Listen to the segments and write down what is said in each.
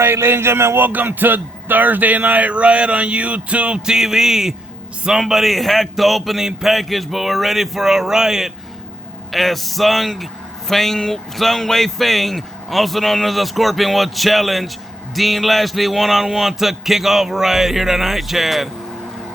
right, ladies and gentlemen, welcome to Thursday Night Riot on YouTube TV. Somebody hacked the opening package, but we're ready for a riot as Sung Wei Feng, also known as the Scorpion, will challenge Dean Lashley one-on-one to kick off Riot here tonight, Chad.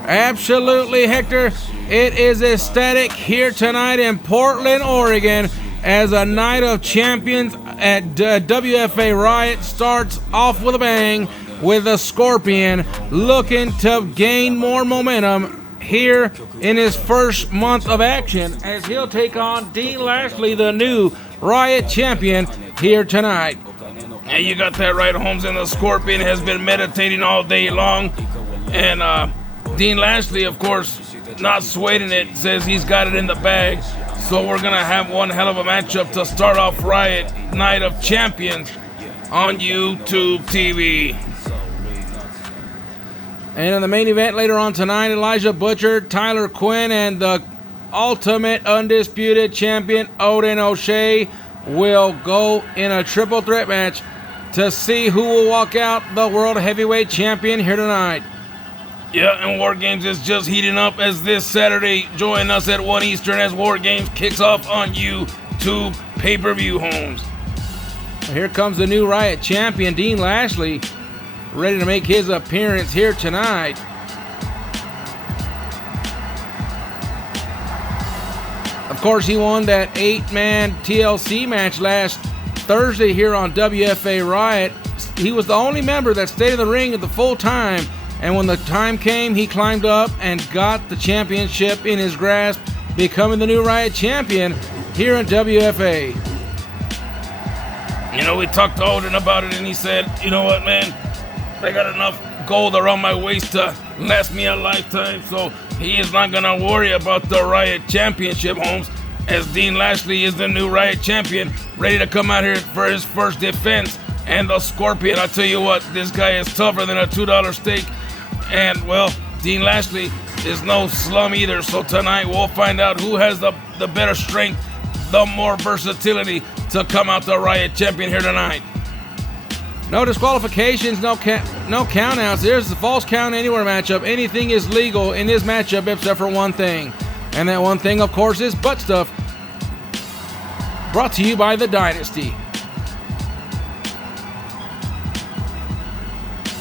Absolutely, Hector. It is ecstatic here tonight in Portland, Oregon, as a night of champions at WFA Riot starts off with a bang, with the Scorpion looking to gain more momentum here in his first month of action, as he'll take on Dean Lashley, the new Riot champion, here tonight. And you got that right, Holmes, and the Scorpion has been meditating all day long. And Dean Lashley, of course, not sweating it, says he's got it in the bag. So we're going to have one hell of a matchup to start off Riot Night of Champions on YouTube TV. And in the main event later on tonight, Elijah Butcher, Tyler Quinn, and the ultimate undisputed champion, Odin O'Shea, will go in a triple threat match to see who will walk out the World Heavyweight Champion here tonight. Yeah, and War Games is just heating up as this Saturday. Join us at 1 Eastern as War Games kicks off on YouTube pay-per-view, Holmes. Here comes the new Riot champion, Dean Lashley, ready to make his appearance here tonight. Of course, he won that 8-man TLC match last Thursday here on WFA Riot. He was the only member that stayed in the ring at the full time. And when the time came, he climbed up and got the championship in his grasp, becoming the new Riot champion here in WFA. You know, we talked to Odin about it, and he said, you know what, man? I got enough gold around my waist to last me a lifetime, so he is not going to worry about the Riot championship, Holmes, as Dean Lashley is the new Riot champion, ready to come out here for his first defense. And the Scorpion, I tell you what, this guy is tougher than a $2 steak. And, well, Dean Lashley is no slum either. So tonight we'll find out who has the better strength, the more versatility to come out the Riot champion here tonight. No disqualifications, no countouts. There's the false count anywhere matchup. Anything is legal in this matchup except for one thing. And that one thing, of course, is butt stuff. Brought to you by the Dynasty.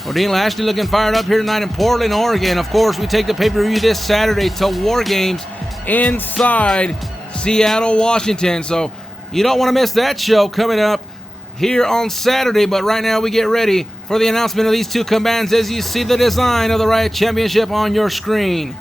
Well, Dean Lashley looking fired up here tonight in Portland, Oregon. Of course, we take the pay-per-view this Saturday to War Games inside Seattle, Washington. So you don't want to miss that show coming up here on Saturday. But right now we get ready for the announcement of these two combatants as you see the design of the Riot Championship on your screen.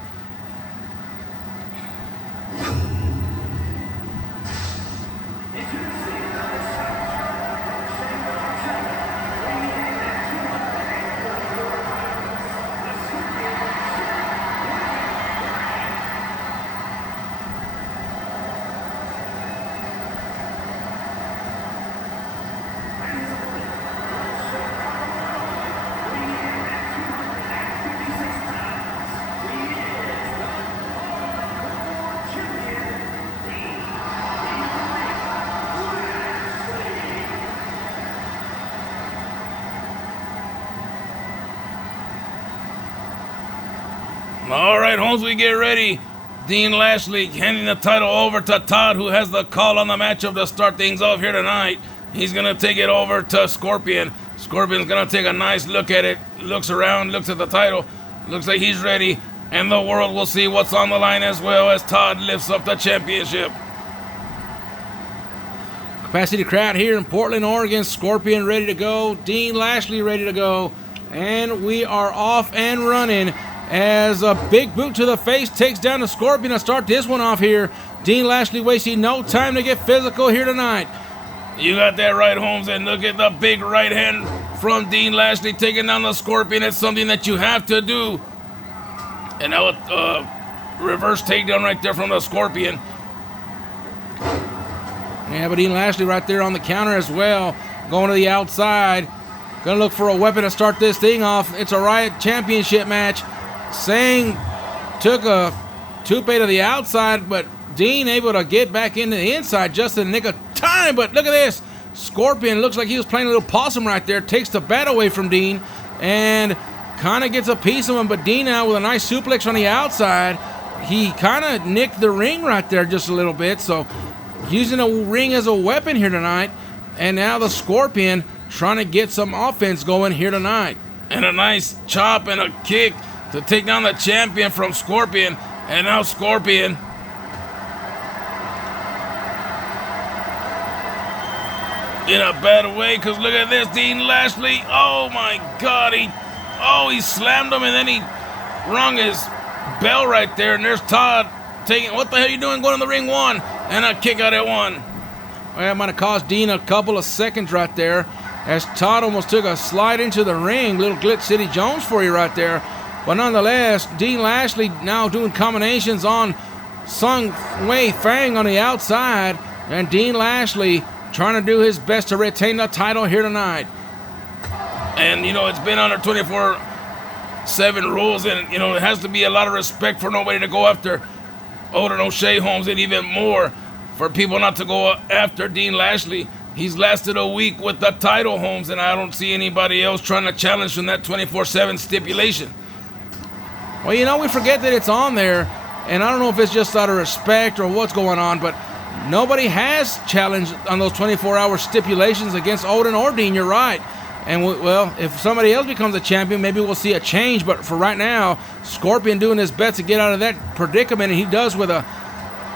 All right, Holmes, we get ready. Dean Lashley handing the title over to Todd, who has the call on the matchup to start things off here tonight. He's going to take it over to Scorpion. Scorpion's going to take a nice look at it, looks around, looks at the title, looks like he's ready, and the world will see what's on the line as well as Todd lifts up the championship. Capacity crowd here in Portland, Oregon. Scorpion ready to go. Dean Lashley ready to go. And we are off and running as a big boot to the face takes down the Scorpion to start this one off here. Dean Lashley wasting no time to get physical here tonight. You got that right, Holmes, and look at the big right hand from Dean Lashley taking down the Scorpion. It's something that you have to do. And now a reverse takedown right there from the Scorpion. Yeah, but Dean Lashley right there on the counter as well, going to the outside. Gonna look for a weapon to start this thing off. It's a Riot Championship match. Sang took a tope to the outside, but Dean able to get back into the inside just in the nick of time. But look at this. Scorpion looks like he was playing a little possum right there. Takes the bat away from Dean and kind of gets a piece of him. But Dean now with a nice suplex on the outside. He kind of nicked the ring right there just a little bit. So using a ring as a weapon here tonight. And now the Scorpion trying to get some offense going here tonight. And a nice chop and a kick to take down the champion from Scorpion. And now Scorpion in a bad way, because look at this. Dean Lashley, oh my God, he slammed him, and then he rung his bell right there. And there's Todd taking, what the hell are you doing going in the ring? One, and a kick out at one. Well, that might have cost Dean a couple of seconds right there, as Todd almost took a slide into the ring. Little Glitch City Jones for you right there. But nonetheless, Dean Lashley now doing combinations on Sung Wei Fang on the outside. And Dean Lashley trying to do his best to retain the title here tonight. And, it's been under 24/7 rules. And, it has to be a lot of respect for nobody to go after Odin O'Shea, Holmes, and even more for people not to go after Dean Lashley. He's lasted a week with the title, Holmes, and I don't see anybody else trying to challenge from that 24/7 stipulation. Well, we forget that it's on there, and I don't know if it's just out of respect or what's going on, but nobody has challenged on those 24-hour stipulations against Odin or Dean. You're right. And, if somebody else becomes a champion, maybe we'll see a change. But for right now, Scorpion doing his best to get out of that predicament, and he does with a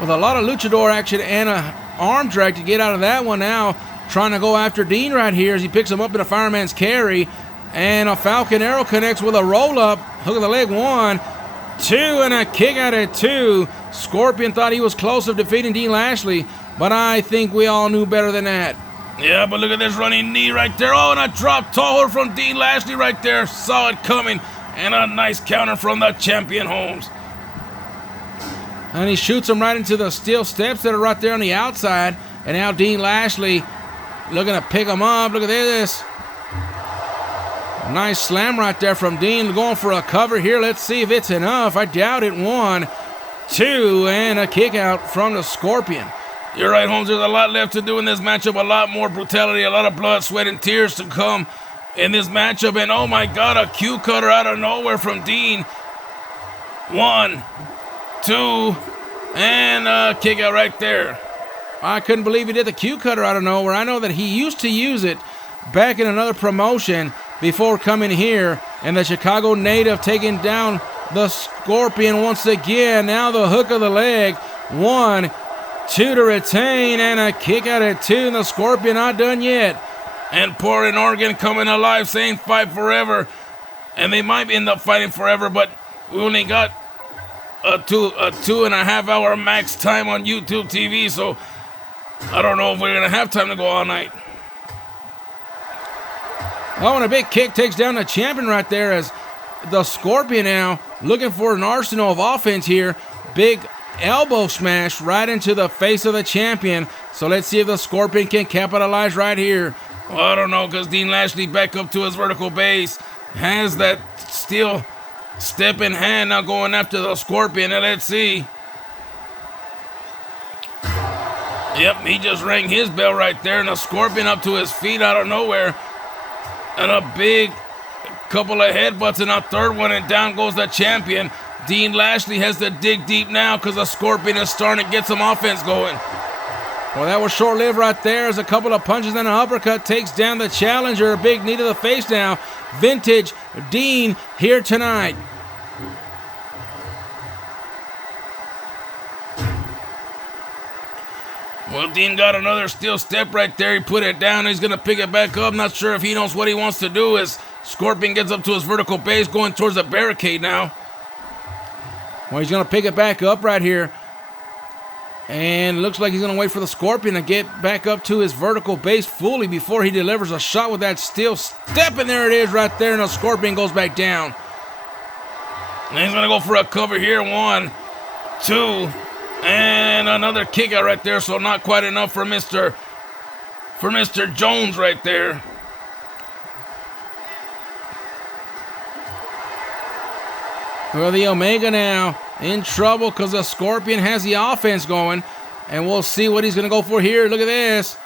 lot of luchador action and a arm drag to get out of that one now. Trying to go after Dean right here as he picks him up in a fireman's carry. And a Falcon Arrow connects with a roll-up. Hook of the leg, 1, 2, and a kick out at 2. Scorpion thought he was close of defeating Dean Lashley, but I think we all knew better than that. Yeah, but look at this running knee right there. Oh, and a drop toe from Dean Lashley right there. Saw it coming. And a nice counter from the champion, Holmes. And he shoots him right into the steel steps that are right there on the outside. And now Dean Lashley looking to pick him up. Look at this. Nice slam right there from Dean, going for a cover here. Let's see if it's enough. I doubt it. 1, 2, and a kick out from the Scorpion. You're right, Holmes. There's a lot left to do in this matchup. A lot more brutality, a lot of blood, sweat, and tears to come in this matchup. And oh my God, a Q cutter out of nowhere from Dean. 1, 2, and a kick out right there. I couldn't believe he did the Q cutter out of nowhere. I know that he used to use it back in another promotion before coming here, and the Chicago native taking down the Scorpion once again. Now the hook of the leg. 1, 2 to retain, and a kick out at 2, and the Scorpion not done yet. And Portland, Oregon coming alive, saying fight forever. And they might end up fighting forever, but we only got a 2.5 hour max time on YouTube TV, so I don't know if we're going to have time to go all night. Oh, and a big kick takes down the champion right there as the Scorpion now looking for an arsenal of offense here. Big elbow smash right into the face of the champion. So let's see if the Scorpion can capitalize right here. Well, I don't know, because Dean Lashley back up to his vertical base. Has that steel step in hand now going after the Scorpion. And let's see. Yep, he just rang his bell right there. And the Scorpion up to his feet out of nowhere. And a big couple of headbutts and a third one, and down goes the champion. Dean Lashley has to dig deep now because the Scorpion is starting to get some offense going. Well, that was short-lived right there as a couple of punches and an uppercut takes down the challenger. A big knee to the face now. Vintage Dean here tonight. Well, Dean got another steel step right there. He put it down. He's going to pick it back up. Not sure if he knows what he wants to do as Scorpion gets up to his vertical base, going towards the barricade now. Well, he's going to pick it back up right here. And looks like he's going to wait for the Scorpion to get back up to his vertical base fully before he delivers a shot with that steel step. And there it is right there. And the Scorpion goes back down. And he's going to go for a cover here. 1, 2, and another kick out right there. So not quite enough for Mr. Jones right there. Well, the Omega now in trouble because the Scorpion has the offense going. And we'll see what he's going to go for here. Look at this.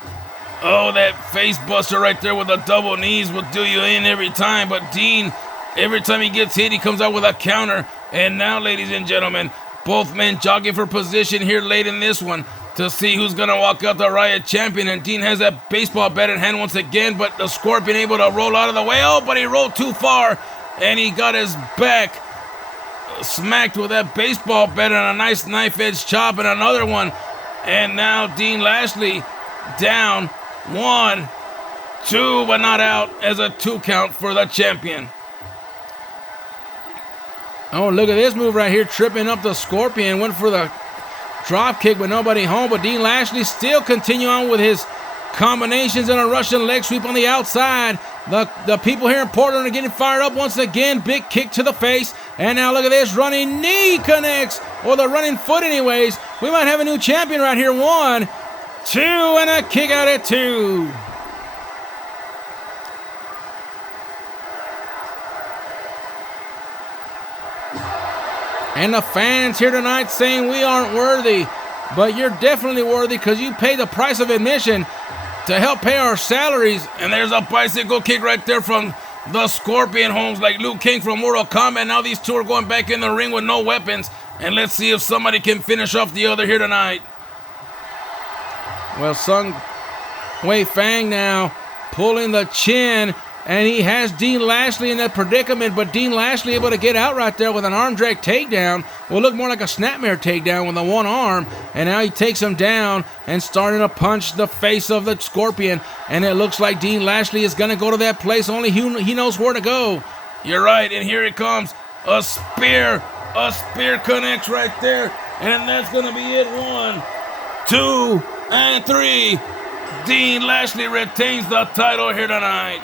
Oh, that face buster right there with the double knees will do you in every time. But Dean, every time he gets hit, he comes out with a counter. And now, ladies and gentlemen, both men jogging for position here late in this one to see who's going to walk out the Riot champion. And Dean has that baseball bat in hand once again, but the Scorpion able to roll out of the way. Oh, but he rolled too far, and he got his back smacked with that baseball bat and a nice knife-edge chop and another one. And now Dean Lashley down 1, 2, but not out as a 2 count for the champion. Oh, look at this move right here, tripping up the Scorpion. Went for the drop kick, but nobody home. But Dean Lashley still continue on with his combinations and a Russian leg sweep on the outside. The people here in Portland are getting fired up once again. Big kick to the face. And now look at this, running knee connects, or the running foot anyways. We might have a new champion right here. 1, 2, and a kick out at 2. And the fans here tonight saying we aren't worthy. But you're definitely worthy because you pay the price of admission to help pay our salaries. And there's a bicycle kick right there from the Scorpion, Holmes, like Liu Kang from Mortal Kombat. Now these two are going back in the ring with no weapons. And let's see if somebody can finish off the other here tonight. Well, Sung Wei Fang now pulling the chin. And he has Dean Lashley in that predicament, but Dean Lashley able to get out right there with an arm drag takedown. Will look more like a snapmare takedown with the one arm. And now he takes him down and starting to punch the face of the Scorpion. And it looks like Dean Lashley is going to go to that place. Only he knows where to go. You're right, and here it comes. A spear. A spear connects right there. And that's going to be it. 1, 2, and 3. Dean Lashley retains the title here tonight.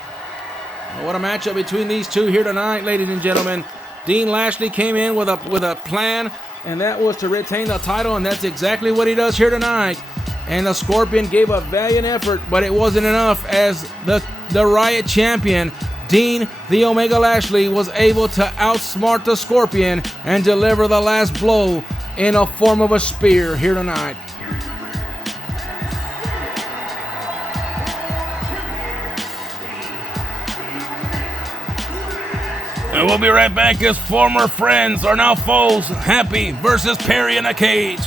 What a matchup between these two here tonight, ladies and gentlemen. Dean Lashley came in with a plan, and that was to retain the title, and that's exactly what he does here tonight. And the Scorpion gave a valiant effort, but it wasn't enough as the Riot champion, Dean the Omega Lashley, was able to outsmart the Scorpion and deliver the last blow in a form of a spear here tonight. And we'll be right back as former friends are now foes. Happy versus Perry in a cage.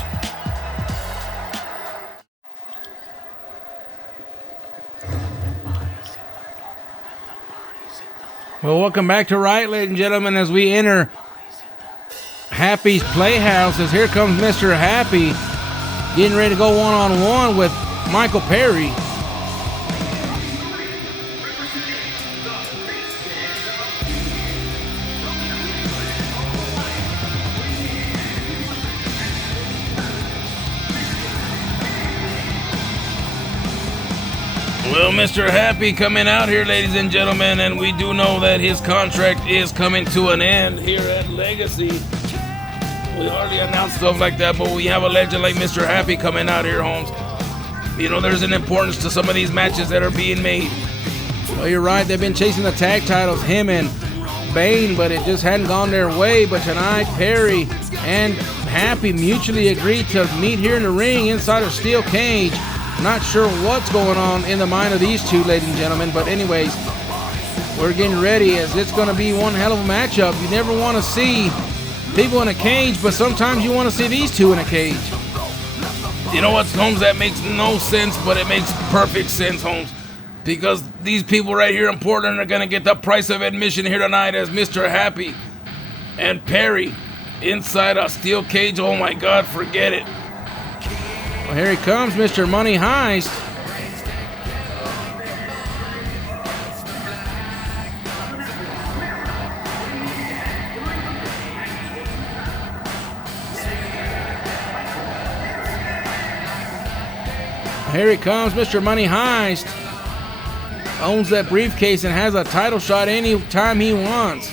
Well, welcome back to Riot, ladies and gentlemen, as we enter Happy's Playhouse. As here comes Mr. Happy, getting ready to go one-on-one with Michael Perry. Well, Mr. Happy coming out here, ladies and gentlemen, and we do know that his contract is coming to an end here at Legacy. We hardly announce stuff like that, but we have a legend like Mr. Happy coming out here, Holmes. You know, there's an importance to some of these matches that are being made. Well, you're right. They've been chasing the tag titles, him and Bane, but it just hadn't gone their way. But tonight, Perry and Happy mutually agreed to meet here in the ring inside a steel cage. Not sure what's going on in the mind of these two, ladies and gentlemen, but anyways, we're getting ready as it's going to be one hell of a matchup. You never want to see people in a cage, but sometimes you want to see these two in a cage. You know what, Holmes? That makes no sense, but it makes perfect sense, Holmes, because these people right here in Portland are going to get the price of admission here tonight as Mr. Happy and Perry inside a steel cage. Oh my God, forget it. Well, here he comes, Mr. Money Heist. Here he comes, Mr. Money Heist. Owns that briefcase and has a title shot any time he wants.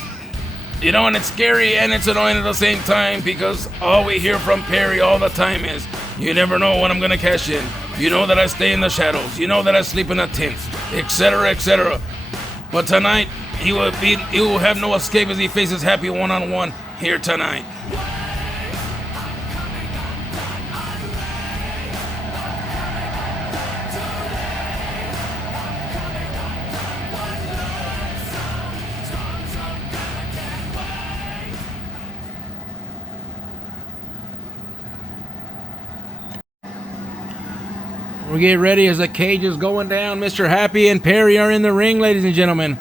You know, and it's scary and it's annoying at the same time because all we hear from Perry all the time is, you never know when I'm going to cash in. You know that I stay in the shadows. You know that I sleep in a tent, etc., etc. But tonight, he will have no escape as he faces Happy one-on-one here tonight. We get ready as the cage is going down. Mr. Happy and Perry are in the ring, ladies and gentlemen.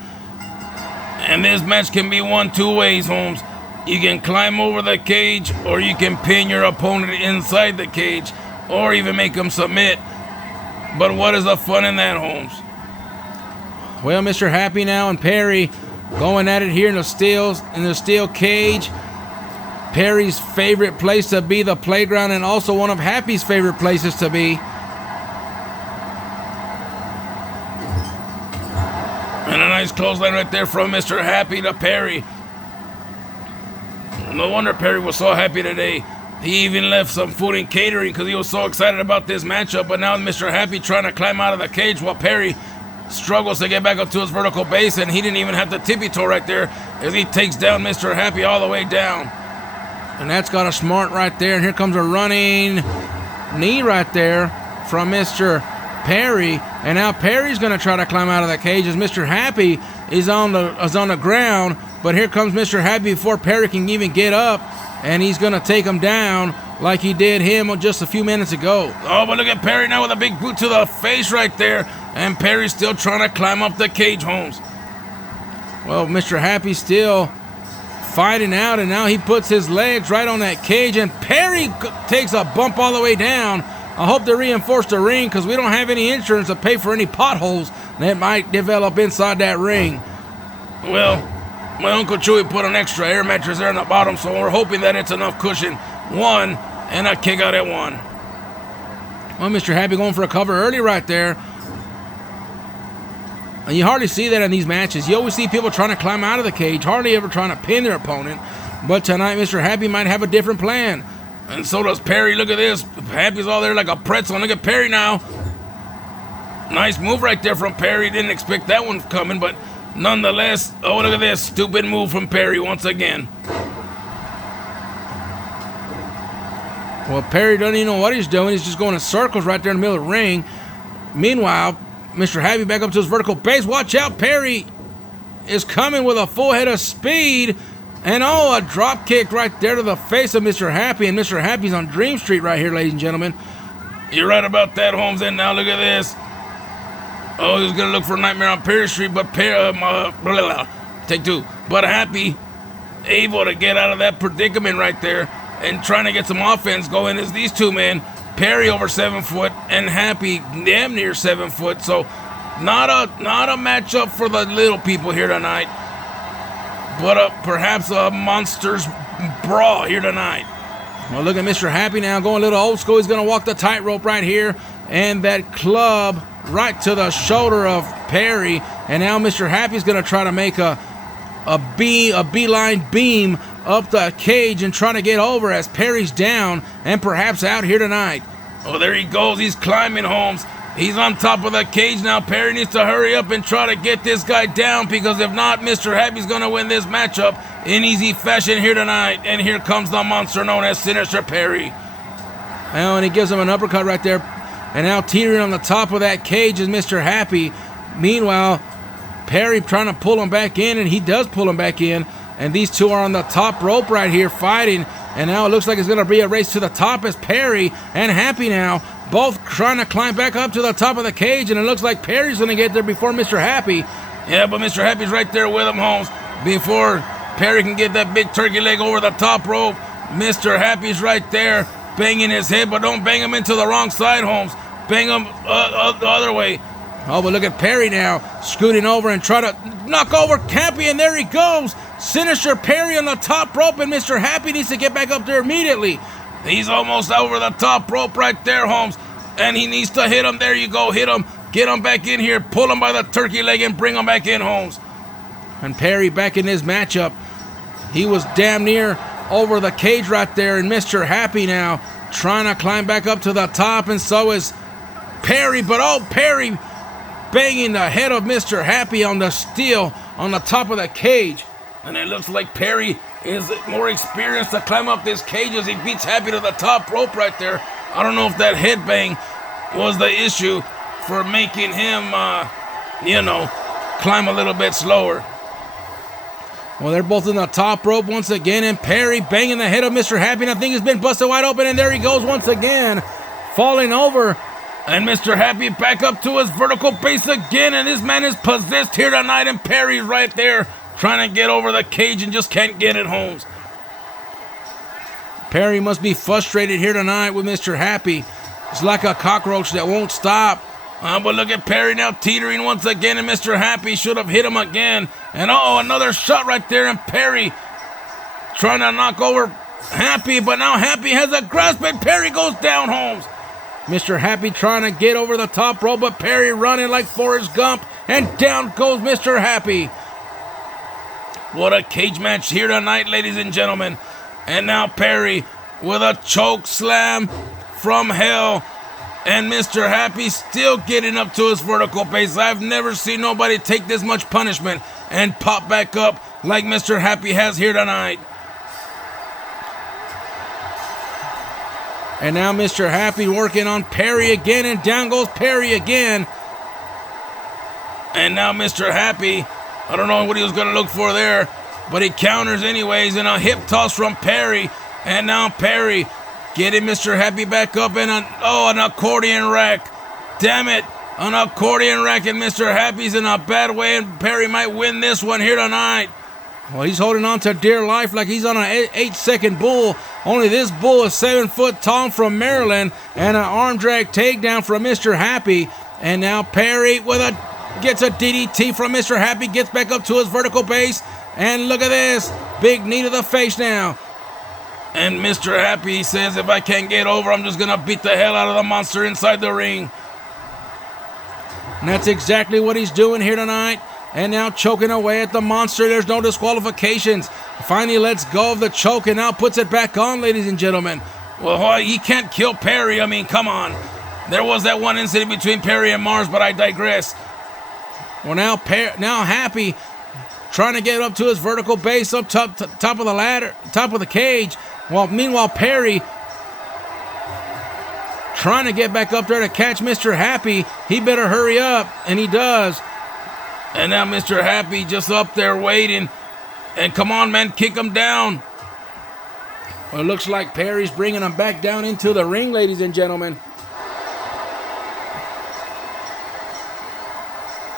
And this match can be one two ways, Holmes. You can climb over the cage, or you can pin your opponent inside the cage, or even make him submit. But what is the fun in that, Holmes? Well, Mr. Happy now and Perry going at it here in the steel cage. Perry's favorite place to be, the playground, and also one of Happy's favorite places to be. And a nice clothesline right there from Mr. Happy to Perry. No wonder Perry was so happy today. He even left some food in catering because he was so excited about this matchup. But now Mr. Happy trying to climb out of the cage while Perry struggles to get back up to his vertical base, and he didn't even have the tippy toe right there as he takes down Mr. Happy all the way down. And that's got a smart right there. And here comes a running knee right there from Mr. Perry. And now Perry's going to try to climb out of the cage as Mr. Happy is on the ground. But here comes Mr. Happy before Perry can even get up. And he's going to take him down like he did him just a few minutes ago. Oh, but look at Perry now with a big boot to the face right there. And Perry's still trying to climb up the cage, Holmes. Well, Mr. Happy's still fighting out, and now he puts his legs right on that cage, and Perry takes a bump all the way down. I hope they reinforce the ring because we don't have any insurance to pay for any potholes that might develop inside that ring. Well, my Uncle Chewy put an extra air mattress there on the bottom, so we're hoping that it's enough cushion. One, and a kick out at one. Well, Mr. Happy going for a cover early right there. And you hardly see that in these matches. You always see people trying to climb out of the cage, hardly ever trying to pin their opponent. But tonight, Mr. Happy might have a different plan. And so does Perry. Look at this. Happy's all there like a pretzel. Look at Perry now. Nice move right there from Perry. Didn't expect that one coming, but nonetheless, oh, look at this. Stupid move from Perry once again. Well, Perry doesn't even know what he's doing. He's just going in circles right there in the middle of the ring. Meanwhile, Mr. Happy back up to his vertical base. Watch out, Perry is coming with a full head of speed. And oh, a drop kick right there to the face of Mr. Happy. And Mr. Happy's on Dream Street right here, ladies and gentlemen. You're right about that, Holmes. And now look at this. Oh, he was going to look for Nightmare on Perry Street, but take two. But Happy able to get out of that predicament right there and trying to get some offense going as these two men, Perry over 7 foot and Happy damn near 7 foot. So not a matchup for the little people here tonight, but perhaps a monster's brawl here tonight. Well, look at Mr. Happy now going a little old school. He's going to walk the tightrope right here, and that club right to the shoulder of Perry. And now Mr. Happy's going to try to make a beeline beam up the cage and trying to get over as Perry's down and perhaps out here tonight. Oh, there he goes. He's climbing, Holmes. He's on top of the cage now. Perry needs to hurry up and try to get this guy down, because if not, Mr. Happy's going to win this matchup in easy fashion here tonight. And here comes the monster known as Sinister Perry. Well, and he gives him an uppercut right there. And now teetering on the top of that cage is Mr. Happy. Meanwhile, Perry trying to pull him back in, and he does pull him back in. And these two are on the top rope right here fighting. And now it looks like it's going to be a race to the top as Perry and Happy now both trying to climb back up to the top of the cage. And it looks like Perry's going to get there before Mr. Happy. Yeah, but Mr. Happy's right there with him, Holmes. Before Perry can get that big turkey leg over the top rope, Mr. Happy's right there banging his head, but don't bang him into the wrong side, Holmes. Bang him the other way. Oh, but look at Perry now scooting over and try to knock over Happy, and there he goes. Sinister Perry on the top rope, and Mr. Happy needs to get back up there immediately. He's almost over the top rope right there, Holmes, and he needs to hit him. There you go, hit him. Get him back in here. Pull him by the turkey leg and bring him back in, Holmes. And Perry back in his matchup. He was damn near over the cage right there, and Mr. Happy now trying to climb back up to the top, and so is Perry. But oh, Perry banging the head of Mr. Happy on the steel on the top of the cage. And it looks like Perry is more experienced to climb up this cage as he beats Happy to the top rope right there. I don't know if that headbang was the issue for making him, climb a little bit slower. Well, they're both in the top rope once again, and Perry banging the head of Mr. Happy, and I think he's been busted wide open, and there he goes once again, falling over And Mr. Happy back up to his vertical base again, and this man is possessed here tonight, and Perry's right there trying to get over the cage and just can't get it, Holmes. Perry must be frustrated here tonight with Mr. Happy. It's like a cockroach that won't stop. But look at Perry now teetering once again, and Mr. Happy should have hit him again. And another shot right there, and Perry trying to knock over Happy, but now Happy has a grasp, and Perry goes down, Holmes. Mr. Happy trying to get over the top rope, but Perry running like Forrest Gump, and down goes Mr. Happy. What a cage match here tonight, ladies and gentlemen. And now Perry with a choke slam from hell. And Mr. Happy still getting up to his vertical base. I've never seen nobody take this much punishment and pop back up like Mr. Happy has here tonight. And now Mr. Happy working on Perry again, and down goes Perry again. And now Mr. Happy, I don't know what he was going to look for there, but he counters anyways, and a hip toss from Perry. And now Perry getting Mr. Happy back up, and an accordion rack. Damn it, an accordion rack, and Mr. Happy's in a bad way, and Perry might win this one here tonight. Well, he's holding on to dear life like he's on an 8-second bull. Only this bull is 7 foot tall from Maryland, and an arm drag takedown from Mr. Happy. And now Perry gets a DDT from Mr. Happy, gets back up to his vertical base, and look at this, big knee to the face now. And Mr. Happy says, if I can't get over, I'm just gonna beat the hell out of the monster inside the ring. And that's exactly what he's doing here tonight. And now choking away at the monster. There's no disqualifications. Finally lets go of the choke and now puts it back on, ladies and gentlemen. Well, he can't kill Perry. I mean, come on. There was that one incident between Perry and Mars, but I digress. Well, now Happy trying to get up to his vertical base up top of the ladder, top of the cage. Well, meanwhile, Perry trying to get back up there to catch Mr. Happy. He better hurry up, and he does. And now Mr. Happy just up there waiting. And come on, man, kick him down. Well, it looks like Perry's bringing him back down into the ring, ladies and gentlemen.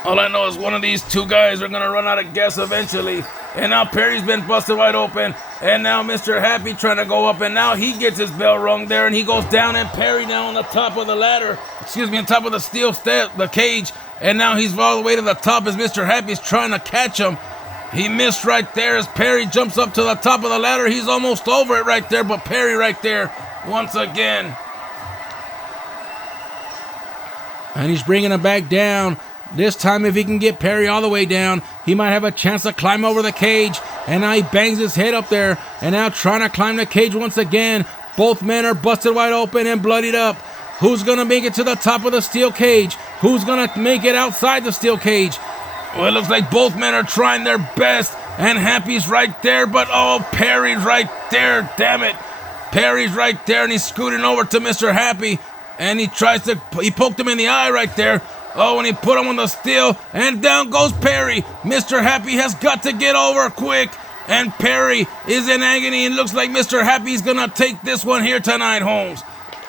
All I know is one of these two guys are going to run out of gas eventually. And now Perry's been busted wide open. And now Mr. Happy trying to go up. And now he gets his bell rung there. And he goes down, and Perry now on the top of the ladder. On top of the steel the cage. And now he's all the way to the top as Mr. Happy's trying to catch him. He missed right there as Perry jumps up to the top of the ladder. He's almost over it right there, but Perry right there once again. And he's bringing him back down. This time, if he can get Perry all the way down, he might have a chance to climb over the cage. And now he bangs his head up there, and now trying to climb the cage once again. Both men are busted wide open and bloodied up. Who's going to make it to the top of the steel cage? Who's going to make it outside the steel cage? Well, it looks like both men are trying their best, and Happy's right there, but Perry's right there, damn it. Perry's right there, and he's scooting over to Mr. Happy, and he poked him in the eye right there. And he put him on the steel, and down goes Perry. Mr. Happy has got to get over quick, and Perry is in agony, and looks like Mr. Happy's going to take this one here tonight, Holmes.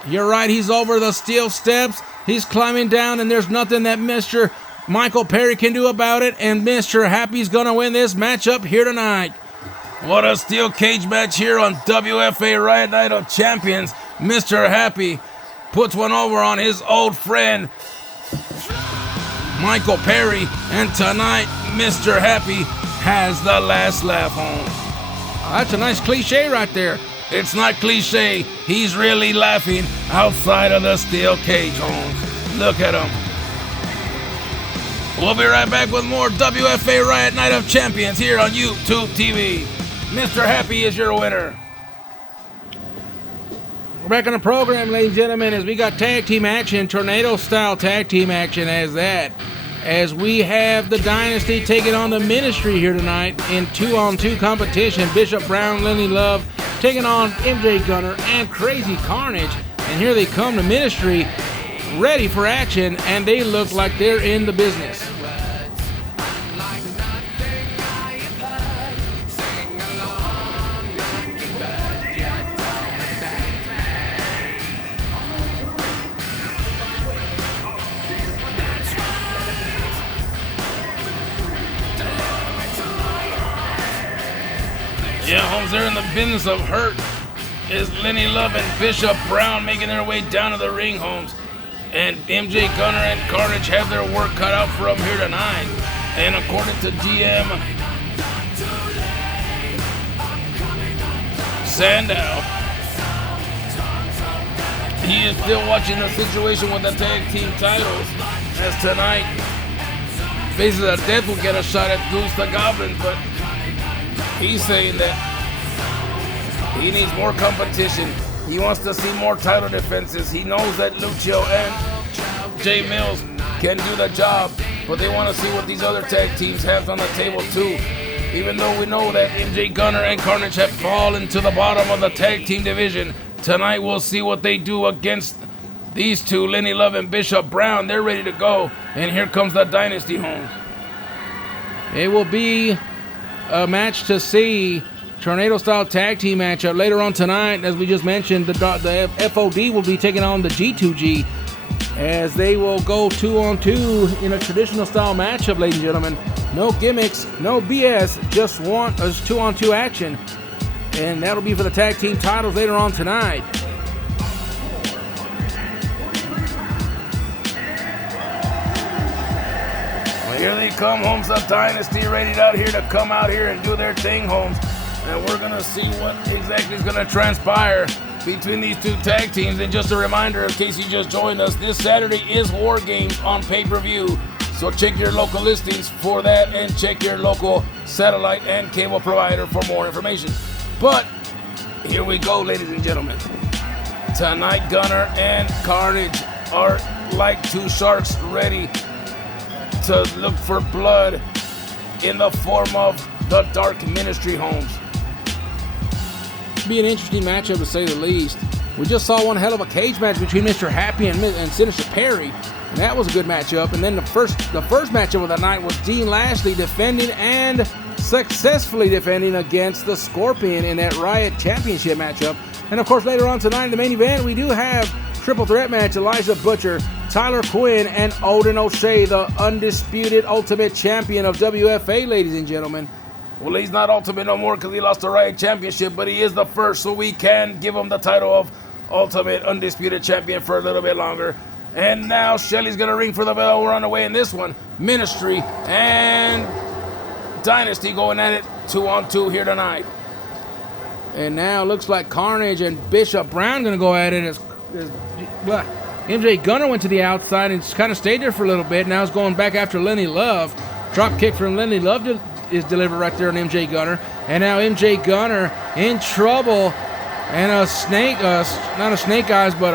You're right, he's over the steel steps. He's climbing down, and there's nothing that Mr. Michael Perry can do about it, and Mr. Happy's going to win this matchup here tonight. What a steel cage match here on WFA Riot Night of Champions. Mr. Happy puts one over on his old friend, Michael Perry, and tonight, Mr. Happy has the last laugh, Holmes. That's a nice cliche right there. It's not cliche. He's really laughing outside of the steel cage, Holmes. Look at him. We'll be right back with more WFA Riot Night of Champions here on YouTube TV. Mr. Happy is your winner. We're back on the program, ladies and gentlemen, as we got tag team action, tornado-style tag team action as we have the Dynasty taking on the Ministry here tonight in 2-on-2 competition. Bishop Brown, Lenny Love taking on MJ Gunner and Crazy Carnage. And here they come, the Ministry, ready for action, and they look like they're in the business. Yeah, Holmes, they're in the business of hurt. Is Lenny Love and Bishop Brown making their way down to the ring, Holmes. And MJ Gunner and Carnage have their work cut out for them here tonight. And according to GM Sandow, he is still watching the situation with the tag team titles, as tonight Faces of Death will get a shot at Goose the Goblin, but he's saying that he needs more competition. He wants to see more title defenses. He knows that Lucio and Jay Mills can do the job, but they want to see what these other tag teams have on the table too. Even though we know that MJ Gunner and Carnage have fallen to the bottom of the tag team division, tonight we'll see what they do against these two, Lenny Love and Bishop Brown. They're ready to go, and here comes the Dynasty, Holmes. It will be a match to see, tornado-style tag team matchup later on tonight. As we just mentioned, the FOD will be taking on the G2G as they will go 2-on-2 in a traditional style matchup, ladies and gentlemen. No gimmicks, no BS, just 2-on-2 action. And that'll be for the tag team titles later on tonight. Well, here they come, Holmes. The Dynasty ready out here to come out here and do their thing, Holmes. And we're going to see what exactly is going to transpire between these two tag teams. And just a reminder, in case you just joined us, this Saturday is War Games on pay-per-view. So check your local listings for that and check your local satellite and cable provider for more information. But here we go, ladies and gentlemen. Tonight, Gunner and Carnage are like two sharks ready to look for blood in the form of the Dark Ministry, Holmes. Be an interesting matchup to say the least. We just saw one hell of a cage match between Mr. Happy and Sinister Perry, and that was a good matchup. And then the first matchup of the night was Dean Lashley defending and successfully defending against the Scorpion in that Riot Championship matchup. And of course, later on tonight in the main event, we do have triple threat match: Elijah Butcher, Tyler Quinn, and Odin O'Shea, the undisputed Ultimate Champion of WFA, ladies and gentlemen. Well, he's not Ultimate no more because he lost the Riot Championship, but he is the first, so we can give him the title of Ultimate Undisputed Champion for a little bit longer. And now Shelly's going to ring for the bell. We're on the way in this one. Ministry and Dynasty going at it 2-on-2 here tonight. And now it looks like Carnage and Bishop Brown going to go at it as MJ Gunner went to the outside and kind of stayed there for a little bit. Now he's going back after Lenny Love. Drop kick from Lenny Love is delivered right there on MJ Gunner. And now MJ Gunner in trouble. And a snake, not a snake eyes, but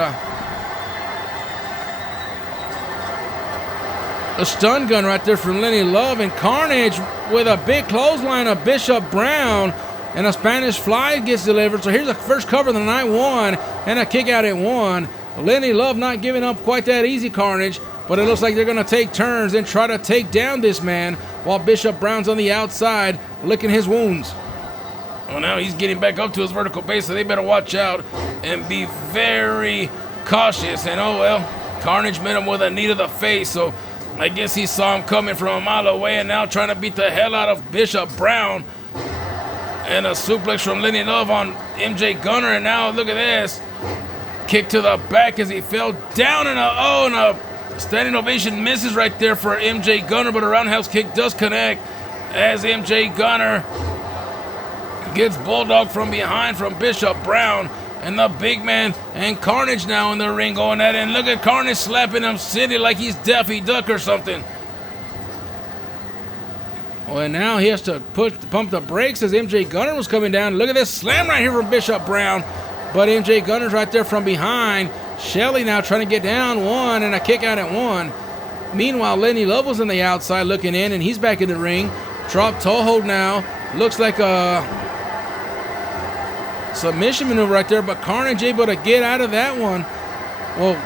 a stun gun right there from Lenny Love. And Carnage with a big clothesline of Bishop Brown. And a Spanish fly gets delivered. So here's the first cover of the night, 1. And a kick out at 1. Lenny Love not giving up quite that easy, Carnage. But it looks like they're going to take turns and try to take down this man while Bishop Brown's on the outside licking his wounds. Well, now he's getting back up to his vertical base, so they better watch out and be very cautious. And oh well, Carnage met him with a knee to the face, so I guess he saw him coming from a mile away and now trying to beat the hell out of Bishop Brown. And a suplex from Lenny Love on MJ Gunner, and now look at this. Kick to the back as he fell down, and a standing ovation misses right there for MJ Gunner, but a roundhouse kick does connect as MJ Gunner gets bulldog from behind from Bishop Brown. And the big man and Carnage now in the ring going at it. And look at Carnage slapping him silly like he's Daffy Duck or something. Well, and now he has to pump the brakes as MJ Gunner was coming down. Look at this slam right here from Bishop Brown. But MJ Gunner's right there from behind. Shelly now trying to get down 1 and a kick out at 1. Meanwhile, Lenny Love was on the outside looking in, and he's back in the ring. Drop toe hold now. Looks like a submission maneuver right there, but Carnage able to get out of that one. Well,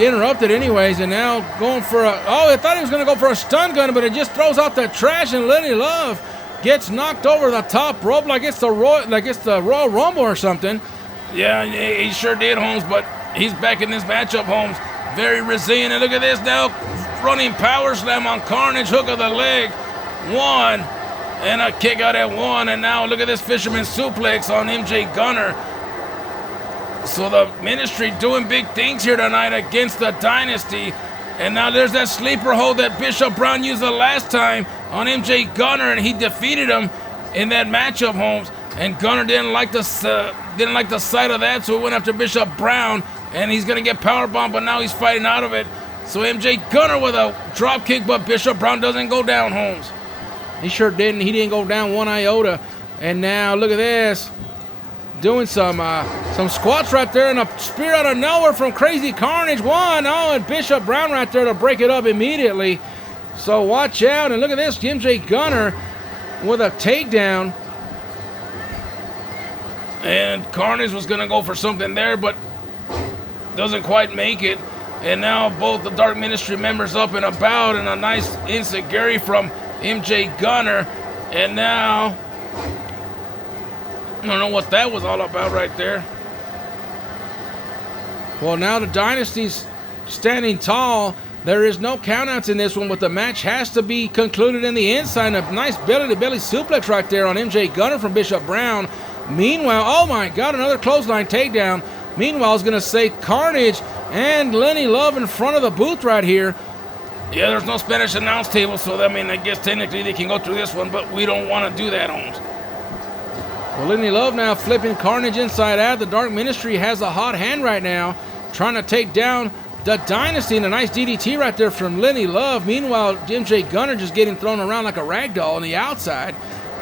interrupted anyways, and now going for I thought he was going to go for a stun gun, but it just throws out the trash, and Lenny Love gets knocked over the top rope like it's the Royal Rumble or something. Yeah, he sure did, Holmes, but he's back in this matchup, Holmes. Very resilient, and look at this now. Running power slam on Carnage, hook of the leg. 1, and a kick out at 1. And now look at this fisherman suplex on MJ Gunner. So the Ministry doing big things here tonight against the Dynasty. And now there's that sleeper hold that Bishop Brown used the last time on MJ Gunner, and he defeated him in that matchup, Holmes. And Gunner didn't like the sight of that, so he went after Bishop Brown, and he's gonna get powerbombed, but now he's fighting out of it. So MJ Gunner with a drop kick, but Bishop Brown doesn't go down, Holmes. He sure didn't. He didn't go down one iota. And now look at this. Doing some squats right there, and a spear out of nowhere from Crazy Carnage. 1. Oh, and Bishop Brown right there to break it up immediately. So watch out. And look at this. MJ Gunner with a takedown. And Carnage was going to go for something there, but doesn't quite make it. And now both the Dark Ministry members up and about, and a nice enziguri from MJ Gunner. And now, I don't know what that was all about right there. Well, now the Dynasty's standing tall. There is no countouts in this one, but the match has to be concluded in the inside. A nice belly-to-belly suplex right there on MJ Gunner from Bishop Brown. Meanwhile, oh my God, another clothesline takedown. Meanwhile, I was going to say Carnage and Lenny Love in front of the booth right here. Yeah, there's no Spanish announce table, so I mean, I guess technically they can go through this one, but we don't want to do that, Holmes. Well, Lenny Love now flipping Carnage inside out. The Dark Ministry has a hot hand right now, trying to take down the Dynasty, and a nice DDT right there from Lenny Love. Meanwhile, MJ Gunner just getting thrown around like a rag doll on the outside.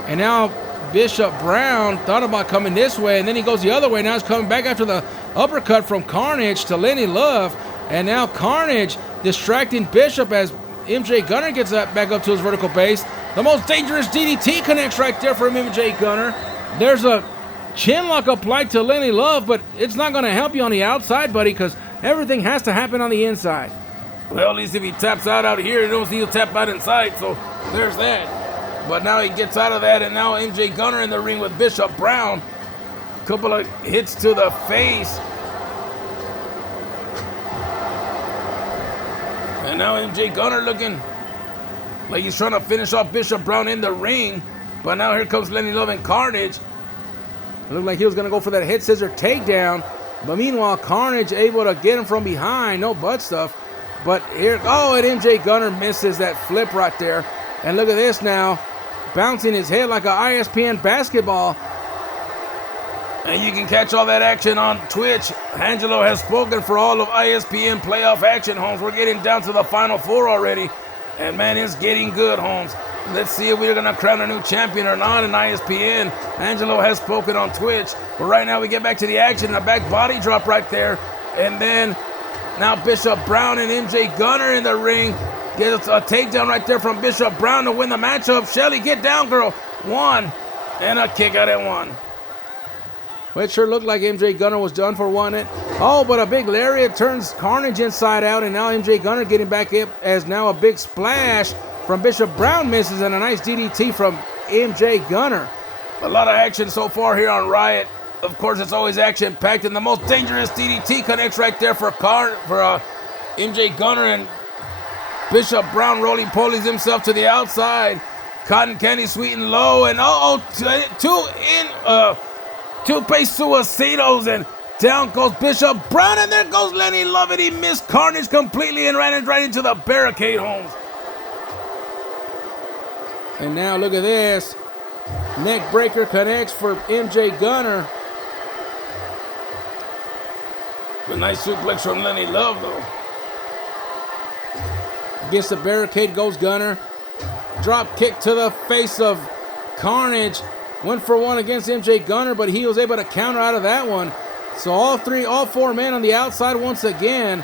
And now Bishop Brown thought about coming this way, and then he goes the other way. Now he's coming back after the uppercut from Carnage to Lenny Love. And now Carnage distracting Bishop as MJ Gunner gets back up to his vertical base. The most dangerous DDT connects right there from MJ Gunner. There's a chin lock applied to Lenny Love, but it's not going to help you on the outside, buddy, because everything has to happen on the inside. Well, at least if he taps out here, you don't see he'll tap out inside, so there's that. But now he gets out of that, and now MJ Gunner in the ring with Bishop Brown. Couple of hits to the face. And now MJ Gunner looking like he's trying to finish off Bishop Brown in the ring. But now here comes Lenny Love and Carnage. It looked like he was going to go for that head scissor takedown. But meanwhile, Carnage able to get him from behind. No butt stuff. But here, oh, and MJ Gunner misses that flip right there. And look at this now. Bouncing his head like an ISPN basketball. And you can catch all that action on Twitch. Angelo has spoken for all of ISPN playoff action, Holmes. We're getting down to the Final Four already. And man, it's getting good, Holmes. Let's see if we're going to crown a new champion or not in ISPN. Angelo has spoken on Twitch. But right now we get back to the action. A back body drop right there. And then now Bishop Brown and MJ Gunner in the ring. Gets a takedown right there from Bishop Brown to win the matchup. Shelly, get down, girl. 1. And a kick out at 1. Well, it sure looked like MJ Gunner was done for one. Oh, but a big lariat turns Carnage inside out, and now MJ Gunner getting back up as now a big splash from Bishop Brown misses, and a nice DDT from MJ Gunner. A lot of action so far here on Riot. Of course, it's always action-packed, and the most dangerous DDT connects right there for MJ Gunner, and Bishop Brown roly-polies himself to the outside. Cotton Candy sweet and low, and two-pace suicidos, and down goes Bishop Brown, and there goes Lenny Love, and he missed Carnage completely and ran right into the barricade, Holmes. And now look at this. Neck breaker connects for MJ Gunner. A nice suplex from Lenny Love, though. Against the barricade goes Gunner. Drop kick to the face of Carnage. Went for one against MJ Gunner, but he was able to counter out of that one. So all four men on the outside once again.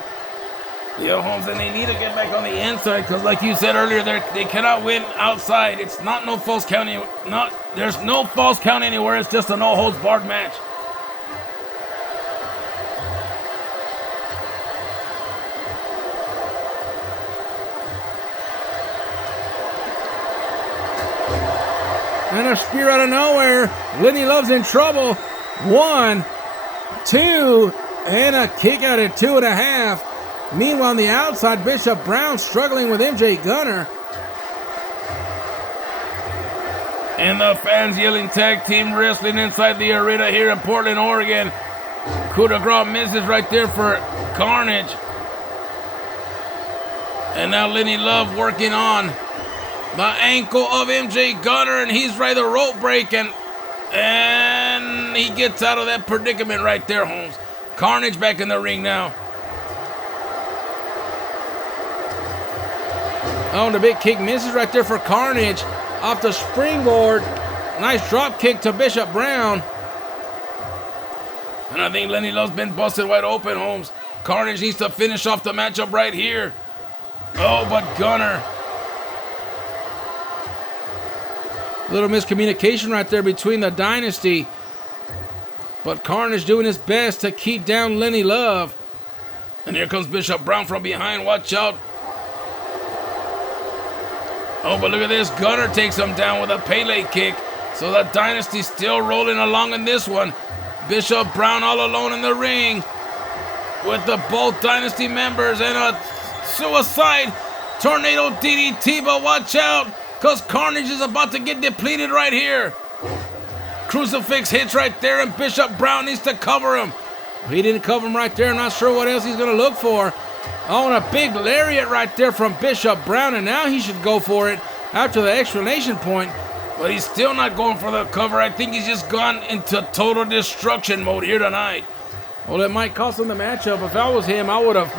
Yeah, Holmes, and they need to get back on the inside because, like you said earlier, they cannot win outside. It's not no false count. There's no false count anywhere. It's just a no holds barred match. And a spear out of nowhere. Lenny Love's in trouble. 1, 2, and a kick out at 2.5. Meanwhile, on the outside, Bishop Brown struggling with MJ Gunner. And the fans yelling tag team wrestling inside the arena here in Portland, Oregon. Coup de grace misses right there for Carnage. And now Lenny Love working on the ankle of MJ Gunner, and he's ready to rope break, and he gets out of that predicament right there, Holmes. Carnage back in the ring now. Oh, and the big kick misses right there for Carnage. Off the springboard. Nice drop kick to Bishop Brown. And I think Lenny Love's been busted wide open, Holmes. Carnage needs to finish off the matchup right here. Oh, but Gunner. A little miscommunication right there between the Dynasty. But Carnage doing his best to keep down Lenny Love. And here comes Bishop Brown from behind. Watch out. Oh, but look at this. Gunner takes him down with a Pele kick. So the Dynasty still rolling along in this one. Bishop Brown all alone in the ring with the both Dynasty members, and a suicide tornado DDT, but watch out, because Carnage is about to get depleted right here. Crucifix hits right there, and Bishop Brown needs to cover him. He didn't cover him right there. Not sure what else he's going to look for. Oh, and a big lariat right there from Bishop Brown, and now he should go for it after the exclamation point. But he's still not going for the cover. I think he's just gone into total destruction mode here tonight. Well, it might cost him the matchup. If I was him, I would have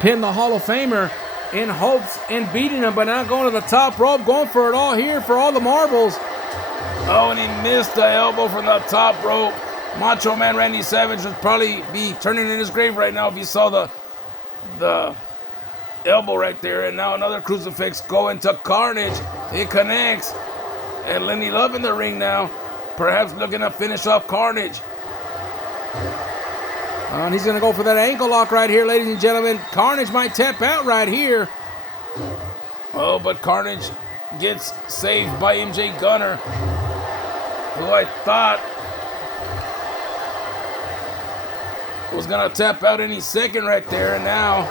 pinned the Hall of Famer in hopes in beating him, but now going to the top rope, going for it all here for all the marbles. Oh, and he missed the elbow from the top rope. Macho Man Randy Savage would probably be turning in his grave right now if he saw the elbow right there. And now another crucifix going to Carnage. It connects. And Lenny Love in the ring now, perhaps looking to finish off Carnage. And he's going to go for that ankle lock right here, ladies and gentlemen. Carnage might tap out right here. Oh, but Carnage gets saved by MJ Gunner, who I thought was going to tap out any second right there. And now,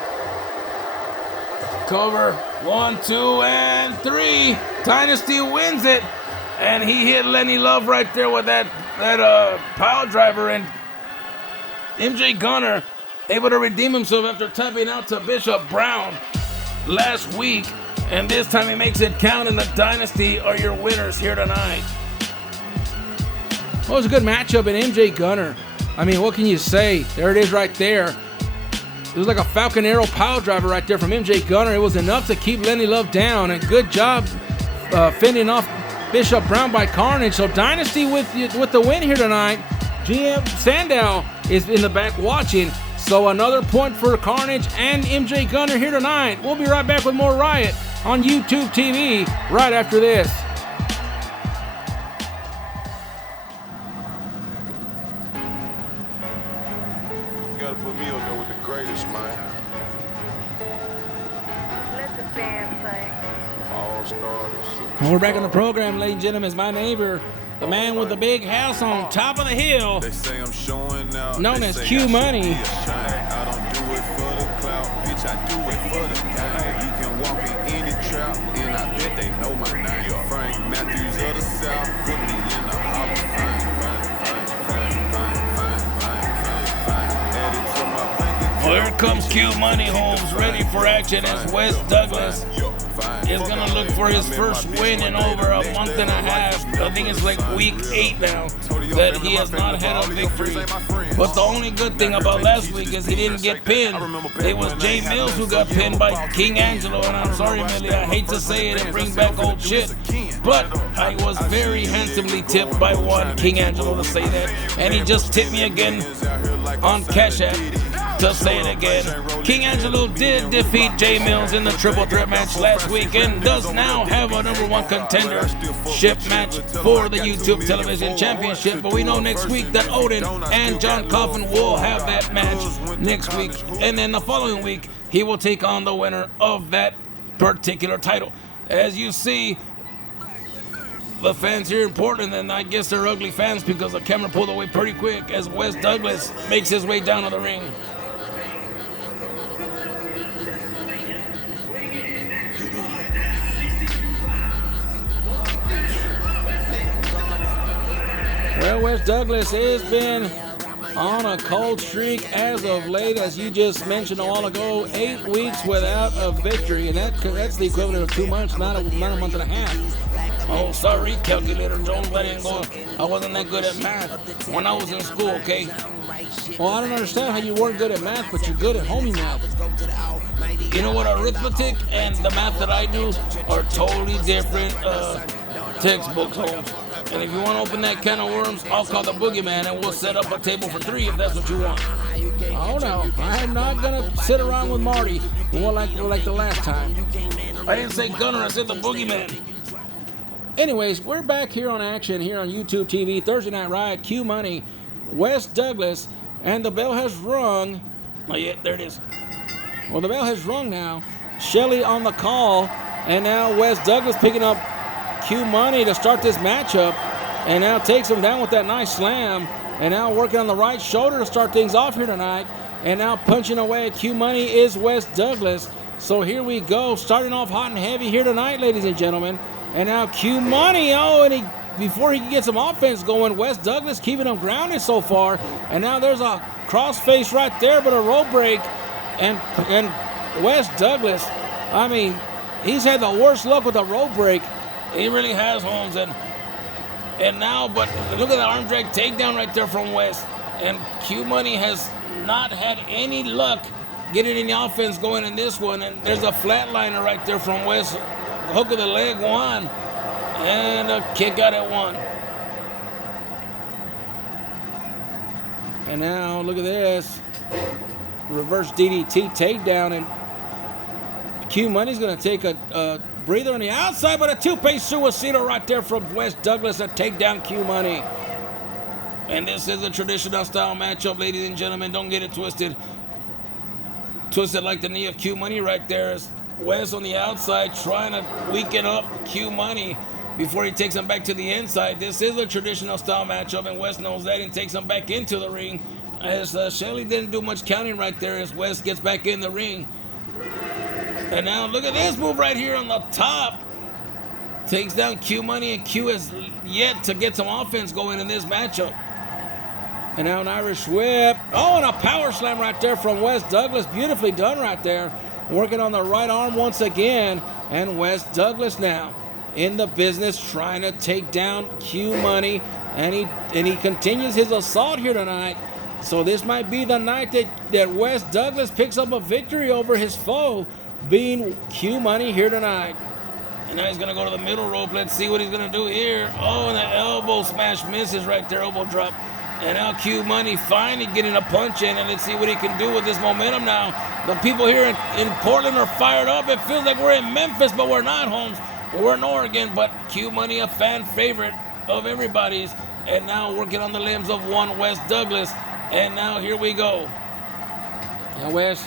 cover, 1, 2, and 3. Dynasty wins it. And he hit Lenny Love right there with that pile driver, and MJ Gunner able to redeem himself after tapping out to Bishop Brown last week, and this time he makes it count, and the Dynasty are your winners here tonight. Well, it was a good matchup in MJ Gunner. I mean, what can you say? There it is right there. It was like a Falcon Arrow pile driver right there from MJ Gunner. It was enough to keep Lenny Love down, and good job fending off Bishop Brown by Carnage. So Dynasty with the win here tonight. GM Sandow is in the back watching. So another point for Carnage and MJ Gunner here tonight. We'll be right back with more Riot on YouTube TV right after this. You gotta put me on there with the greatest, man. Let the band play. All stars. We're back on the program, ladies and gentlemen. It's my neighbor, the man with the big house on top of the hill, They say I'm showing out. known as Q Money. I don't do it for the clout, bitch. I do it for the game. You can walk in any trap, and I bet they know my name. Frank Matthews of the South, put me in the Hall of Fame. Add it to my bank account. Well, here comes Q Money, Holmes, ready for action as Wes Douglas is going to look for his first win in over a month and a half. I think it's like week 8 now that he has not had a victory. But the only good thing about last week is he didn't get pinned. It was Jay Mills who got pinned by King Angelo, and I'm sorry, Millie, I hate to say it and bring back old shit, but I was very handsomely tipped by one King Angelo to say that, and he just tipped me again on Cash App to say it again. King Angelo did defeat Jay Mills in the triple threat match last week and does now have a #1 contendership match for the YouTube Television Championship. But we know next week that Odin and John Coffin will have that match next week. And then the following week, he will take on the winner of that particular title. As you see, the fans here in Portland, and I guess they're ugly fans because the camera pulled away pretty quick as Wes Douglas makes his way down to the ring. Well, Wes Douglas has been on a cold streak as of late, as you just mentioned a while ago. 8 weeks without a victory, and that's the equivalent of 2 months, not a month and a half. Oh, sorry, Calculator Jones. I wasn't that good at math when I was in school, okay? Well, I don't understand how you weren't good at math, but you're good at homie math. You know what? Arithmetic and the math that I do are totally different textbooks, Holmes. And if you want to open that can of worms, I'll call the boogeyman and we'll set up a table for 3 if that's what you want. Oh no, I'm not gonna sit around with Marty more like the last time. I didn't say Gunner, I said the boogeyman. Anyways, we're back here on action here on YouTube TV, Thursday Night Riot, Q Money, Wes Douglas, and the bell has rung. Not yet, there it is. Well, the bell has rung now. Shelly on the call, and now Wes Douglas picking up Q Money to start this matchup, and now takes him down with that nice slam, and now working on the right shoulder to start things off here tonight, and now punching away at Q Money is Wes Douglas. So here we go, starting off hot and heavy here tonight, ladies and gentlemen. And now Q Money, and before he can get some offense going, Wes Douglas keeping him grounded so far. And now there's a crossface right there, but a rope break. And Wes Douglas, I mean, he's had the worst luck with a rope break. He really has, Holmes. And now, but look at the arm drag takedown right there from Wes. And Q Money has not had any luck getting any offense going in this one. And there's a flatliner right there from Wes. Hook of the leg 1, and a kick out at 1. And now look at this, reverse DDT takedown, and Q Money's gonna take a breather on the outside, but a two-pace suicida right there from Wes Douglas to take down Q Money. And this is a traditional style matchup, ladies and gentlemen. Don't get it twisted. Twisted like the knee of Q Money right there. Wes on the outside trying to weaken up Q Money before he takes him back to the inside. This is a traditional style matchup, and Wes knows that and takes him back into the ring. As Shelly didn't do much counting right there as Wes gets back in the ring. And now look at this move right here on the top. Takes down Q Money, and Q has yet to get some offense going in this matchup. And now an Irish whip. Oh, and a power slam right there from Wes Douglas. Beautifully done right there. Working on the right arm once again, and Wes Douglas now in the business trying to take down Q Money, and he continues his assault here tonight. So this might be the night that Wes Douglas picks up a victory over his foe, being Q Money here tonight. And now he's gonna go to the middle rope. Let's see what he's gonna do here. Oh, and the elbow smash misses right there, elbow drop. And now Q Money finally getting a punch in, and let's see what he can do with this momentum now. The people here in Portland are fired up. It feels like we're in Memphis, but we're not, Holmes. We're in Oregon, but Q Money, a fan favorite of everybody's. And now working on the limbs of one Wes Douglas. And now here we go. Now Wes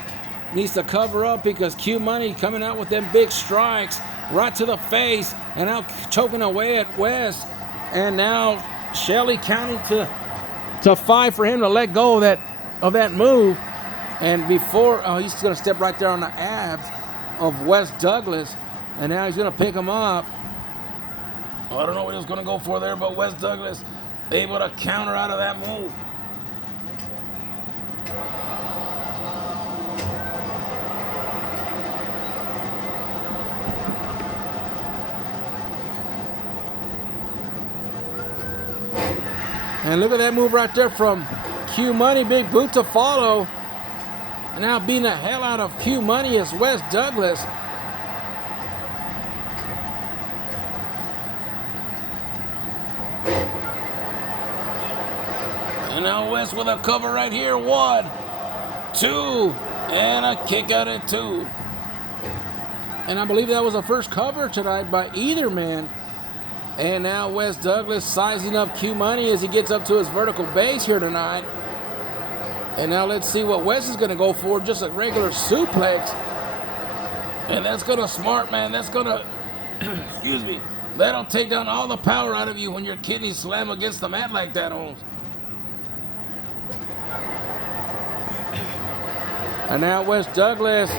needs to cover up because Q Money coming out with them big strikes right to the face, and now choking away at Wes. And now Shelly counting to 5 for him to let go of that move. And before, he's going to step right there on the abs of Wes Douglas, and now he's going to pick him up. I don't know what he was going to go for there, but Wes Douglas able to counter out of that move. And look at that move right there from Q Money, big boot to follow. And now beating the hell out of Q Money is Wes Douglas. And now Wes with a cover right here. 1, 2, and a kick out at 2. And I believe that was the first cover tonight by either man. And now Wes Douglas sizing up Q Money as he gets up to his vertical base here tonight. And now let's see what Wes is going to go for, just a regular suplex. And that's going to smart, man. That's going to, excuse me, that'll take down all the power out of you when your kidneys slam against the mat like that, Holmes. And now Wes Douglas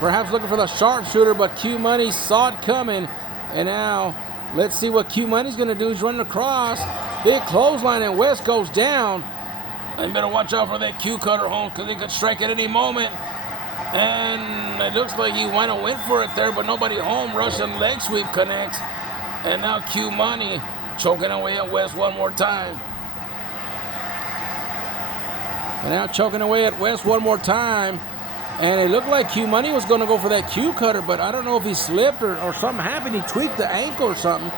perhaps looking for the sharpshooter, but Q Money saw it coming. And now let's see what Q Money's going to do. He's running across. Big clothesline, and West goes down. And you better watch out for that Q cutter, Holmes, because he could strike at any moment. And it looks like he went for it there, but nobody home. Russian leg sweep connects. And now Q Money choking away at West one more time. And now choking away at West one more time. And it looked like Q Money was going to go for that Q cutter, but I don't know if he slipped or something happened. He tweaked the ankle or something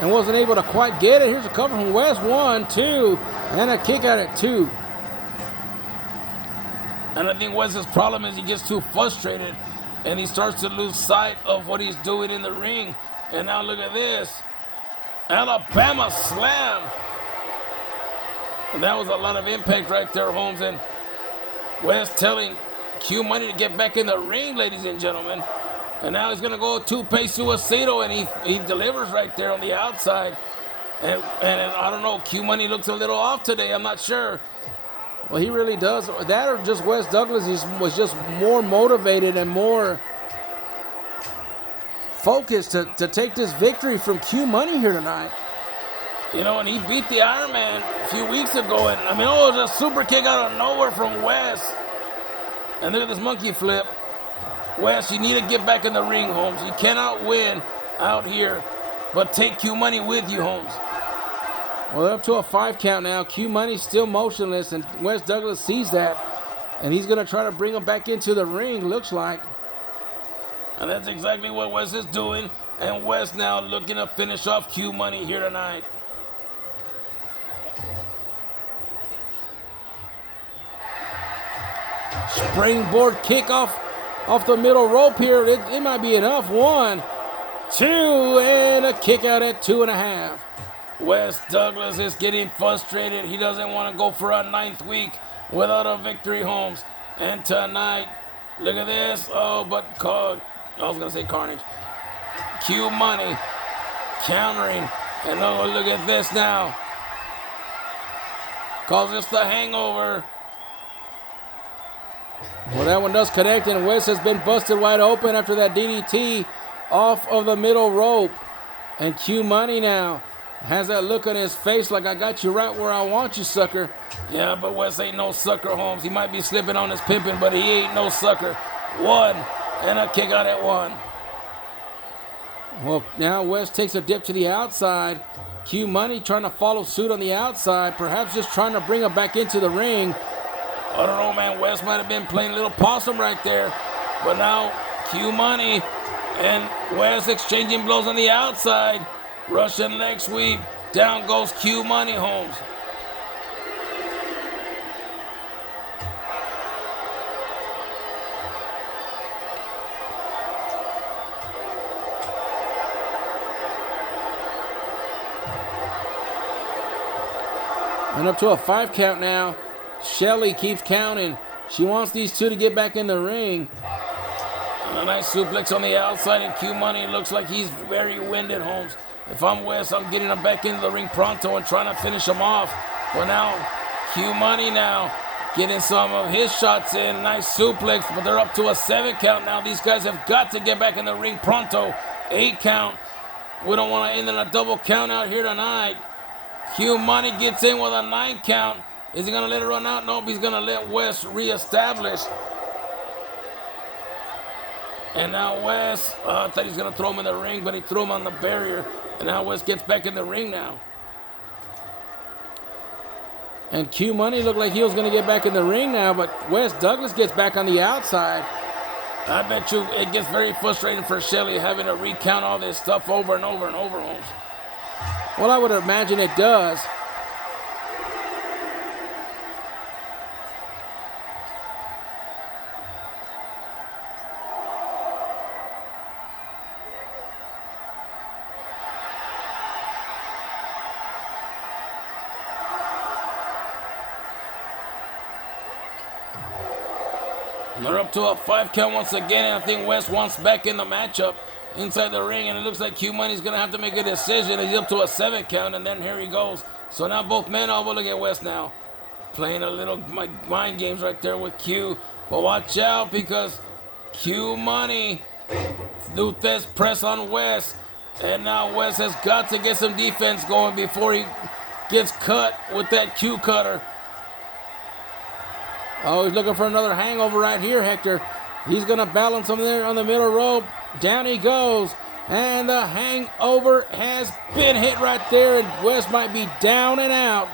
and wasn't able to quite get it. Here's a cover from West. 1, 2, and a kick out at 2. And I think Wes's problem is he gets too frustrated and he starts to lose sight of what he's doing in the ring. And now look at this. Alabama slam. And that was a lot of impact right there, Holmes. And Wes telling Q Money to get back in the ring, ladies and gentlemen. And now he's going to go Tupe Suicito, and he delivers right there on the outside. And I don't know, Q Money looks a little off today. I'm not sure. Well, he really does. That or just Wes Douglas was just more motivated and more focused to take this victory from Q Money here tonight. You know, and he beat the Iron Man a few weeks ago. And I mean, it was a super kick out of nowhere from Wes. And look at this monkey flip. Wes, you need to get back in the ring, Holmes. You cannot win out here, but take Q Money with you, Holmes. Well, they're up to a 5 count now. Q Money's still motionless, and Wes Douglas sees that, and he's going to try to bring him back into the ring, looks like. And that's exactly what Wes is doing, and Wes now looking to finish off Q Money here tonight. Springboard kick off the middle rope here. It might be enough. 1, 2, and a kick out at 2.5. Wes Douglas is getting frustrated. He doesn't want to go for a 9th week without a victory, Holmes. And tonight, look at this. Oh, but I was going to say Carnage. Q Money countering. And oh, look at this now. Calls this the hangover. Well, that one does connect, and Wes has been busted wide open after that DDT off of the middle rope. And Q Money now has that look on his face like, I got you right where I want you, sucker. Yeah, but Wes ain't no sucker, Holmes. He might be slipping on his pimping, but he ain't no sucker. 1, and a kick out at 1. Well, now Wes takes a dip to the outside. Q Money trying to follow suit on the outside, perhaps just trying to bring him back into the ring. I don't know, man. Wes might have been playing a little possum right there. But now Q Money and Wes exchanging blows on the outside. Russian leg sweep. Down goes Q Money, Holmes. And up to a 5 count now. Shelly keeps counting. She wants these two to get back in the ring. And a nice suplex on the outside, and Q Money looks like he's very winded, Holmes. If I'm Wes, I'm getting him back into the ring pronto and trying to finish him off. But now, Q Money now getting some of his shots in. Nice suplex, but they're up to a 7 count now. These guys have got to get back in the ring pronto. 8 count. We don't want to end in a double count out here tonight. Q Money gets in with a 9 count. Is he going to let it run out? Nope, he's going to let Wes reestablish. And now Wes, I thought he was going to throw him in the ring, but he threw him on the barrier. And now Wes gets back in the ring now. And Q Money looked like he was going to get back in the ring now, but Wes Douglas gets back on the outside. I bet you it gets very frustrating for Shelly having to recount all this stuff over and over and over, Holmes. Well, I would imagine it does. They're up to a 5 count once again, and I think Wes wants back in the matchup inside the ring, and it looks like Q Money's going to have to make a decision. He's up to a 7 count, and then here he goes. So now both men are look at Wes now. Playing a little mind games right there with Q. But watch out, because Q Money, Luthes press on Wes, and now Wes has got to get some defense going before he gets cut with that Q cutter. Oh, he's looking for another hangover right here, Hector. He's going to balance him there on the middle rope. Down he goes. And the hangover has been hit right there, and West might be down and out.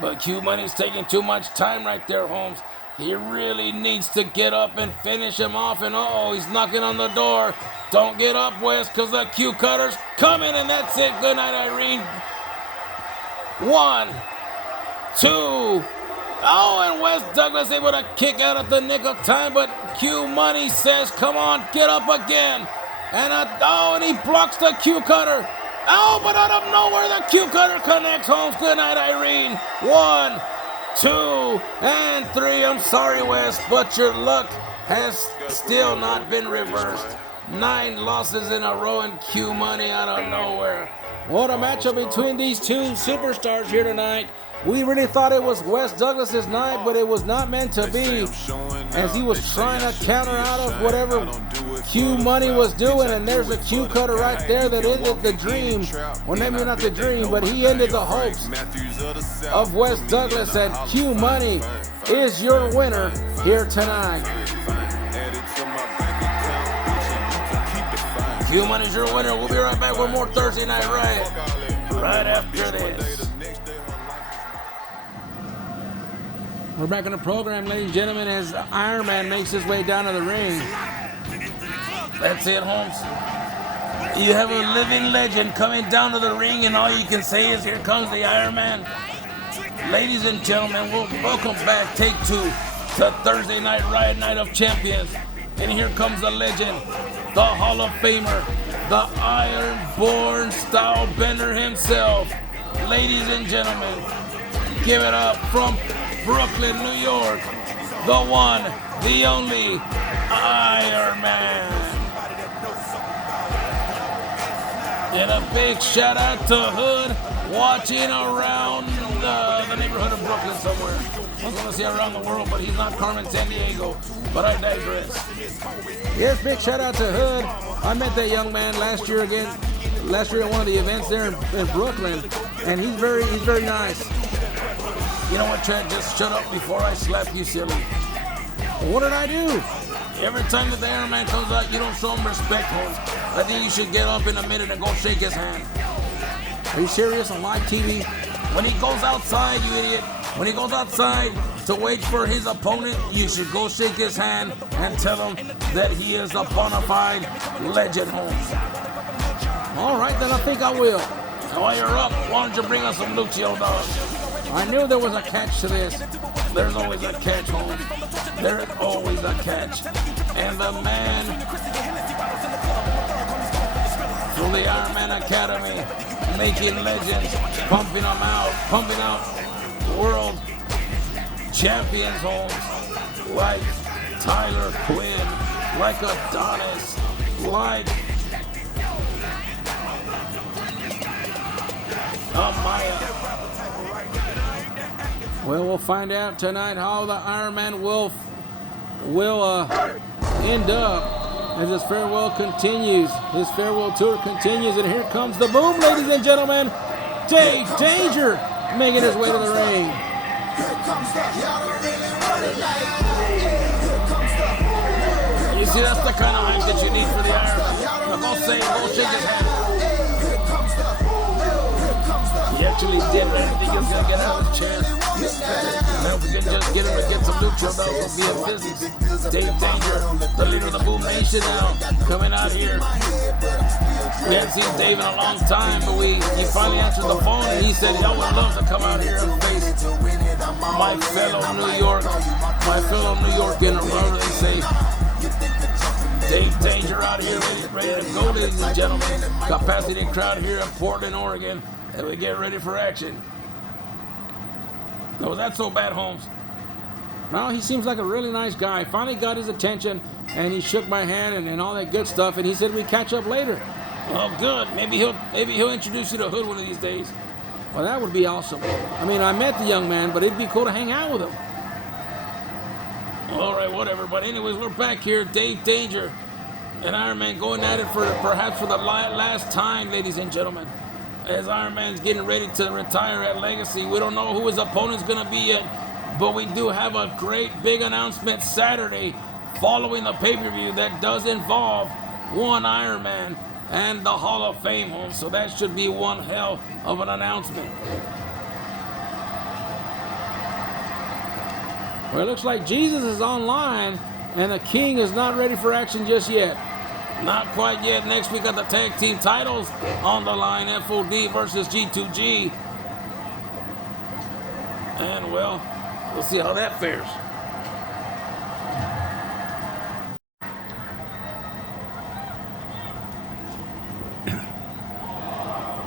But Q Money's taking too much time right there, Holmes. He really needs to get up and finish him off. And he's knocking on the door. Don't get up, West, because the Q cutter's coming, and that's it. Good night, Irene. 1, 2. Oh, and Wes Douglas able to kick out at the nick of time, but Q Money says, come on, get up again. And he blocks the Q cutter. Oh, but out of nowhere, the Q cutter connects, Holmes. Good night, Irene. 1, 2, and 3. I'm sorry, Wes, but your luck has still not been reversed. 9 losses in a row, and Q Money out of nowhere. What a matchup between these two superstars here tonight. We really thought it was Wes Douglas's night, but it was not meant to be, as he was trying to counter out of whatever Q Money was doing, and there's a Q cutter right there that ended the dream. Well, maybe not the dream, but he ended the hopes of Wes Douglas, and Q Money is your winner here tonight. Q Money's your winner. We'll be right back with more Thursday Night Riot right after this. We're back on the program, ladies and gentlemen, as Iron Man makes his way down to the ring. That's it, Holmes. You have a living legend coming down to the ring, and all you can say is, here comes the Iron Man. Ladies and gentlemen, welcome back, take 2, to Thursday Night Riot Night of Champions. And here comes the legend, the Hall of Famer, the Iron-born style bender himself. Ladies and gentlemen, give it up from Brooklyn, New York, the one, the only, Iron Man. And a big shout out to Hood, watching around the neighborhood of Brooklyn somewhere. I was going to say around the world, but he's not Carmen Sandiego, but I digress. Yes, big shout out to Hood. I met that young man last year at one of the events there in Brooklyn, and he's very nice. You know what, Chad? Just shut up before I slap you, silly. What did I do? Every time that the Iron Man comes out, you don't show him respect, Holmes. I think you should get up in a minute and go shake his hand. Are you serious? On live TV? When he goes outside, you idiot. When he goes outside to wait for his opponent, you should go shake his hand and tell him that he is a bona fide legend, Holmes. All right, then I think I will. And while you're up, why don't you bring us some Lucio, dog? I knew there was a catch to this. There's always a catch, Holmes. There is always a catch. And the man from the Iron Man Academy, making legends, pumping out world champions, Holmes, like Tyler Quinn, like Adonis, like Amaya. Well, we'll find out tonight how the Iron Man will end up as his farewell continues. His farewell tour continues, and here comes the boom, ladies and gentlemen. Dave Danger making his way to the ring. You see, that's the kind of hype that you need for the Iron Man. Now go shake his hand. He actually did, but I think he's going to get out of his chair. Now if we can just get him to get some Lucho, that will be a business. Dave Danger, the leader of the Boom Nation now, coming out here. We haven't seen Dave in a long time, but he finally answered the phone, and he said, I would love to come out here and face my fellow New Yorker, or whatever they say. Dave Danger out here, ready to go, ladies and gentlemen. Capacity crowd here in Portland, Oregon, and we get ready for action. No, that's so bad, Holmes. No, he seems like a really nice guy. Finally got his attention, and he shook my hand and all that good stuff, and he said we'd catch up later. Oh, good. Maybe he'll introduce you to Hood one of these days. Well, that would be awesome. I mean, I met the young man, but it'd be cool to hang out with him. All right, whatever. But anyways, we're back here. Dave Danger and Iron Man going at it perhaps for the last time, ladies and gentlemen. as Iron Man's getting ready to retire at Legacy. We don't know who his opponent's going to be yet, but we do have a great big announcement Saturday following the pay-per-view that does involve one Iron Man and the Hall of Fame home. So that should be one hell of an announcement. Well, it looks like Jesus is online, and the King is not ready for action just yet. Not quite yet. Next we got the tag team titles on the line, FOD versus G2G. And well, we'll see how that fares.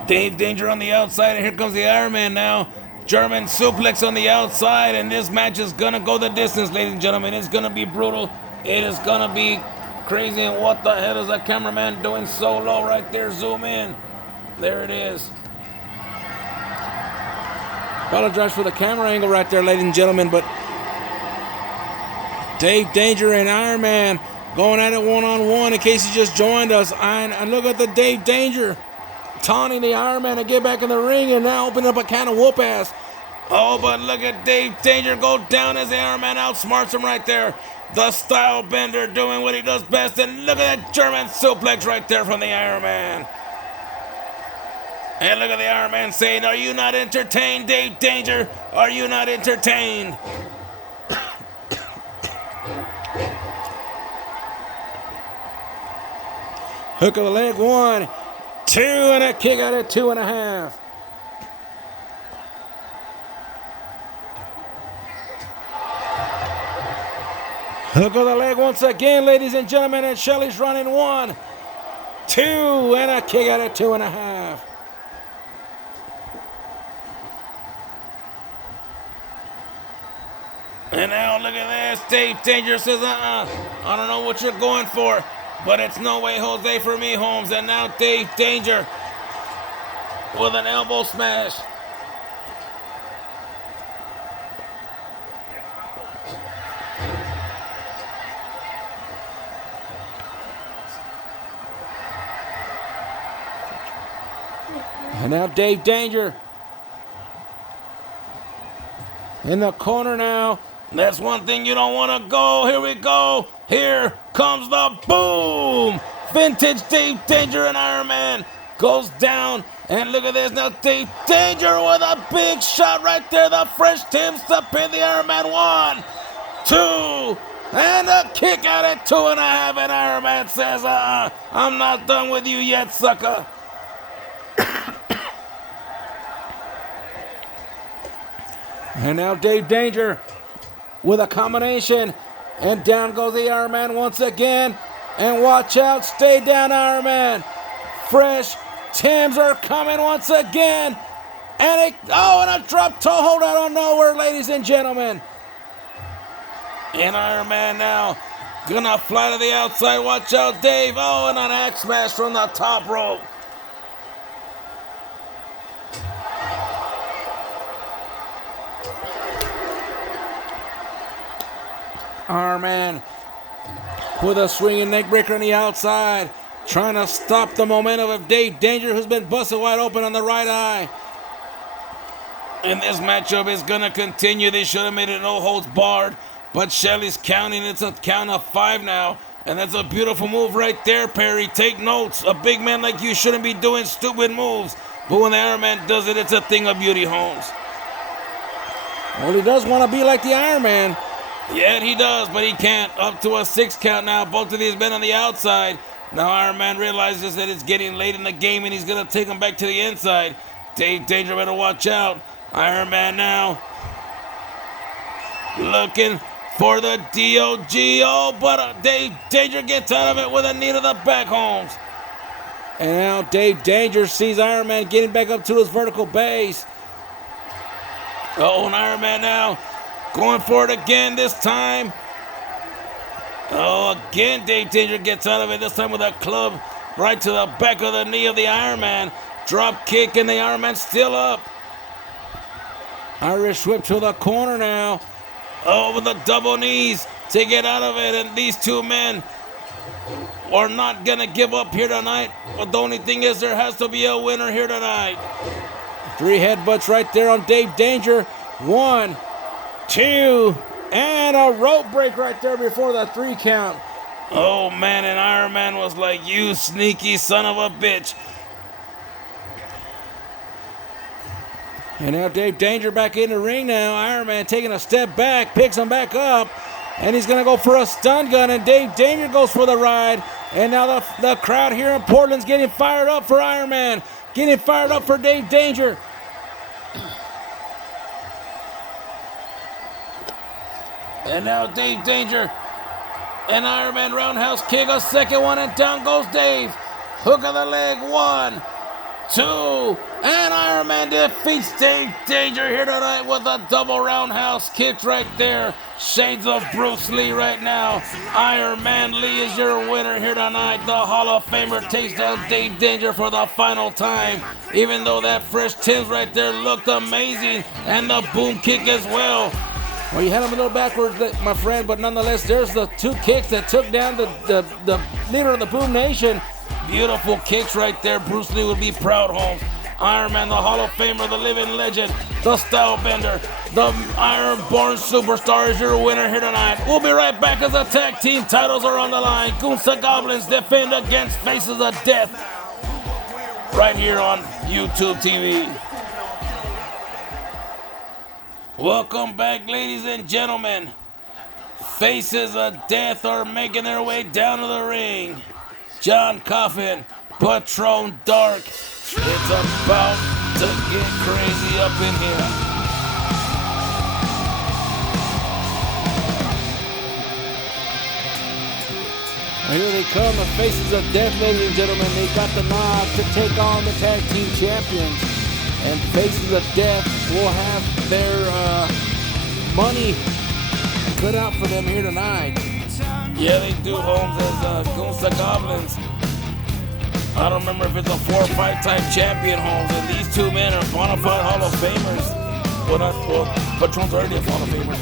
Dave Danger on the outside, and here comes the Iron Man now. German suplex on the outside, and this match is gonna go the distance, ladies and gentlemen. It's gonna be brutal. It is gonna be crazy. And what the hell is that cameraman doing so low right there? Zoom in. There it is. Apologize for the camera angle right there, ladies and gentlemen, but Dave Danger and Iron Man going at it one-on-one in case you just joined us. And look at the Dave Danger taunting the Iron Man to get back in the ring and now opening up a can of whoop ass. Oh, but look at Dave Danger go down as the Iron Man outsmarts him right there. The style bender doing what he does best, and look at that German suplex right there from the Iron Man. And look at the Iron Man saying, "Are you not entertained, Dave Danger? Are you not entertained?" Hook of the leg, 1, 2, and a kick out at 2.5. Hook of the leg once again, ladies and gentlemen, and Shelley's running 1, 2, and a kick out at 2.5. And now look at this. Dave Danger says, I don't know what you're going for, but it's no way Jose for me, Holmes. And now Dave Danger with an elbow smash. And now Dave Danger in the corner now. That's one thing you don't want to go. Here we go. Here comes the boom. Vintage Dave Danger and Iron Man goes down. And look at this now. Dave Danger with a big shot right there. The Fresh Tims to pin the Iron Man. 1, 2, and a kick out at 2.5. And Iron Man says, I'm not done with you yet, sucker. And now Dave Danger with a combination. And down goes the Iron Man once again. And watch out. Stay down, Iron Man. Fresh Tims are coming once again. And a drop toe hold out of nowhere, ladies and gentlemen. And Iron Man now gonna fly to the outside. Watch out, Dave. Oh, and an axe smash from the top rope. Iron Man with a swinging neck breaker on the outside, trying to stop the momentum of Dave Danger, who's been busted wide open on the right eye. And this matchup is going to continue. They should have made it no holds barred, but Shelley's counting. It's a count of 5 now, and that's a beautiful move right there, Perry. Take notes. A big man like you shouldn't be doing stupid moves, but when the Iron Man does it, it's a thing of beauty, Holmes. Well, he does want to be like the Iron Man. Yeah, he does, but he can't. Up to a 6 count now. Both of these men on the outside. Now Iron Man realizes that it's getting late in the game, and he's going to take him back to the inside. Dave Danger better watch out. Iron Man now looking for the DOGO, but Dave Danger gets out of it with a knee to the back, Holmes. And now Dave Danger sees Iron Man getting back up to his vertical base. Oh, and Iron Man now going for it again this time. Oh, again, Dave Danger gets out of it, this time with a club right to the back of the knee of the Iron Man. Drop kick, and the Iron Man's still up. Irish whip to the corner now. Oh, with the double knees to get out of it, and these two men are not gonna give up here tonight. But the only thing is there has to be a winner here tonight. 3 headbutts right there on Dave Danger. 1, 2, and a rope break right there before the 3 count. Oh man, and Iron Man was like, you sneaky son of a bitch. And now Dave Danger back in the ring now. Iron Man taking a step back, picks him back up, and he's going to go for a stun gun, and Dave Danger goes for the ride. And now the crowd here in Portland's getting fired up for Iron Man, getting fired up for Dave Danger. And now Dave Danger and Iron Man roundhouse kick, a second one, and down goes Dave. Hook of the leg, 1, 2, and Iron Man defeats Dave Danger here tonight with a double roundhouse kick right there. Shades of Bruce Lee right now. Iron Man Lee is your winner here tonight. The Hall of Famer takes down Dave Danger for the final time. Even though that fresh Timbs right there looked amazing, and the boom kick as well. Well, you had him a little backwards, my friend, but nonetheless, there's the 2 kicks that took down the leader of the Boom Nation. Beautiful kicks right there. Bruce Lee would be proud, Holmes. Iron Man, the Hall of Famer, the living legend, the style bender, the Iron-born superstar is your winner here tonight. We'll be right back as the tag team titles are on the line. Goonsa Goblins defend against Faces of Death right here on YouTube TV. Welcome back, ladies and gentlemen. Faces of Death are making their way down to the ring. John Coffin, Patron Dark. It's about to get crazy up in here. Here they come, the Faces of Death, ladies and gentlemen. They got the nod to take on the tag team champions. And Faces of Death will have their money cut out for them here tonight. Yeah, they do, Holmes, as Goonsa Goblins. I don't remember if it's a 4 or 5 time champion, Holmes, and these 2 men are bona fide Hall of Famers. Well, Patron's already a Hall of Famer.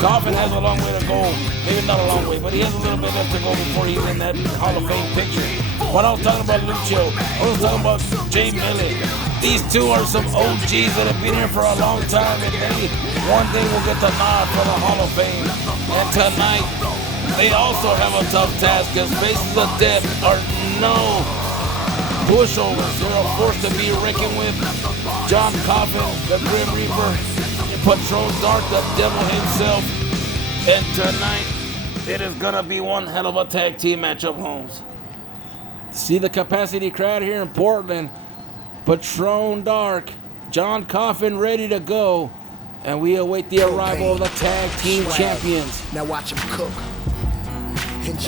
Coffin has a long way to go. Maybe not a long way, but he has a little bit left to go before he's in that Hall of Fame picture. When I was talking about Lucio, I was talking about Jay Millie. These 2 are some OGs that have been here for a long time, and they one day will get the nod for the Hall of Fame. And tonight, they also have a tough task, because Faces of Death are no pushovers. They're a force to be reckoned with. John Coffin, the Grim Reaper, Patron Dark, the devil himself. And tonight, it is gonna be one hell of a tag team matchup, Holmes. See the capacity crowd here in Portland. Patron Dark, John Coffin ready to go. And we await the arrival of the tag team champions. Now watch them cook.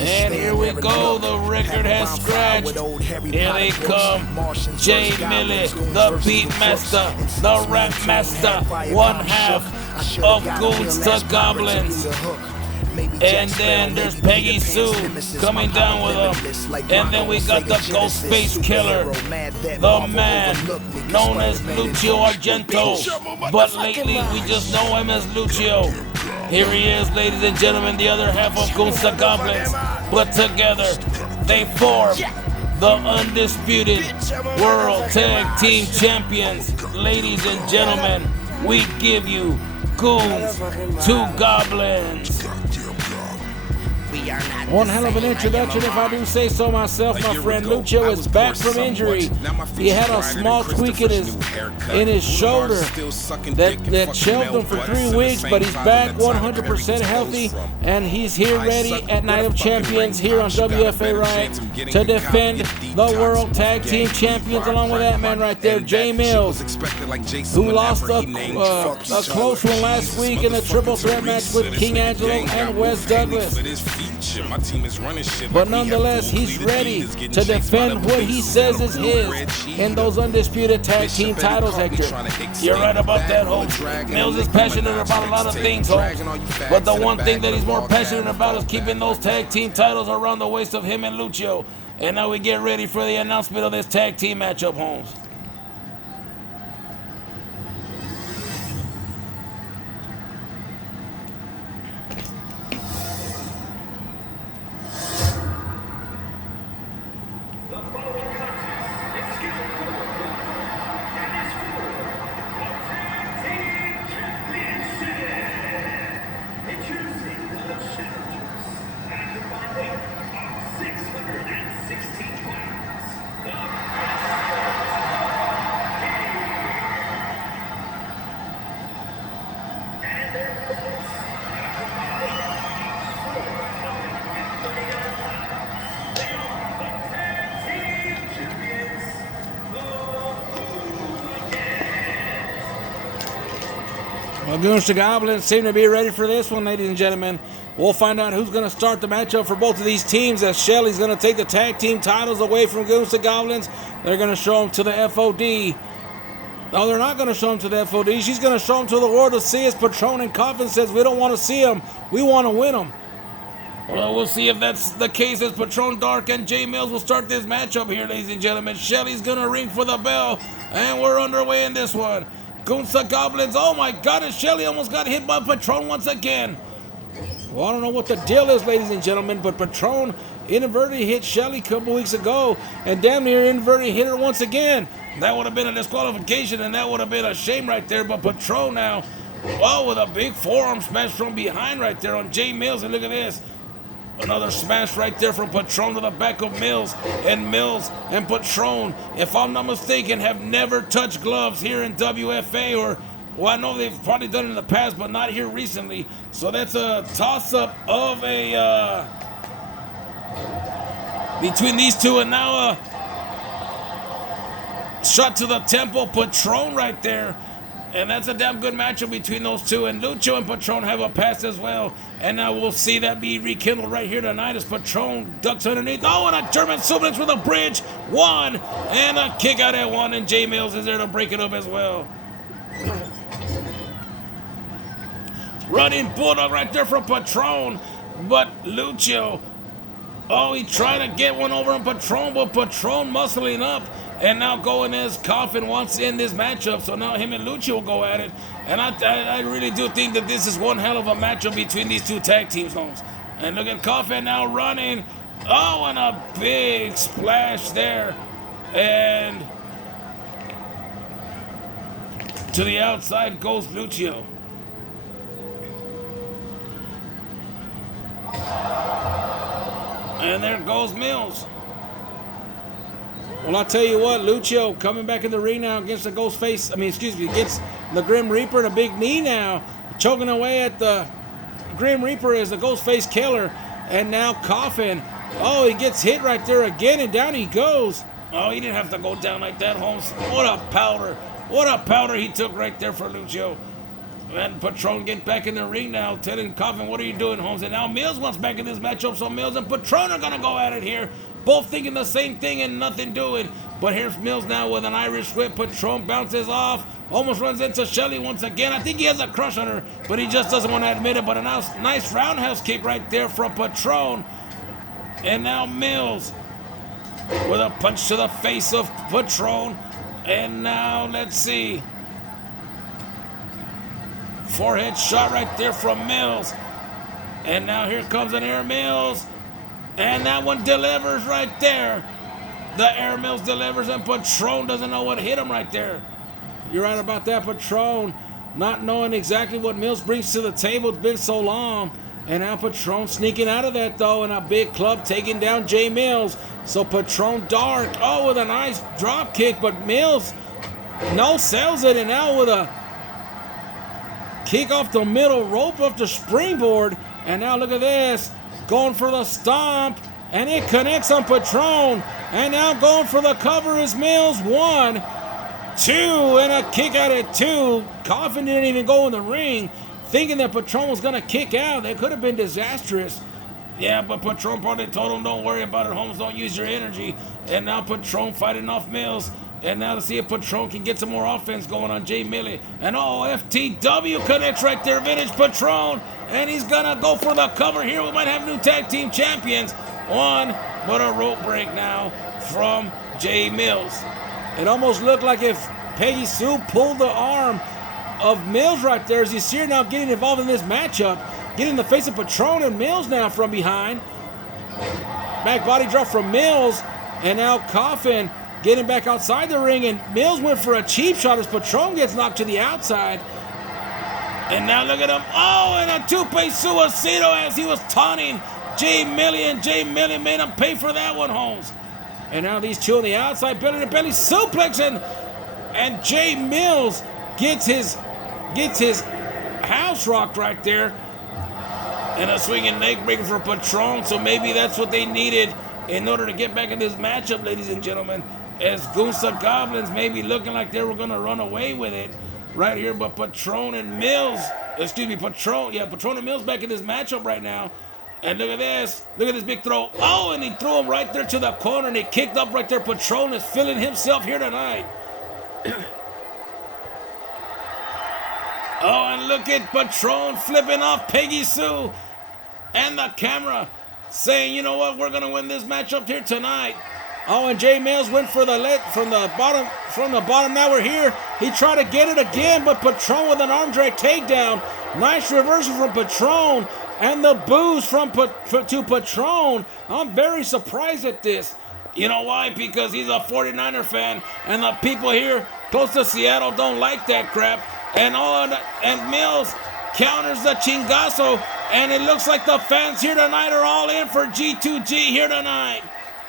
And here we go, the record has scratched. Here they come, Jay Millie, the Beat Master, the Rap Master, one half of Goonsa Goblins. And then there's Peggy Sue coming down with them. And then we got the Ghostface Killer, the man known as Lucio Argento. But lately we just know him as Lucio. Here he is, ladies and gentlemen, the other half of Goonsa Goblins. But together they form the undisputed World Tag Team Champions. Ladies and gentlemen, we give you Goons to Goblins. One hell of an introduction, if I do say so myself. My friend Lucio is back from injury. He had a small tweak in his shoulder that shelved him for 3 weeks, but he's back 100% healthy, and he's here ready at Night of Champions here on WFA Riot to defend the World Tag Team Champions, along with that man right there, Jay Mills, who lost a close one last week in a triple threat match with King Angelo and Wes Douglas. But nonetheless, he's ready to defend what he says is his in those undisputed tag team titles, Hector. You're right about that, Holmes. Mills is passionate about a lot of things, Holmes. But the one thing that he's more passionate about is keeping those tag team titles around the waist of him and Lucio. And now we get ready for the announcement of this tag team matchup, Holmes. Goons Goblins seem to be ready for this one, ladies and gentlemen. We'll find out who's going to start the matchup for both of these teams, as Shelly's going to take the tag team titles away from Goons Goblins. They're going to show them to the FOD. No, they're not going to show them to the FOD. She's going to show them to the world to see us. Patron and Coffin says we don't want to see them. We want to win them. Well, we'll see if that's the case, as Patron Dark and Jay Mills will start this matchup here, ladies and gentlemen. Shelly's going to ring for the bell, and we're underway in this one. Goons Goblins, oh my God, and Shelly almost got hit by Patron once again. Well, I don't know what the deal is, ladies and gentlemen, but Patron inadvertently hit Shelly a couple weeks ago, and damn near inadvertently hit her once again. That would have been a disqualification, and that would have been a shame right there, but Patron now, oh, with a big forearm smash from behind right there on Jay Mills, and look at this. Another smash right there from Patron to the back of Mills. And Mills and Patron, if I'm not mistaken, have never touched gloves here in WFA, or, well, I know they've probably done it in the past, but not here recently. So that's a toss-up of a, between these two, and now a shot to the temple, Patron right there. And that's a damn good matchup between those two. And Lucho and Patron have a pass as well. And now we'll see that be rekindled right here tonight as Patron ducks underneath. Oh, and a German suplex with a bridge. One. And a kick out at one. And Jay Mills is there to break it up as well. Running Bulldog right there from Patron. But Lucho, oh, he tried to get one over on Patron, but Patron muscling up. And now going as Coffin wants to end this matchup, so now him and Lucio will go at it. And I really do think that this is one hell of a matchup between these two tag teams, Holmes. And look at Coffin now running. Oh, and a big splash there. And to the outside goes Lucio. And there goes Mills. Well, I'll tell you what, Lucio coming back in the ring now against the against the Grim Reaper, and a big knee now, choking away at the Grim Reaper as the Ghostface Killer. And now Coffin, oh, he gets hit right there again, and down he goes. Oh, he didn't have to go down like that, Holmes. What a powder he took right there for Lucio. And Patron get back in the ring now, telling Coffin, what are you doing, Holmes? And now Mills wants back in this matchup, so Mills and Patron are going to go at it here. Both thinking the same thing and nothing doing. But here's Mills now with an Irish whip. Patron bounces off. Almost runs into Shelly once again. I think he has a crush on her, but he just doesn't want to admit it. But a nice roundhouse kick right there from Patron. And now Mills with a punch to the face of Patron. And now, let's see. Forehead shot right there from Mills. And now here comes an Air Mills. And that one delivers right there. The Air Mills delivers, and Patron doesn't know what hit him right there. You're right about that, Patron. Not knowing exactly what Mills brings to the table. It's been so long. And now Patron sneaking out of that, though, and a big club taking down Jay Mills. So Patron Dark, oh, with a nice drop kick, but Mills sells it, and now with a kick off the middle rope off the springboard. And now look at this. Going for the stomp, and it connects on Patron. And now going for the cover is Mills. 1, 2, and a kick out at 2. Coffin didn't even go in the ring, thinking that Patron was going to kick out. That could have been disastrous. Yeah, but Patron probably told him, don't worry about it, Holmes, don't use your energy. And now Patron fighting off Mills. And now to see if Patron can get some more offense going on Jay Millie. And FTW connects right there, Vintage Patron. And he's gonna go for the cover here. We might have new tag team champions. One, but a rope break now from Jay Mills. It almost looked like if Peggy Sue pulled the arm of Mills right there, as you see her now getting involved in this matchup. Getting the face of Patron and Mills now from behind. Back body drop from Mills. And now Coffin getting back outside the ring, and Mills went for a cheap shot as Patron gets knocked to the outside. And now look at him. Oh, and a tope suicida as he was taunting Jay Millie, and Jay Millie made him pay for that one, Holmes. And now these two on the outside, belly to belly suplex, and Jay Mills gets his house rocked right there. And a swinging neck breaker for Patron, so maybe that's what they needed in order to get back in this matchup, ladies and gentlemen. As Goons Goblins maybe looking like they were going to run away with it. right here, but Patron and Mills, Patron and Mills back in this matchup right now. And look at this big throw. Oh, and he threw him right there to the corner, and he kicked up right there. Patron is feeling himself here tonight. Oh, and look at Patron flipping off Peggy Sue and the camera, saying, you know what, we're gonna win this matchup here tonight. Oh, and Jay Mills went for the leg from the bottom. Now we're here. He tried to get it again, but Patron with an arm drag takedown. Nice reversal from Patron, and the boos to Patron. I'm very surprised at this. You know why? Because he's a 49er fan, and the people here close to Seattle don't like that crap. And Mills counters the chingazo, and it looks like the fans here tonight are all in for G2G here tonight.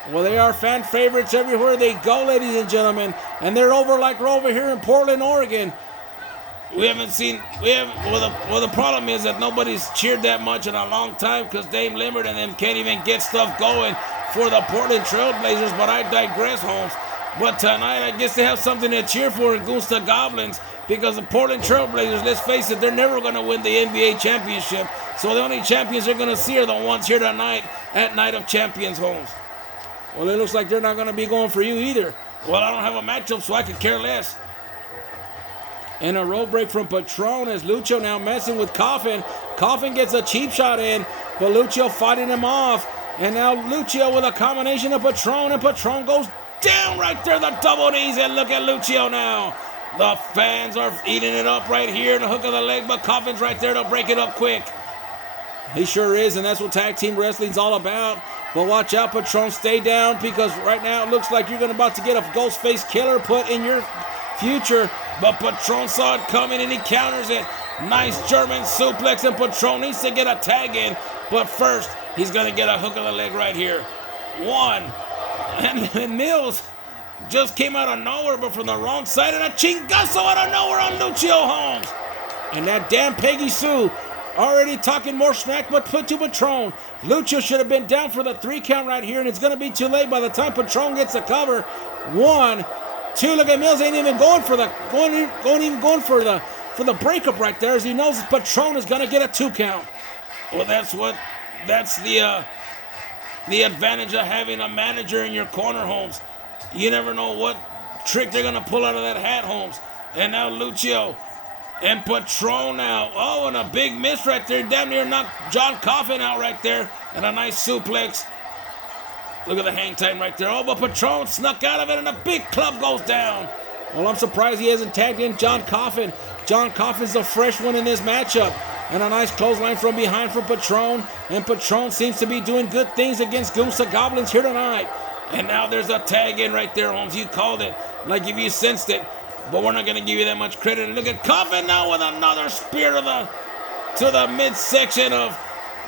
Well, they are fan favorites everywhere they go, ladies and gentlemen, and they're over here in Portland, Oregon. The problem is that nobody's cheered that much in a long time because Dame Lillard and them can't even get stuff going for the Portland Trailblazers, but I digress, Holmes. But tonight, I guess they have something to cheer for in Gunsta Goblins, because the Portland Trailblazers, let's face it, they're never going to win the NBA championship. So the only champions they're going to see are the ones here tonight at Night of Champions, Holmes. Well, it looks like they're not going to be going for you either. Well, I don't have a matchup, so I could care less. And a rope break from Patron as Lucio now messing with Coffin. Coffin gets a cheap shot in, but Lucio fighting him off. And now Lucio with a combination of Patron, and Patron goes down right there, the double knees, and look at Lucio now. The fans are eating it up right here in the hook of the leg, but Coffin's right there to break it up quick. He sure is, and that's what tag team wrestling's all about. But watch out, Patron, stay down, because right now it looks like you're about to get a Ghostface Killer put in your future. But Patron saw it coming, and he counters it. Nice German suplex, and Patron needs to get a tag in. But first, he's going to get a hook of the leg right here. One. And Mills just came out of nowhere, but from the wrong side, and a chingazo out of nowhere on Lucio Holmes. And that damn Peggy Sue already talking more smack, but put to Patron. Lucio should have been down for the 3 count right here, and it's going to be too late by the time Patron gets the cover. 1, 2. Look at Mills, ain't even going for the breakup right there, as he knows Patron is going to get a 2 count. Well, that's the advantage of having a manager in your corner, Holmes. You never know what trick they're going to pull out of that hat, Holmes. And now Lucio and Patron now. Oh, and a big miss right there. Damn near knocked John Coffin out right there. And a nice suplex. Look at the hang time right there. Oh, but Patron snuck out of it, and a big club goes down. Well, I'm surprised he hasn't tagged in John Coffin. John Coffin's the fresh one in this matchup. And a nice clothesline from behind from Patron. And Patron seems to be doing good things against Gunsta Goblins here tonight. And now there's a tag in right there, Holmes. You called it, like if you sensed it. But we're not going to give you that much credit. And look at Coffin now with another spear to the midsection of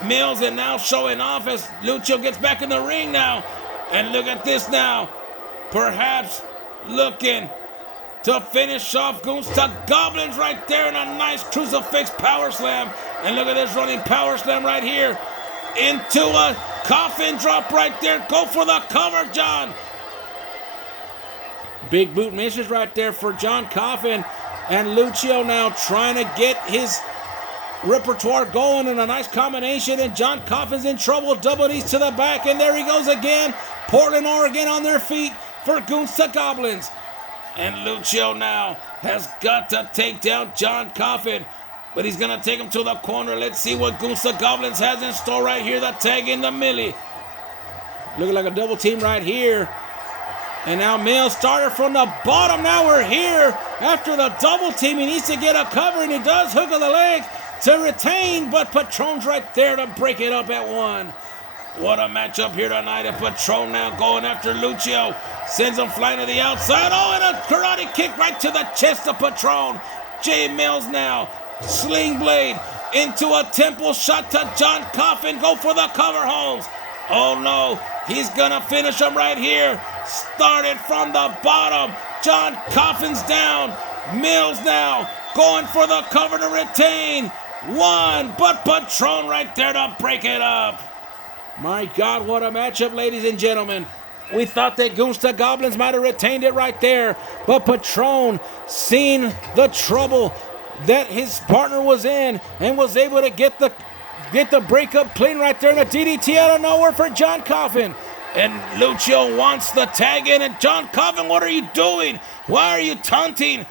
Mills. And now showing off as Lucio gets back in the ring now. And look at this now. Perhaps looking to finish off Gunsta Goblins right there in a nice crucifix power slam. And look at this running power slam right here into a Coffin drop right there. Go for the cover, John. Big boot misses right there for John Coffin. And Lucio now trying to get his repertoire going in a nice combination. And John Coffin's in trouble. Double knees to the back. And there he goes again. Portland, Oregon on their feet for Gunsta Goblins. And Lucio now has got to take down John Coffin. But he's going to take him to the corner. Let's see what Gunsta Goblins has in store right here. The tag in the Millie. Looking like a double team right here. And now Mills started from the bottom. Now we're here after the double team. He needs to get a cover, and he does. Hook of the leg to retain. But Patron's right there to break it up at 1. What a matchup here tonight. And Patron now going after Lucio. Sends him flying to the outside. Oh, and a karate kick right to the chest of Patron. Jay Mills now. Sling blade into a temple shot to John Coffin. Go for the cover, Holmes. Oh no, he's gonna finish him right here. Started from the bottom. John Coffin's down. Mills now going for the cover to retain. 1, but Patron right there to break it up. My God, what a matchup, ladies and gentlemen. We thought that Gunsta Goblins might have retained it right there, but Patron, seen the trouble that his partner was in, and was able to get the breakup clean right there, and a DDT out of nowhere for John Coffin. And Lucio wants the tag in, and John Coffin, what are you doing? Why are you taunting?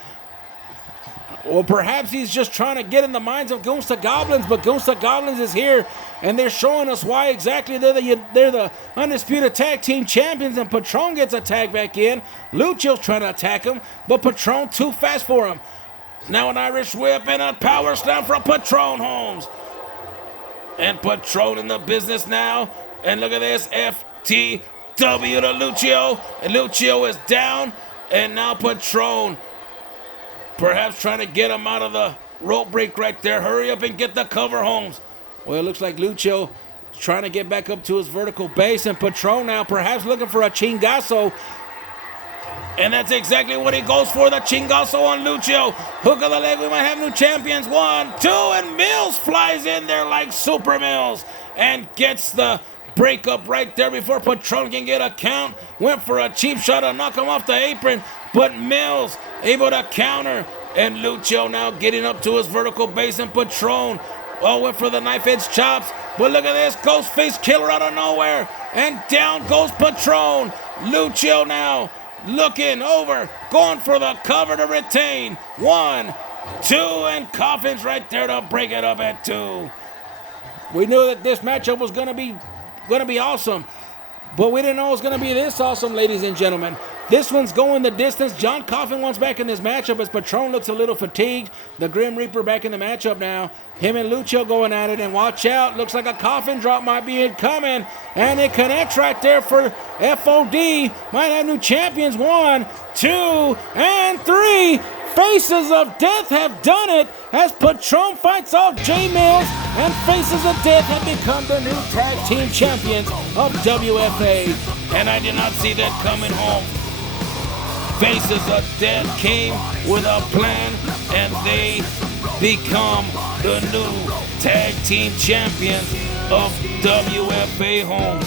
Well, perhaps he's just trying to get in the minds of Gunsta Goblins, but Gunsta Goblins is here, and they're showing us why exactly they're the undisputed tag team champions, and Patron gets a tag back in. Lucio's trying to attack him, but Patron too fast for him. Now an Irish whip and a power slam from Patron Holmes. And Patron in the business now, and look at this, FTW to Lucio, and Lucio is down, and now Patron perhaps trying to get him out of the rope break right there. Hurry up and get the cover, Holmes. Well, it looks like Lucio is trying to get back up to his vertical base, and Patron now perhaps looking for a chingazo. And that's exactly what he goes for, the chingazo on Lucio. Hook of the leg, we might have new champions. 1, 2, and Mills flies in there like Super Mills and gets the breakup right there before Patron can get a count. Went for a cheap shot to knock him off the apron, but Mills able to counter, and Lucio now getting up to his vertical base, and Patron went for the knife edge chops, but look at this, ghost face killer out of nowhere, and down goes Patron. Lucio now looking over, going for the cover to retain. 1, 2, and Coffin's right there to break it up at 2. We knew that this matchup was gonna be awesome, but we didn't know it was going to be this awesome, ladies and gentlemen. This one's going the distance. John Coffin wants back in this matchup as Patron looks a little fatigued. The Grim Reaper back in the matchup now. Him and Lucio going at it, and watch out. Looks like a Coffin drop might be incoming, and it connects right there for FOD. Might have new champions. 1, 2, and 3. Faces of Death have done it as Patron fights off J Mills, and Faces of Death have become the new tag team champions of WFA. And I did not see that coming home. Faces of Death came with a plan, and they become the new tag team champions of WFA home.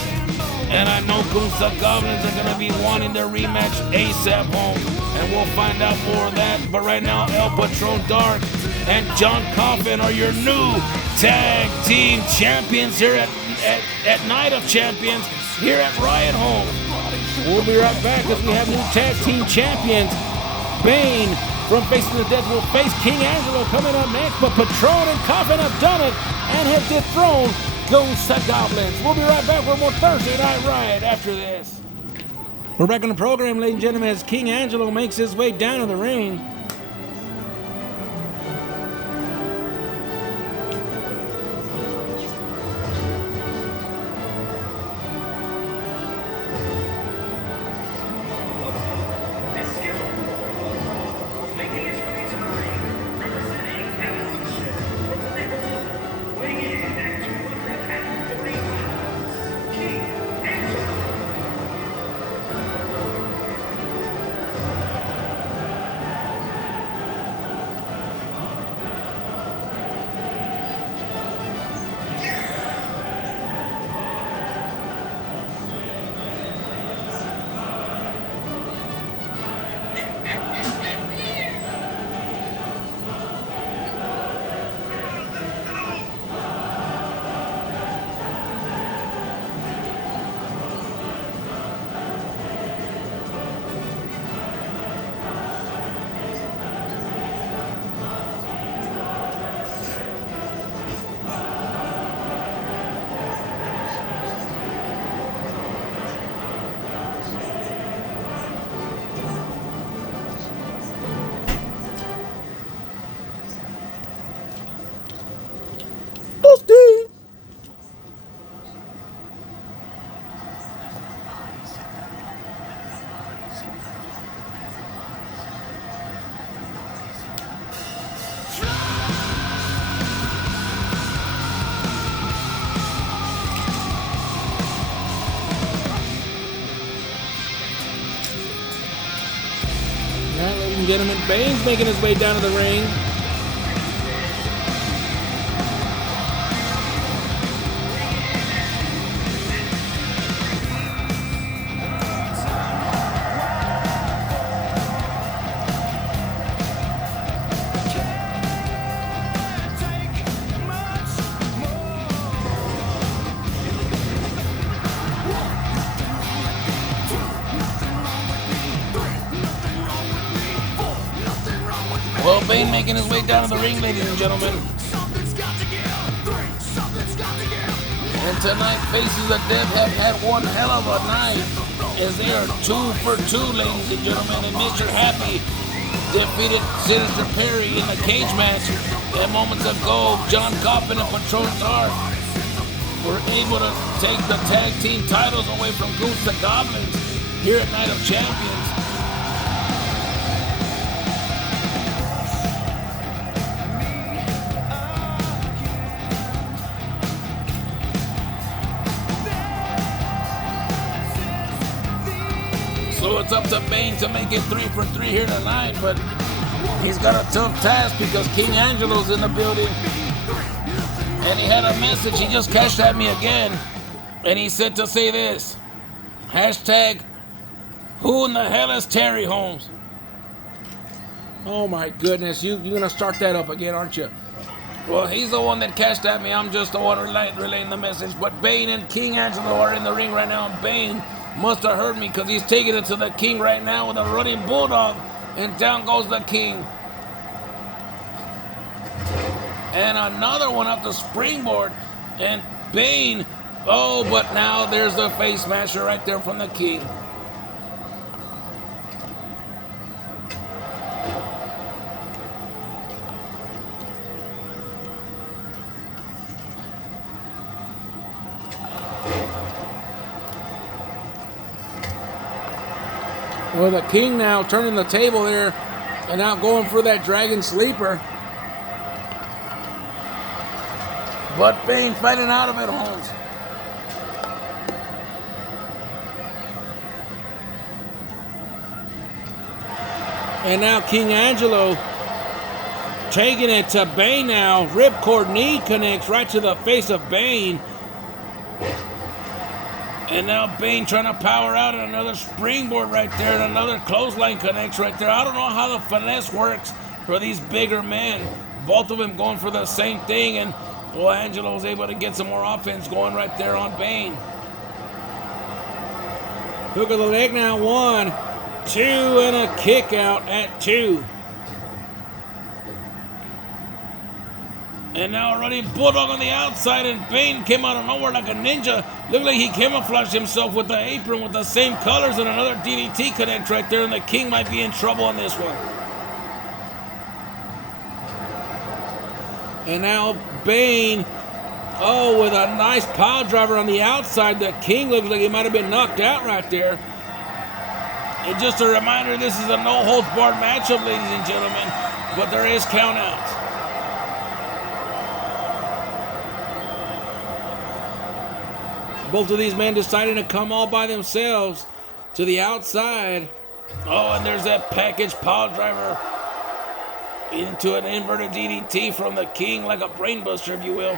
And I know Gunsta Goblins are going to be wanting their rematch ASAP, home. And we'll find out more of that. But right now, El Patron Dark and John Coffin are your new tag team champions here at Night of Champions here at Riot Home. We'll be right back as we have new tag team champions. Bane from Faces of Death will face King Angelo coming up next. But Patron and Coffin have done it and have dethroned Gunsta Goblins. We'll be right back with more Thursday Night Riot after this. We're back on the program, ladies and gentlemen, as King Angelo makes his way down to the ring. Ladies and gentlemen, Bane's making his way down to the ring. Bane making his way down to the ring, ladies and gentlemen. And tonight, Faces of Death have had one hell of a night, as they are 2 for 2, ladies and gentlemen. And Mr. Happy defeated Sinister Perry in the cage match. And moments ago, John Coffin and Patron Dark were able to take the tag team titles away from Goose the Goblins here at Night of Champions. So it's up to Bane to make it 3 for 3 here tonight, but he's got a tough task because King Angelo's in the building. And he had a message. He just cashed at me again. And he said to say this. Hashtag, who in the hell is Terry Holmes? Oh my goodness, you're gonna start that up again, aren't you? Well, he's the one that cashed at me. I'm just the one relaying the message. But Bane and King Angelo are in the ring right now. And Bane must have heard me because he's taking it to the King right now with a running bulldog. And down goes the King. And another one up the springboard. And Bane, oh, but now there's the face smasher right there from the King. Well, the King now turning the table there and now going for that Dragon Sleeper. But Bane fighting out of it, Holmes. And now King Angelo taking it to Bane now. Ripcord knee connects right to the face of Bane. And now Bane trying to power out, and another springboard right there, and another clothesline connects right there. I don't know how the finesse works for these bigger men. Both of them going for the same thing, and well, Angelo was able to get some more offense going right there on Bane. Hook of the leg now, 1, 2, and a kick out at 2. And now a running bulldog on the outside, and Bane came out of nowhere like a ninja. Looked like he camouflaged himself with the apron with the same colors, and another DDT connect right there, and the King might be in trouble on this one. And now Bane, oh, with a nice pile driver on the outside. The King looks like he might have been knocked out right there. And just a reminder, this is a no-holds-barred matchup, ladies and gentlemen, but there is countouts. Both of these men deciding to come all by themselves to the outside. Oh, and there's that package pile driver into an inverted DDT from the King, like a brainbuster, if you will.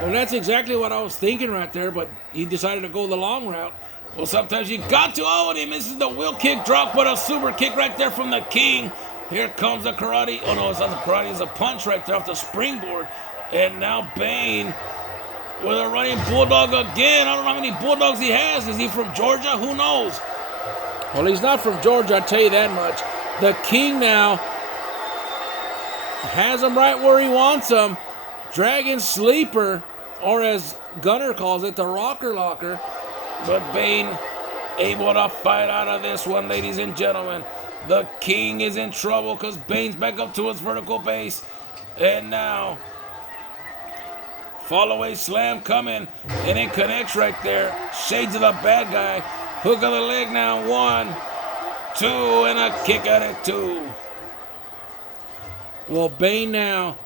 Well, that's exactly what I was thinking right there, but he decided to go the long route. Well, sometimes you got to. Oh, and he misses the wheel kick drop, but a super kick right there from the King. Here comes the karate. Oh, no, it's not the karate. It's a punch right there off the springboard. And now Bane with a running bulldog again. I don't know how many bulldogs he has. Is he from Georgia? Who knows? Well, he's not from Georgia, I'll tell you that much. The King now has him right where he wants him. Dragon Sleeper, or as Gunner calls it, the Rocker Locker. But Bane able to fight out of this one, ladies and gentlemen. The King is in trouble because Bane's back up to his vertical base. And now, fall away slam coming, and it connects right there. Shades of the bad guy. Hook of the leg now, 1, 2, and a kick out at 2. Well, Bane now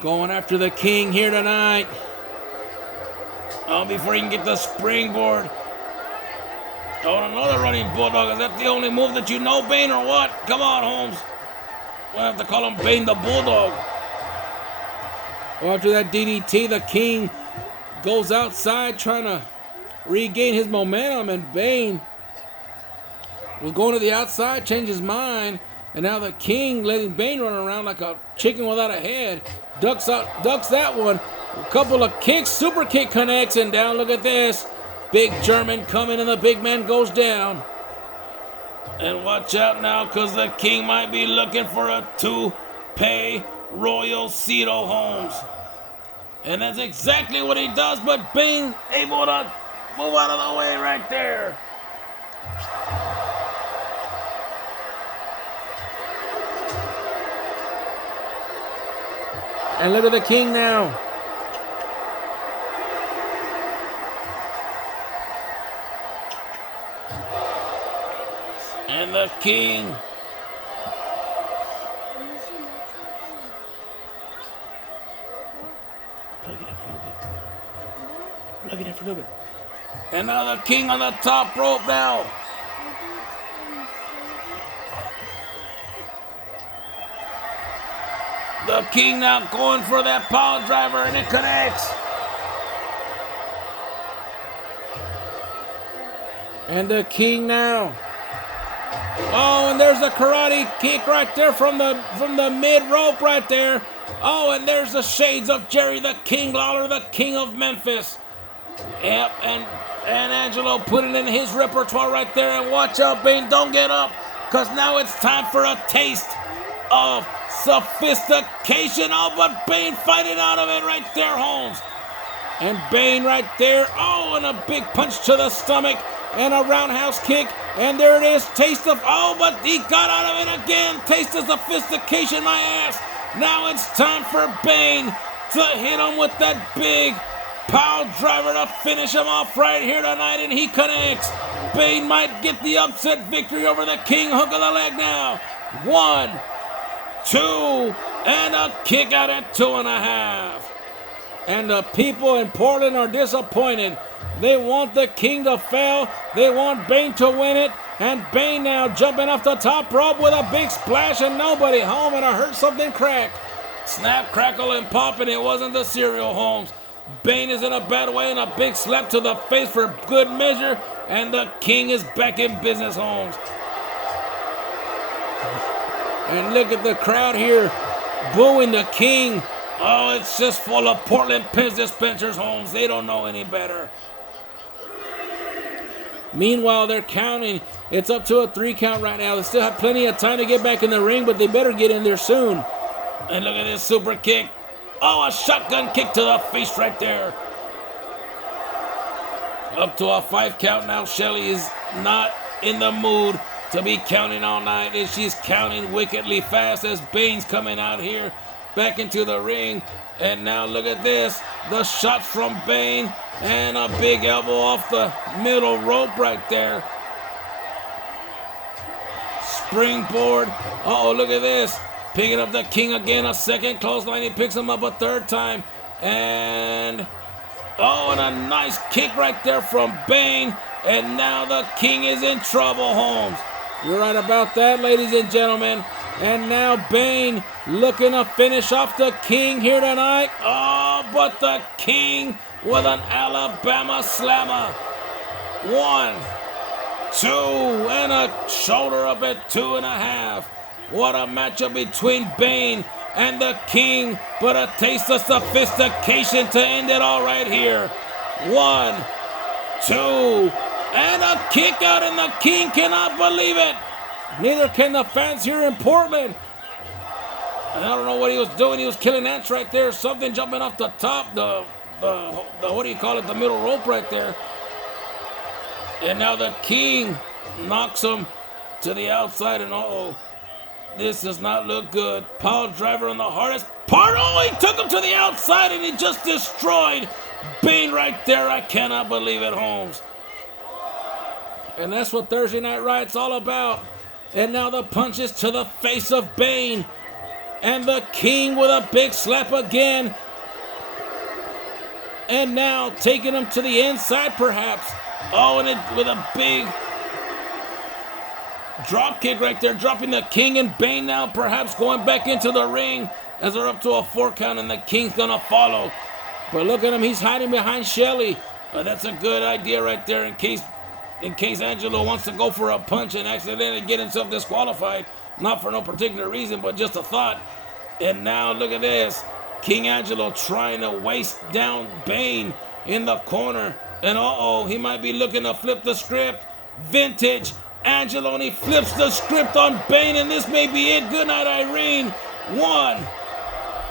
going after the King here tonight. Oh, before he can get the springboard. Oh, another running bulldog. Is that the only move that you know, Bane, or what? Come on, Holmes. We'll have to call him Bane the Bulldog. Well, after that DDT, the King goes outside trying to regain his momentum, and Bane was going to the outside, change his mind, and now the King letting Bane run around like a chicken without a head. Ducks that one. A couple of kicks, super kick connects, and down. Look at this. Big German coming, and the big man goes down. And watch out now, because the king might be looking for a toupee royal Cito Holmes. And that's exactly what he does, but Bane able to move out of the way right there. And look at the king now. And the king. Plug it in for a little bit. And now the king on the top rope now. The king now going for that power driver, and it connects. And the king now. Oh, and there's the karate kick right there from the mid rope right there. Oh, and there's the shades of Jerry the King Lawler, the king of Memphis. Yep, and Angelo put it in his repertoire right there. And watch out, Bane, don't get up, because now it's time for a taste of sophistication. Oh, but Bane fighting out of it right there, Holmes. And Bane right there. Oh, and a big punch to the stomach and a roundhouse kick. And there it is. Taste of, oh, but he got out of it again. Taste of sophistication, my ass. Now it's time for Bane to hit him with that big power driver to finish him off right here tonight. And he connects. Bane might get the upset victory over the king. Hook of the leg now. 1, 2, and a kick out at 2.5. And the people in Portland are disappointed. They want the king to fail. They want Bane to win it. And Bane now jumping off the top rope with a big splash and nobody home. And I heard something crack. Snap, crackle, and pop, and it wasn't the cereal, Holmes. Bane is in a bad way and a big slap to the face for good measure. And the king is back in business, Holmes. And look at the crowd here booing the king. Oh, it's just full of Portland Pens dispensers, Holmes. They don't know any better. Meanwhile, they're counting. It's up to a 3 count right now. They still have plenty of time to get back in the ring, but they better get in there soon. And look at this super kick. Oh, a shotgun kick to the face right there. Up to a 5 count now. Shelly is not in the mood to be counting all night, and she's counting wickedly fast as Bane's coming out here back into the ring. And now look at this, the shot from Bane and a big elbow off the middle rope right there. Springboard. Uh-oh, look at this, picking up the king again, a second clothesline. He picks him up a 3rd time, and oh, and a nice kick right there from Bane. And now the king is in trouble, Holmes. You're right about that, ladies and gentlemen. And now Bane looking to finish off the king here tonight. Oh, but the king with an Alabama slammer. 1, 2, and a shoulder up at 2.5. What a matchup between Bane and the king, but a taste of sophistication to end it all right here. 1, 2, and a kick out, and the king cannot believe it. Neither can the fans here in Portland. And I don't know what he was doing. He was killing ants right there. Something jumping off the top, the what do you call it, the middle rope right there. And now the king knocks him to the outside, and uh-oh, this does not look good. Power driver on the hardest part. Oh, he took him to the outside, and he just destroyed Bane right there. I cannot believe it, Holmes. And that's what Thursday Night Riot's all about. And now the punches to the face of Bane. And the king with a big slap again. And now taking him to the inside perhaps. Oh, and it with a big drop kick right there. Dropping the king, and Bane now perhaps going back into the ring as they're up to a 4 count, and the king's gonna follow. But look at him, he's hiding behind Shelly. That's a good idea right there in case Angelo wants to go for a punch and accidentally get himself disqualified. Not for no particular reason, but just a thought. And now look at this. King Angelo trying to waste down Bane in the corner. And uh-oh, he might be looking to flip the script. Vintage Angelo, and he flips the script on Bane, and this may be it. Good night, Irene. 1,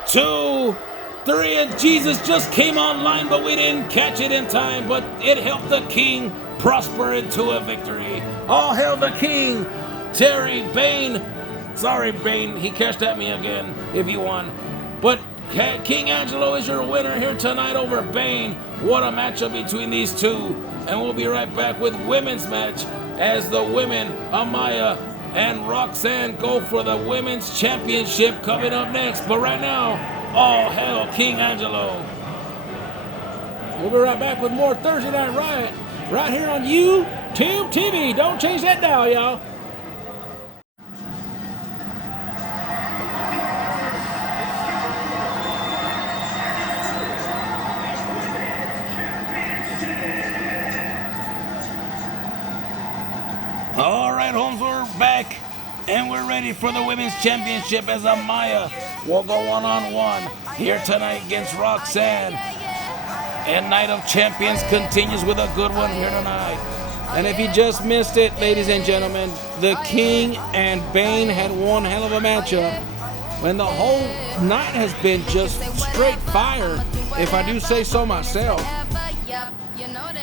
2, 3, and Jesus just came online, but we didn't catch it in time, but it helped the king prosper into a victory. All hail the king. Terry, Bane. Sorry, Bane, he cashed at me again if he won. But King Angelo is your winner here tonight over Bane. What a matchup between these two. And we'll be right back with women's match as the women, Amaya and Roxanne, go for the women's championship coming up next. But right now, all hail King Angelo. We'll be right back with more Thursday Night Riot right here on YouTube TV. Don't change that dial, y'all. All right, Holmes, we're back, and we're ready for the women's championship as Amaya will go one-on-one here tonight against Roxanne. And Night of Champions continues with a good one here tonight. And if you just missed it, ladies and gentlemen, the King and Bane had one hell of a matchup. When the whole night has been just straight fire, if I do say so myself.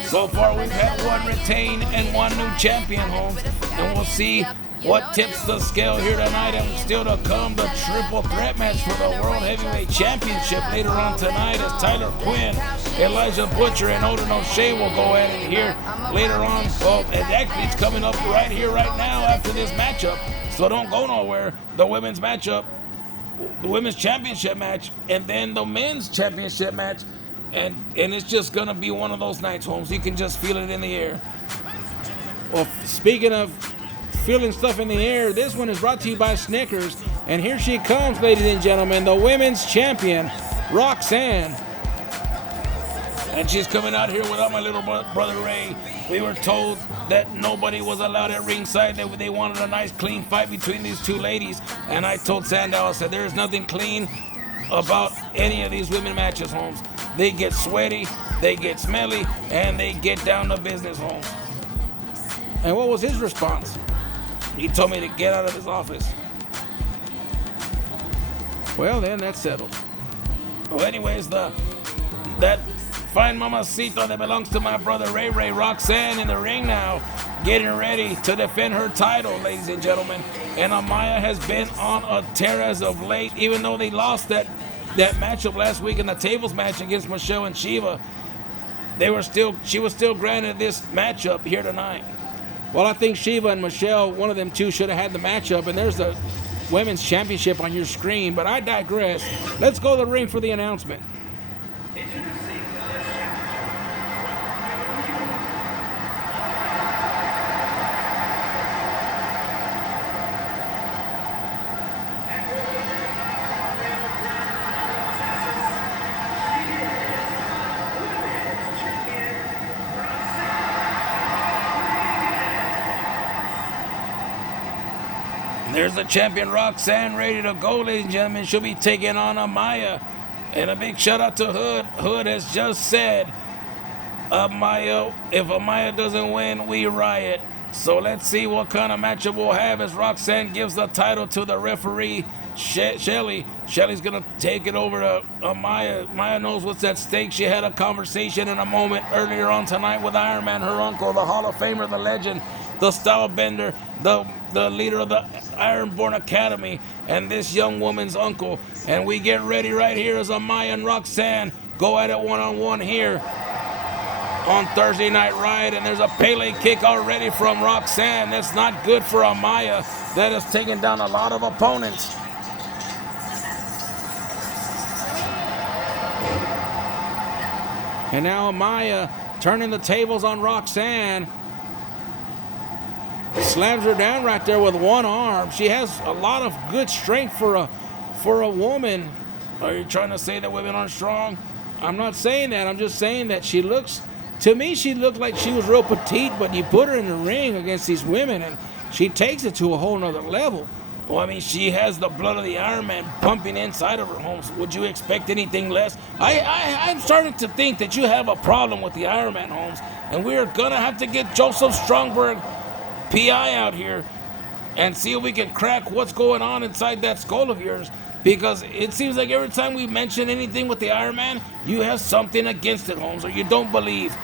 So far, we've had one retain and one new champion, Holmes. And we'll see what tips the scale here tonight. And still to come, the triple threat match for the World Heavyweight Championship later on tonight as Tyler Quinn, Elijah Butcher, and Odin O'Shea will go at it here later on. Well, actually, it's coming up right here, right now after this matchup. So don't go nowhere. The women's matchup, the women's championship match, and then the men's championship match. And it's just going to be one of those nights, Holmes. You can just feel it in the air. Well, speaking of feeling stuff in the air, this one is brought to you by Snickers. And here she comes, ladies and gentlemen, the women's champion, Roxanne. And she's coming out here without my little brother Ray. We were told that nobody was allowed at ringside. They wanted a nice, clean fight between these two ladies. And I told Sandow, I said, there is nothing clean about any of these women matches, Holmes. They get sweaty, they get smelly, and they get down to business, Holmes. And what was his response? He told me to get out of his office. Well, then that's settled. Well, anyways, that fine mamacita that belongs to my brother Ray Roxanne in the ring now, getting ready to defend her title, ladies and gentlemen. And Amaya has been on a tear as of late, even though they lost that matchup last week in the tables match against Michelle and Shiva. She was still granted this matchup here tonight. Well, I think Shiva and Michelle, one of them two, should have had the matchup, and there's the women's championship on your screen, but I digress. Let's go to the ring for the announcement. There's the champion Roxanne ready to go, ladies and gentlemen. She'll be taking on Amaya. And a big shout out to Hood. Hood has just said, Amaya, if Amaya doesn't win, we riot. So let's see what kind of matchup we'll have as Roxanne gives the title to the referee, Shelly. Shelly's going to take it over to Amaya. Amaya knows what's at stake. She had a conversation in a moment earlier on tonight with Iron Man, her uncle, the Hall of Famer, the legend, the style bender, the leader of the Ironborn Academy, and this young woman's uncle. And we get ready right here as Amaya and Roxanne go at it one-on-one here on Thursday Night Riot. And there's a Pele kick already from Roxanne. That's not good for Amaya. That has taken down a lot of opponents. And now Amaya turning the tables on Roxanne. Slams her down right there with one arm. She has a lot of good strength for a woman. Are you trying to say that women aren't strong? I'm not saying that. I'm just saying that she looks, to me, she looked like she was real petite, but you put her in the ring against these women and she takes it to a whole nother level. Well, I mean, she has the blood of the Iron Man pumping inside of her, Holmes. Would you expect anything less? I'm starting to think that you have a problem with the Iron Man, Holmes, and we're going to have to get Joseph Strongberg PI out here and see if we can crack what's going on inside that skull of yours. Because it seems like every time we mention anything with the Iron Man, you have something against it, Holmes, or you don't believe.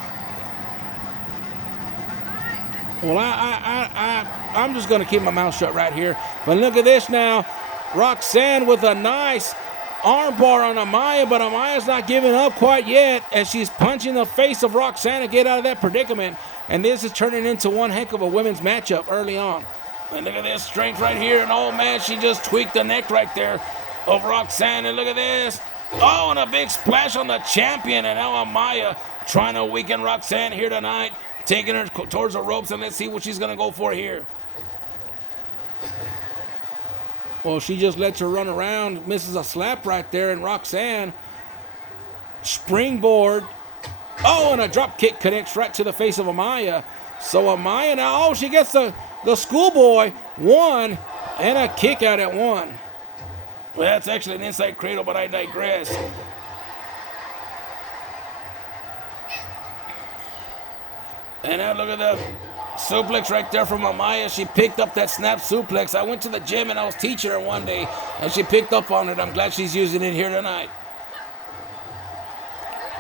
Well, I'm just going to keep my mouth shut right here. But look at this now. Roxanne with a nice armbar on Amaya, but Amaya's not giving up quite yet as she's punching the face of Roxanne to get out of that predicament. And this is turning into one heck of a women's matchup early on. And look at this strength right here. And oh, man, she just tweaked the neck right there of Roxanne. And look at this. Oh, and a big splash on the champion. And now Amaya trying to weaken Roxanne here tonight, taking her towards the ropes. And let's see what she's going to go for here. Well, she just lets her run around, misses a slap right there, and Roxanne springboard. Oh, and a drop kick connects right to the face of Amaya. So Amaya now, oh, she gets the schoolboy one and a kick out at one. Well, that's actually an inside cradle, but I digress. And now look at the suplex right there from Amaya. She picked up that snap suplex. I went to the gym and I was teaching her one day, and she picked up on it. I'm glad she's using it here tonight.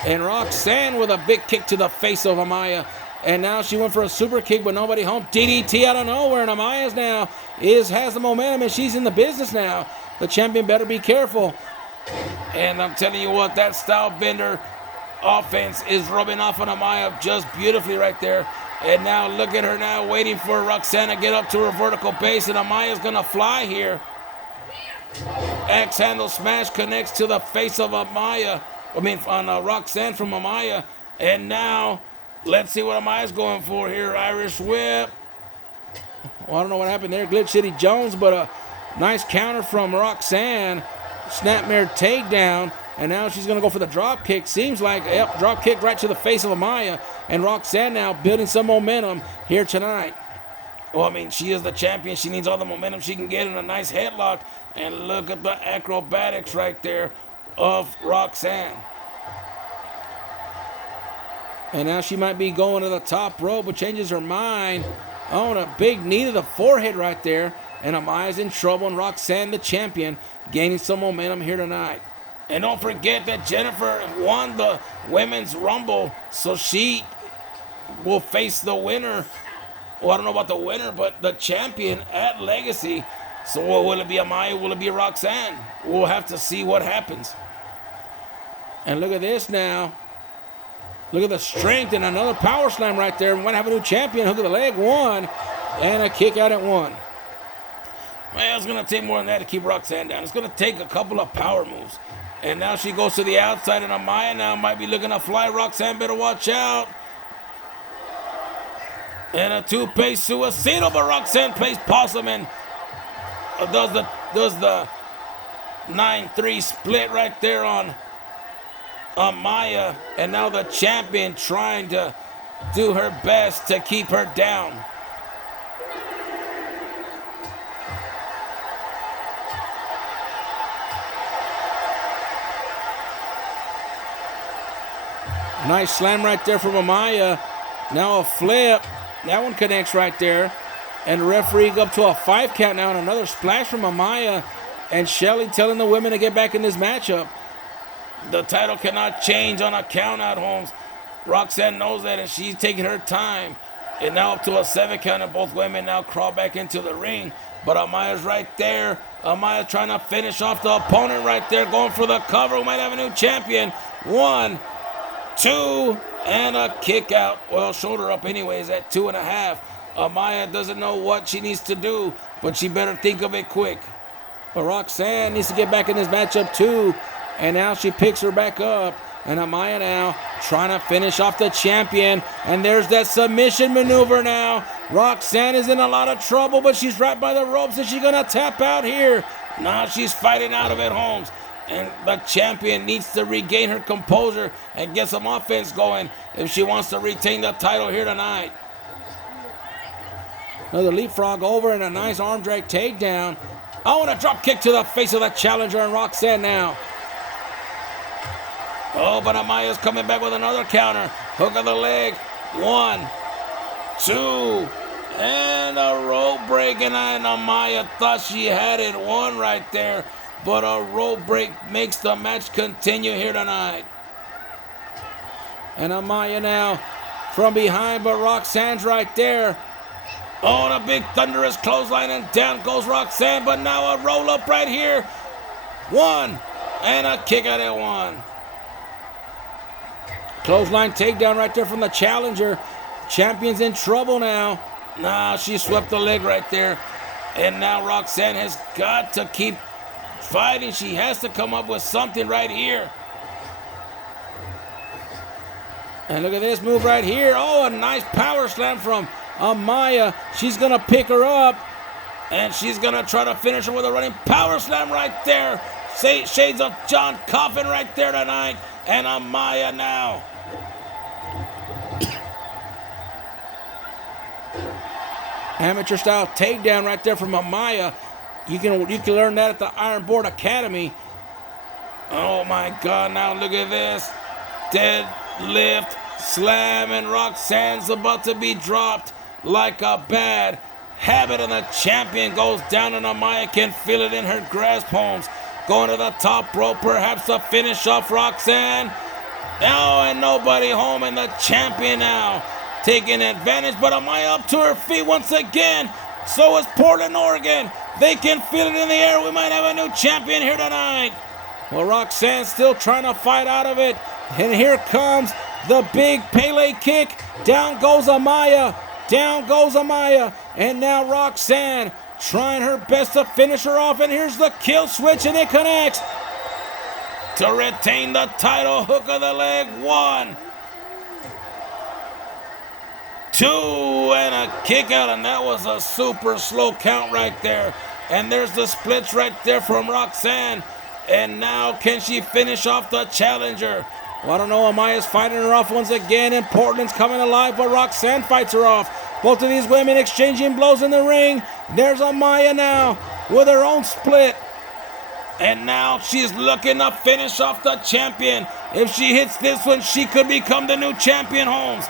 And Roxanne with a big kick to the face of Amaya. And now she went for a super kick, but nobody home. DDT out of nowhere, and Amaya's now has the momentum, and she's in the business now. The champion better be careful. And I'm telling you what, that style bender offense is rubbing off on Amaya just beautifully right there. And now look at her now waiting for Roxanne to get up to her vertical base, and Amaya's going to fly here. Axe handle smash connects to the face of Amaya. On Roxanne from Amaya. And now, let's see what Amaya's going for here. Irish whip. Well, I don't know what happened there. Glitch City Jones, but a nice counter from Roxanne. Snapmare takedown. And now she's going to go for the drop kick. Seems like, yep, drop kick right to the face of Amaya. And Roxanne now building some momentum here tonight. Well, I mean, she is the champion. She needs all the momentum she can get in a nice headlock. And look at the acrobatics right there of Roxanne. And now she might be going to the top rope, but changes her mind. Oh, and a big knee to the forehead right there. And Amaya's in trouble, and Roxanne, the champion, gaining some momentum here tonight. And don't forget that Jennifer won the Women's Rumble, so she will face the winner. Well, I don't know about the winner, but the champion at Legacy. So will it be Amaya? Will it be Roxanne? We'll have to see what happens. And look at this now. Look at the strength and another power slam right there. We might have a new champion. Hook of the leg, one. And a kick out at one. Well, it's going to take more than that to keep Roxanne down. It's going to take a couple of power moves. And now she goes to the outside, and Amaya now might be looking to fly. Roxanne better watch out. And a two-pace suicidal, but Roxanne plays possum and does the 9-3 split right there on Amaya. And now the champion trying to do her best to keep her down. Nice slam right there from Amaya. Now a flip. That one connects right there. And the referee up to a 5 count now. And another splash from Amaya. And Shelly telling the women to get back in this matchup. The title cannot change on a count out, Holmes. Roxanne knows that, and she's taking her time. And now up to a 7 count, and both women now crawl back into the ring. But Amaya's right there. Amaya's trying to finish off the opponent right there. Going for the cover. We might have a new champion. 1, 2, and a kick out. Well, shoulder up anyways at 2.5. Amaya doesn't know what she needs to do, but she better think of it quick. But Roxanne needs to get back in this matchup too. And now she picks her back up. And Amaya now trying to finish off the champion. And there's that submission maneuver now. Roxanne is in a lot of trouble, but she's right by the ropes. Is she going to tap out here? Now she's fighting out of it, Holmes. And the champion needs to regain her composure and get some offense going if she wants to retain the title here tonight. Another leapfrog over and a nice arm drag takedown. Oh, and a drop kick to the face of the challenger, and Roxanne now. Oh, but Amaya's coming back with another counter. Hook of the leg. 1, 2, And a rope break, and Amaya thought she had it won right there. But a rope break makes the match continue here tonight. And Amaya now from behind, but Roxanne's right there. Oh, and a big thunderous clothesline, and down goes Roxanne. But now a roll up right here. One, and a kick out at one. Clothesline takedown right there from the challenger. Champion's in trouble now. Nah, she swept the leg right there. And now Roxanne has got to keep fighting. She has to come up with something right here. And look at this move right here. Oh, a nice power slam from Amaya. She's going to pick her up. And she's going to try to finish her with a running power slam right there. Shades of John Coffin right there tonight. And Amaya now. Amateur style takedown right there from Amaya. You can learn that at the Iron Board Academy. Oh my God, now look at this. Deadlift slam, and Roxanne's about to be dropped like a bad habit, and the champion goes down, and Amaya can feel it in her grasp, Holmes. Going to the top rope, perhaps a finish off Roxanne. Oh, and nobody home, and the champion now taking advantage, but Amaya up to her feet once again. So is Portland, Oregon. They can feel it in the air. We might have a new champion here tonight. Well, Roxanne's still trying to fight out of it. And here comes the big Pele kick. Down goes Amaya. Down goes Amaya. And now Roxanne trying her best to finish her off. And here's the kill switch, and it connects. To retain the title, hook of the leg. 1, 2, and a kick out, and that was a super slow count right there. And there's the splits right there from Roxanne. And now can she finish off the challenger? Well, I don't know. Amaya's fighting her off once again, and Portland's coming alive, but Roxanne fights her off. Both of these women exchanging blows in the ring. There's Amaya now with her own split. And now she's looking to finish off the champion. If she hits this one, she could become the new champion, Holmes.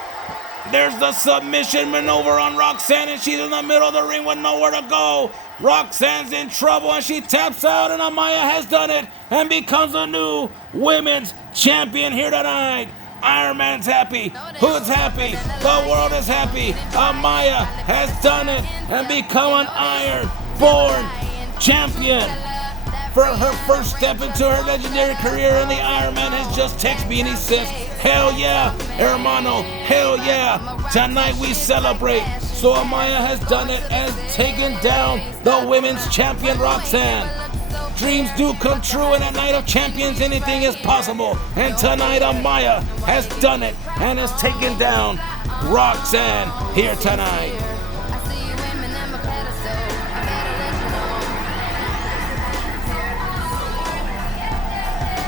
There's the submission maneuver on Roxanne, and she's in the middle of the ring with nowhere to go. Roxanne's in trouble, and she taps out, and Amaya has done it and becomes the new women's champion here tonight. Iron Man's happy. Hood's happy. The world is happy. Amaya has done it and become an Iron-born champion. For her first step into her legendary career, and the Iron Man has just texted me and he says, hell yeah, hermano, hell yeah, tonight we celebrate. So Amaya has done it and taken down the women's champion Roxanne. Dreams do come true, and at Night of Champions anything is possible. And tonight Amaya has done it and has taken down Roxanne here tonight.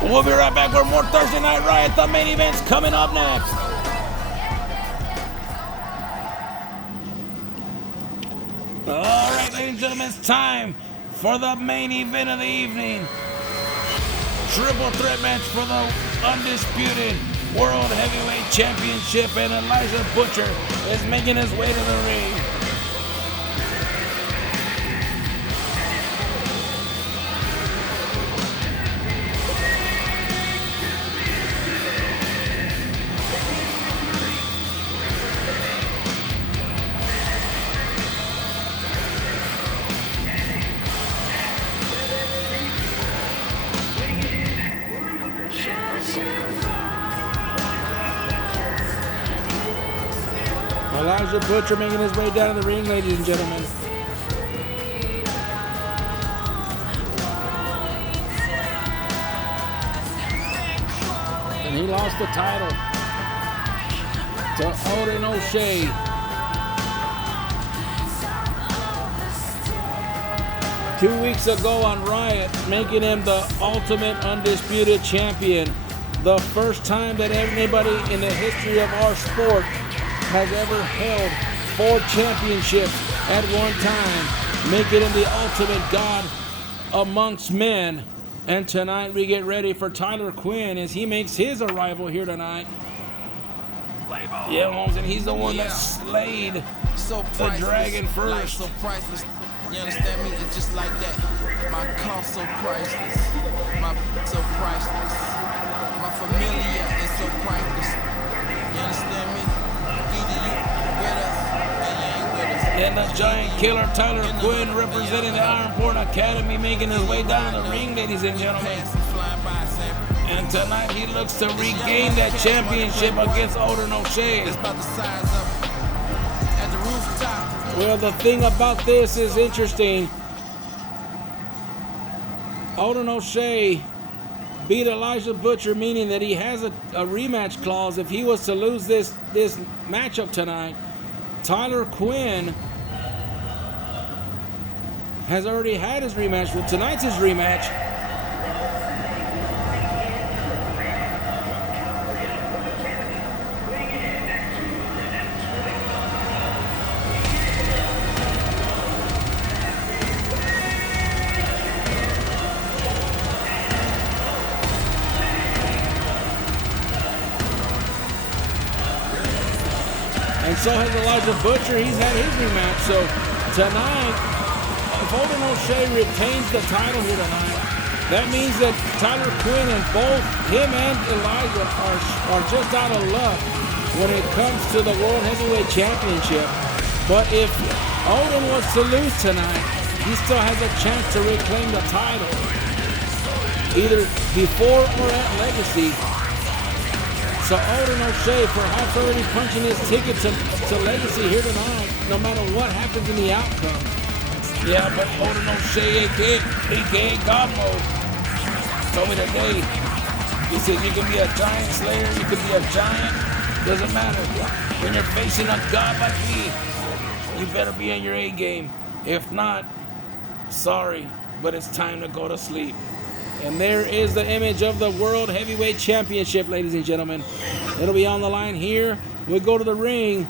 We'll be right back with more Thursday Night Riot. The main event's coming up next. All right, ladies and gentlemen, it's time for the main event of the evening. Triple threat match for the undisputed World Heavyweight Championship, and Elijah Butcher is making his way to the ring. Elijah Butcher making his way down to the ring, ladies and gentlemen. And he lost the title to Odin O'Shea. Two weeks ago on Riot, making him the ultimate undisputed champion. The first time that anybody in the history of our sport has ever held 4 championships at one time, making him the ultimate god amongst men. And tonight we get ready for Tyler Quinn as he makes his arrival here tonight. Yeah, Holmes, and he's the one that slayed So the dragon first. Life so priceless. You understand me? It's just like that. My cost so priceless. My so priceless. My familiar is so priceless. You understand me? Either you with us or you ain't with us. And the giant killer Tyler Quinn representing the Ironborn Academy, making his way down the ring, ladies and gentlemen. Flying by, Sam. And tonight he looks to regain that championship against Odin O'Shea. It's about the size up at the rooftop. Well, the thing about this is interesting. Odin O'Shea beat Elijah Butcher, meaning that he has a rematch clause if he was to lose this matchup tonight. Tyler Quinn has already had his rematch. Well, tonight's his rematch. And so has Elijah Butcher. He's had his rematch. So tonight, if Odin O'Shea retains the title here tonight, that means that Tyler Quinn and both him and Elijah are just out of luck when it comes to the World Heavyweight Championship. But if Odin was to lose tonight, he still has a chance to reclaim the title, either before or at Legacy. So Odin O'Shea perhaps already punching his ticket to Legacy here tonight, no matter what happens in the outcome. Yeah, but Odin O'Shea, aka God Mode, told me today, he said you can be a giant slayer, you can be a giant, doesn't matter. When you're facing a god like me, you better be in your A game. If not, sorry, but it's time to go to sleep. And there is the image of the World Heavyweight Championship, ladies and gentlemen. It'll be on the line here. We go to the ring,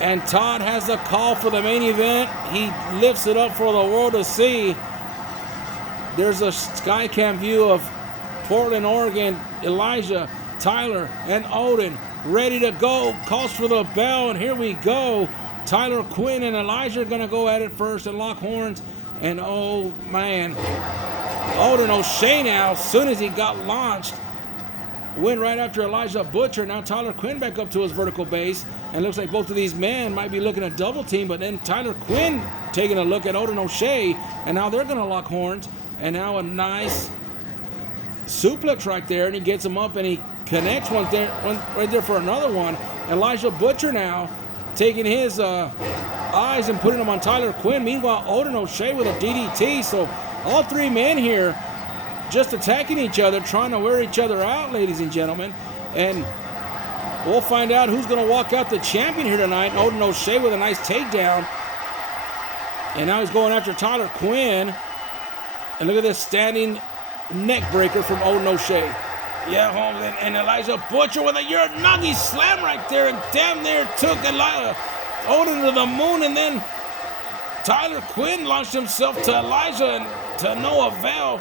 and Todd has the call for the main event. He lifts it up for the world to see. There's a Skycam view of Portland, Oregon. Elijah, Tyler, and Odin ready to go. Calls for the bell, and here we go. Tyler Quinn and Elijah are going to go at it first and lock horns. And oh, man. Odin O'Shea now, as soon as he got launched, went right after Elijah Butcher. Now Tyler Quinn back up to his vertical base. And looks like both of these men might be looking at double team. But then Tyler Quinn taking a look at Odin O'Shea. And now they're going to lock horns. And now a nice suplex right there. And he gets him up and he connects one right there for another one. Elijah Butcher now taking his eyes and putting them on Tyler Quinn. Meanwhile, Odin O'Shea with a DDT. So all three men here just attacking each other, trying to wear each other out, ladies and gentlemen. And we'll find out who's going to walk out the champion here tonight. Odin O'Shea with a nice takedown. And now he's going after Tyler Quinn. And look at this standing neck breaker from Odin O'Shea. Yeah, Holmes, and Elijah Butcher with a Uranagi slam right there, and damn near took Odin to the moon, and then Tyler Quinn launched himself to Elijah and to no avail.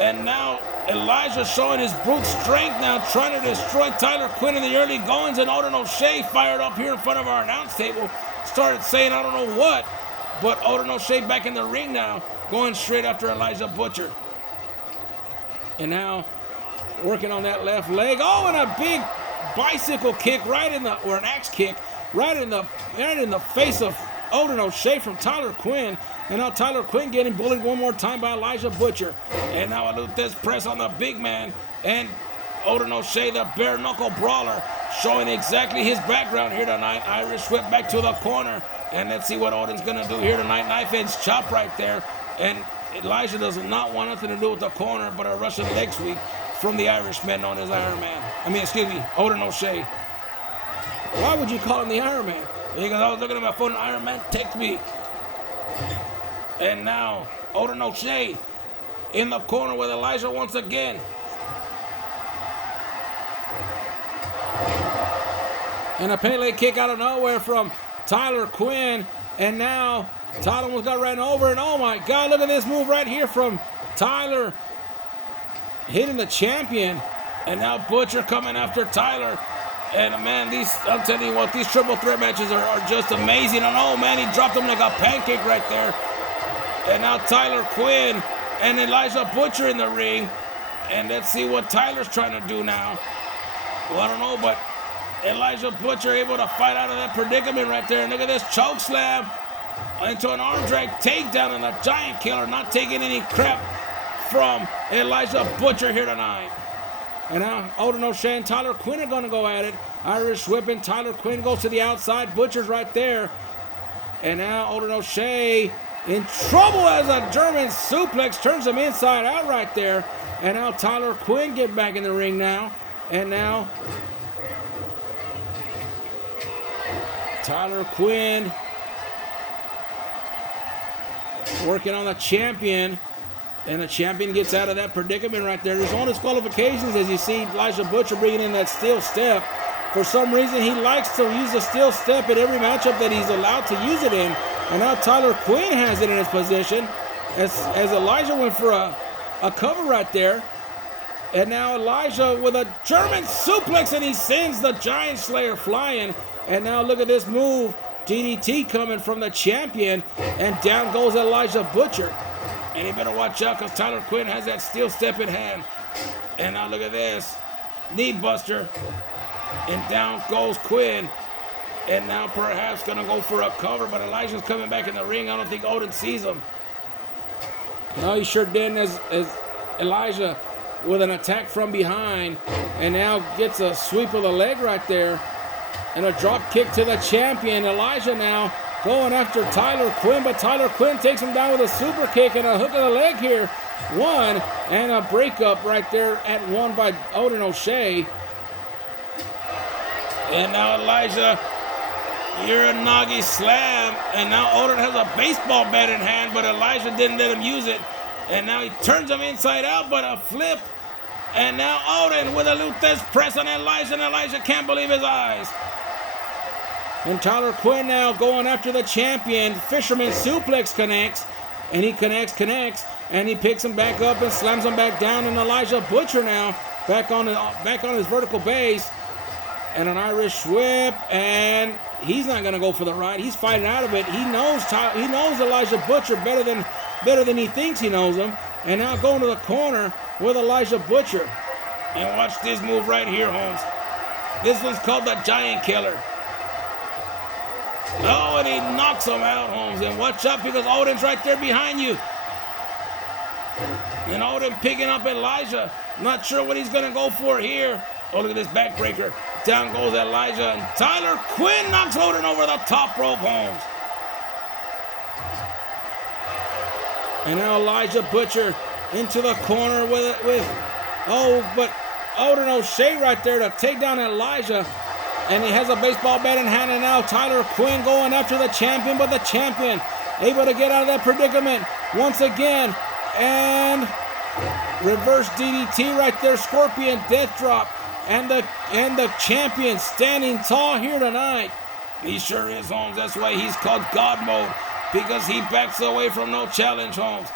And now Elijah showing his brute strength now, trying to destroy Tyler Quinn in the early goings. And Odin O'Shea fired up here in front of our announce table, started saying I don't know what. But Odin O'Shea back in the ring now, going straight after Elijah Butcher. And now working on that left leg. Oh, and a big bicycle kick or an axe kick right in the face of Odin O'Shea from Tyler Quinn. And now Tyler Quinn getting bullied one more time by Elijah Butcher. And now a Luthez press on the big man. And Odin O'Shea, the bare knuckle brawler, showing exactly his background here tonight. Irish whip back to the corner. And let's see what Odin's going to do here tonight. Knife edge chop right there. And Elijah does not want nothing to do with the corner, but a Russian leg sweep from the Irishman known as Iron Man. Odin O'Shea. Why would you call him the Iron Man? Because I was looking at my phone and Iron Man texted me. And now, Odin O'Shea in the corner with Elijah once again. And a Pele kick out of nowhere from Tyler Quinn. And now, Tyler almost got ran over. And oh my God, look at this move right here from Tyler. Hitting the champion. And now Butcher coming after Tyler. And man, I'm telling you what, these triple threat matches are just amazing. And oh man, he dropped him like a pancake right there. And now Tyler Quinn and Elijah Butcher in the ring. And let's see what Tyler's trying to do now. Well, I don't know, but Elijah Butcher able to fight out of that predicament right there. And look at this choke slam into an arm drag takedown, and a giant killer not taking any crap from Elijah Butcher here tonight. And now Odin O'Shea and Tyler Quinn are going to go at it. Irish whipping. Tyler Quinn goes to the outside. Butcher's right there. And now Odin O'Shea in trouble as a German suplex turns him inside out right there. And now Tyler Quinn get back in the ring now. And now Tyler Quinn working on the champion. And the champion gets out of that predicament right there. There's no disqualifications as you see Elijah Butcher bringing in that steel step. For some reason, he likes to use the steel step in every matchup that he's allowed to use it in. And now Tyler Quinn has it in his position as Elijah went for a cover right there. And now Elijah with a German suplex, and he sends the Giant Slayer flying. And now look at this move. DDT coming from the champion, and down goes Elijah Butcher. And he better watch out because Tyler Quinn has that steel step in hand. And now look at this. Knee buster. And down goes Quinn. And now perhaps going to go for a cover. But Elijah's coming back in the ring. I don't think Odin sees him. No, he sure didn't as Elijah with an attack from behind. And now gets a sweep of the leg right there. And a drop kick to the champion. Elijah now going after Tyler Quinn, but Tyler Quinn takes him down with a super kick and a hook of the leg here. One, and a breakup right there at one by Odin O'Shea. And now Elijah, Uranagi slam. And now Odin has a baseball bat in hand, but Elijah didn't let him use it. And now he turns him inside out, but a flip. And now Odin with a Luthez press on Elijah, and Elijah can't believe his eyes. And Tyler Quinn now going after the champion. Fisherman suplex connects. And he connects. And he picks him back up and slams him back down. And Elijah Butcher now back on his vertical base. And an Irish whip. And he's not going to go for the ride. He's fighting out of it. He knows Elijah Butcher better than he thinks he knows him. And now going to the corner with Elijah Butcher. And watch this move right here, Holmes. This one's called the Giant Killer. Oh, and he knocks him out, Holmes. And watch out because Odin's right there behind you. And Odin picking up Elijah. Not sure what he's going to go for here. Oh, look at this backbreaker. Down goes Elijah. And Tyler Quinn knocks Odin over the top rope, Holmes. And now Elijah Butcher into the corner but Odin O'Shea right there to take down Elijah. And he has a baseball bat in hand, and now Tyler Quinn going after the champion, but the champion able to get out of that predicament once again. And reverse DDT right there, Scorpion Death Drop. And the champion standing tall here tonight. He sure is, Holmes. That's why he's called God Mode, because he backs away from no challenge, Holmes.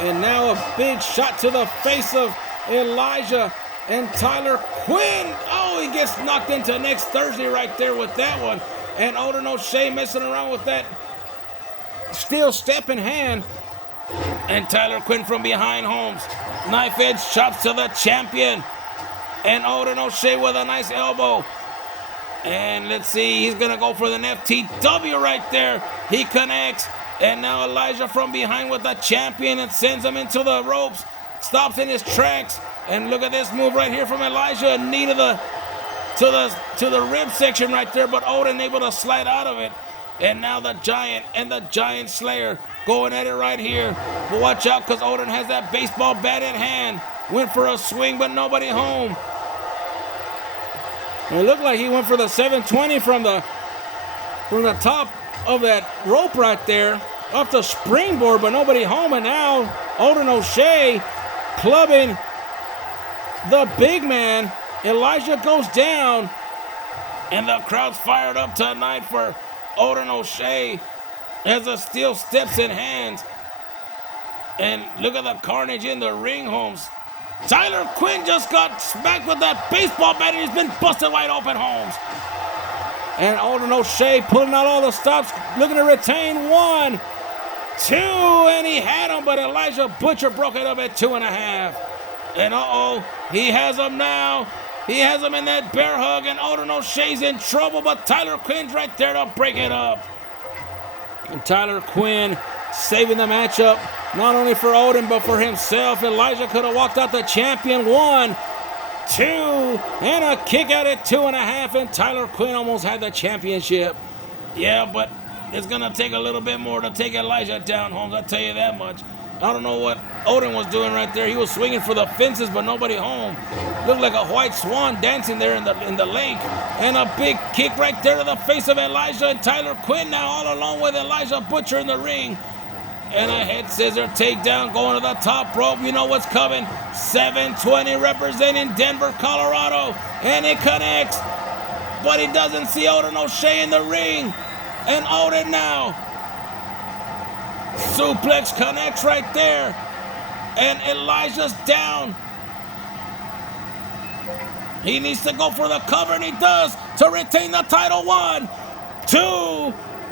And now a big shot to the face of Elijah and Tyler Quinn. Oh, he gets knocked into next Thursday right there with that one. And Odin O'Shea messing around with that steel step in hand. And Tyler Quinn from behind, Holmes. Knife edge chops to the champion. And Odin O'Shea with a nice elbow. And let's see, he's going to go for the FTW right there. He connects. And now Elijah from behind with the champion and sends him into the ropes. Stops in his tracks. And look at this move right here from Elijah. Knee to the rib section right there. But Odin able to slide out of it. And now the Giant and the Giant Slayer going at it right here. But watch out because Odin has that baseball bat in hand. Went for a swing but nobody home. It looked like he went for the 720 from the top of that rope right there, up the springboard, but nobody home. And now Odin O'Shea clubbing the big man. Elijah goes down, and the crowd's fired up tonight for Odin O'Shea as the steel steps in hands. And look at the carnage in the ring, Holmes. Tyler Quinn just got smacked with that baseball bat and he's been busted wide open, Holmes. And Alden O'Shea pulling out all the stops, looking to retain 1, 2, and he had him, but Elijah Butcher broke it up at 2.5. And he has him now. He has him in that bear hug, and Alden O'Shea's in trouble, but Tyler Quinn's right there to break it up. And Tyler Quinn saving the matchup, not only for Odin, but for himself. Elijah could have walked out the champion. 1, 2, and a kick out at 2.5, and Tyler Quinn almost had the championship. Yeah, but it's going to take a little bit more to take Elijah down, Holmes. I'll tell you that much. I don't know what Odin was doing right there. He was swinging for the fences, but nobody home. Looked like a white swan dancing there in the lake. And a big kick right there to the face of Elijah, and Tyler Quinn now all alone with Elijah Butcher in the ring. And a head scissor takedown going to the top rope. You know what's coming. 720 representing Denver, Colorado. And it connects. But he doesn't see Odin O'Shea in the ring. And Odin now. Suplex connects right there. And Elijah's down. He needs to go for the cover, and he does, to retain the title. 1, 2,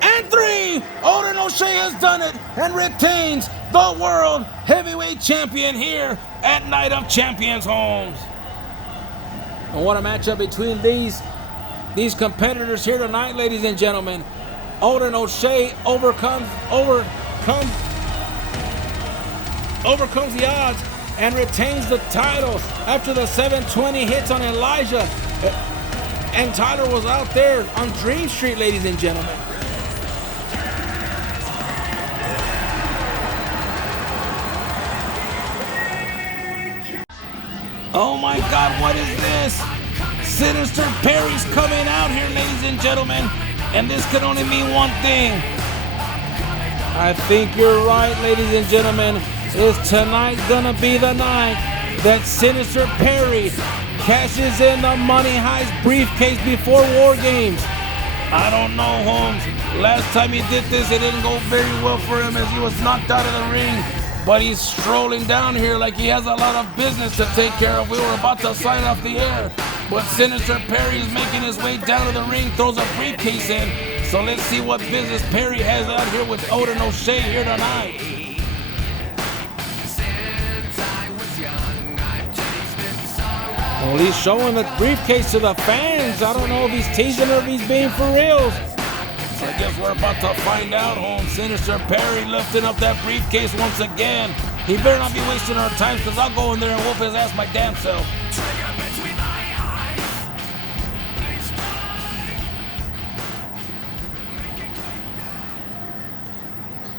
and 3. Odin O'Shea has done it and retains the World Heavyweight Champion here at Night of Champions, Holmes. And what a matchup between these competitors here tonight, ladies and gentlemen. Odin O'Shea overcomes the odds and retains the title after the 720 hits on Elijah. And Tyler was out there on Dream Street, ladies and gentlemen. Oh my God, what is this? Sinister Perry's coming out here, ladies and gentlemen. And this could only mean one thing. I think you're right, ladies and gentlemen. Is tonight gonna be the night that Sinister Perry cashes in the Money Heist briefcase before War Games? I don't know, Holmes. Last time he did this, it didn't go very well for him as he was knocked out of the ring. But he's strolling down here like he has a lot of business to take care of. We were about to sign off the air, but Sinister Perry is making his way down to the ring, throws a briefcase in. So let's see what business Perry has out here with Odin O'Shea here tonight. Well, he's showing the briefcase to the fans. I don't know if he's teasing or if he's being for real. I guess we're about to find out, Holmes. Sinister Perry lifting up that briefcase once again. He better not be wasting our time, because I'll go in there and whoop his ass my damn self.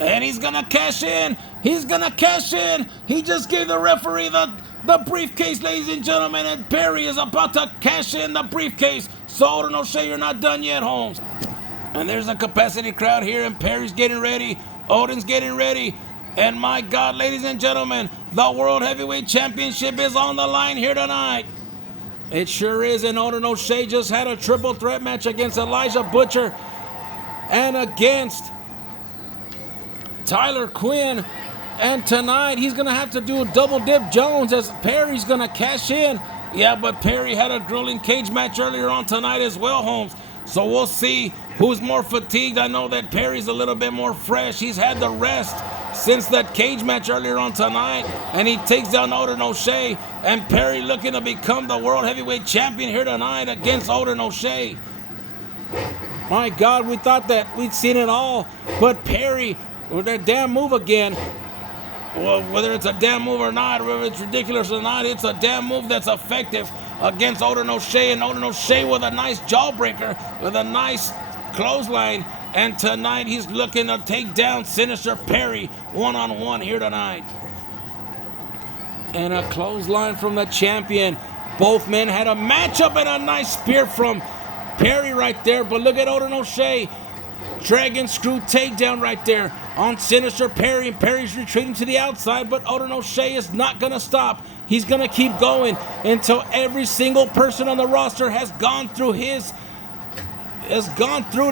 And he's gonna cash in. He's gonna cash in. He just gave the referee the briefcase, ladies and gentlemen, and Perry is about to cash in the briefcase. So Odin O'Shea, you're not done yet, Holmes. And there's a capacity crowd here, and Perry's getting ready. Odin's getting ready. And my God, ladies and gentlemen, the World Heavyweight Championship is on the line here tonight. It sure is, and Odin O'Shea just had a triple threat match against Elijah Butcher and against Tyler Quinn. And tonight, he's going to have to do a double dip Jones as Perry's going to cash in. Yeah, but Perry had a grueling cage match earlier on tonight as well, Holmes. So we'll see who's more fatigued. I know that Perry's a little bit more fresh. He's had the rest since that cage match earlier on tonight. And he takes down Odin O'Shea. And Perry looking to become the World Heavyweight Champion here tonight against Odin O'Shea. My God, we thought that we'd seen it all. But Perry, with that damn move again. Well, whether it's a damn move or not, whether it's ridiculous or not, it's a damn move that's effective against Odin O'Shea. And Odin O'Shea with a nice jawbreaker, with a nice clothesline. And tonight he's looking to take down Sinister Perry one-on-one here tonight. And a clothesline from the champion. Both men had a matchup and a nice spear from Perry right there. But look at Odin O'Shea. Dragon screw takedown right there on Sinister Perry, and Perry's retreating to the outside, but Odin O'Shea is not going to stop. He's going to keep going until every single person on the roster has gone through to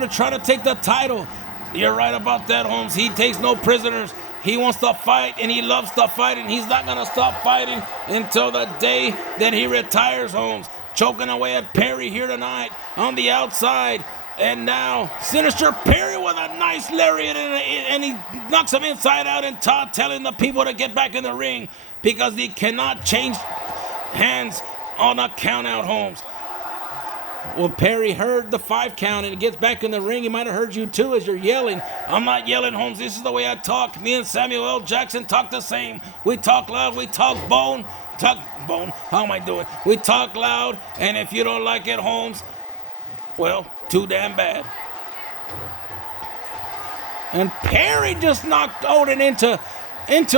try to take the title. You're right about that, Holmes. He takes no prisoners. He wants to fight, and he loves to fight, and he's not going to stop fighting until the day that he retires, Holmes. Choking away at Perry here tonight on the outside. And now, Sinister Perry with a nice lariat, and he knocks him inside out, and Todd telling the people to get back in the ring because he cannot change hands on a count out, Holmes. Well, Perry heard the 5 count, and he gets back in the ring. He might have heard you too as you're yelling. I'm not yelling, Holmes. This is the way I talk. Me and Samuel L. Jackson talk the same. We talk loud. We talk bone. How am I doing? We talk loud, and if you don't like it, Holmes, well, too damn bad. And Perry just knocked Odin into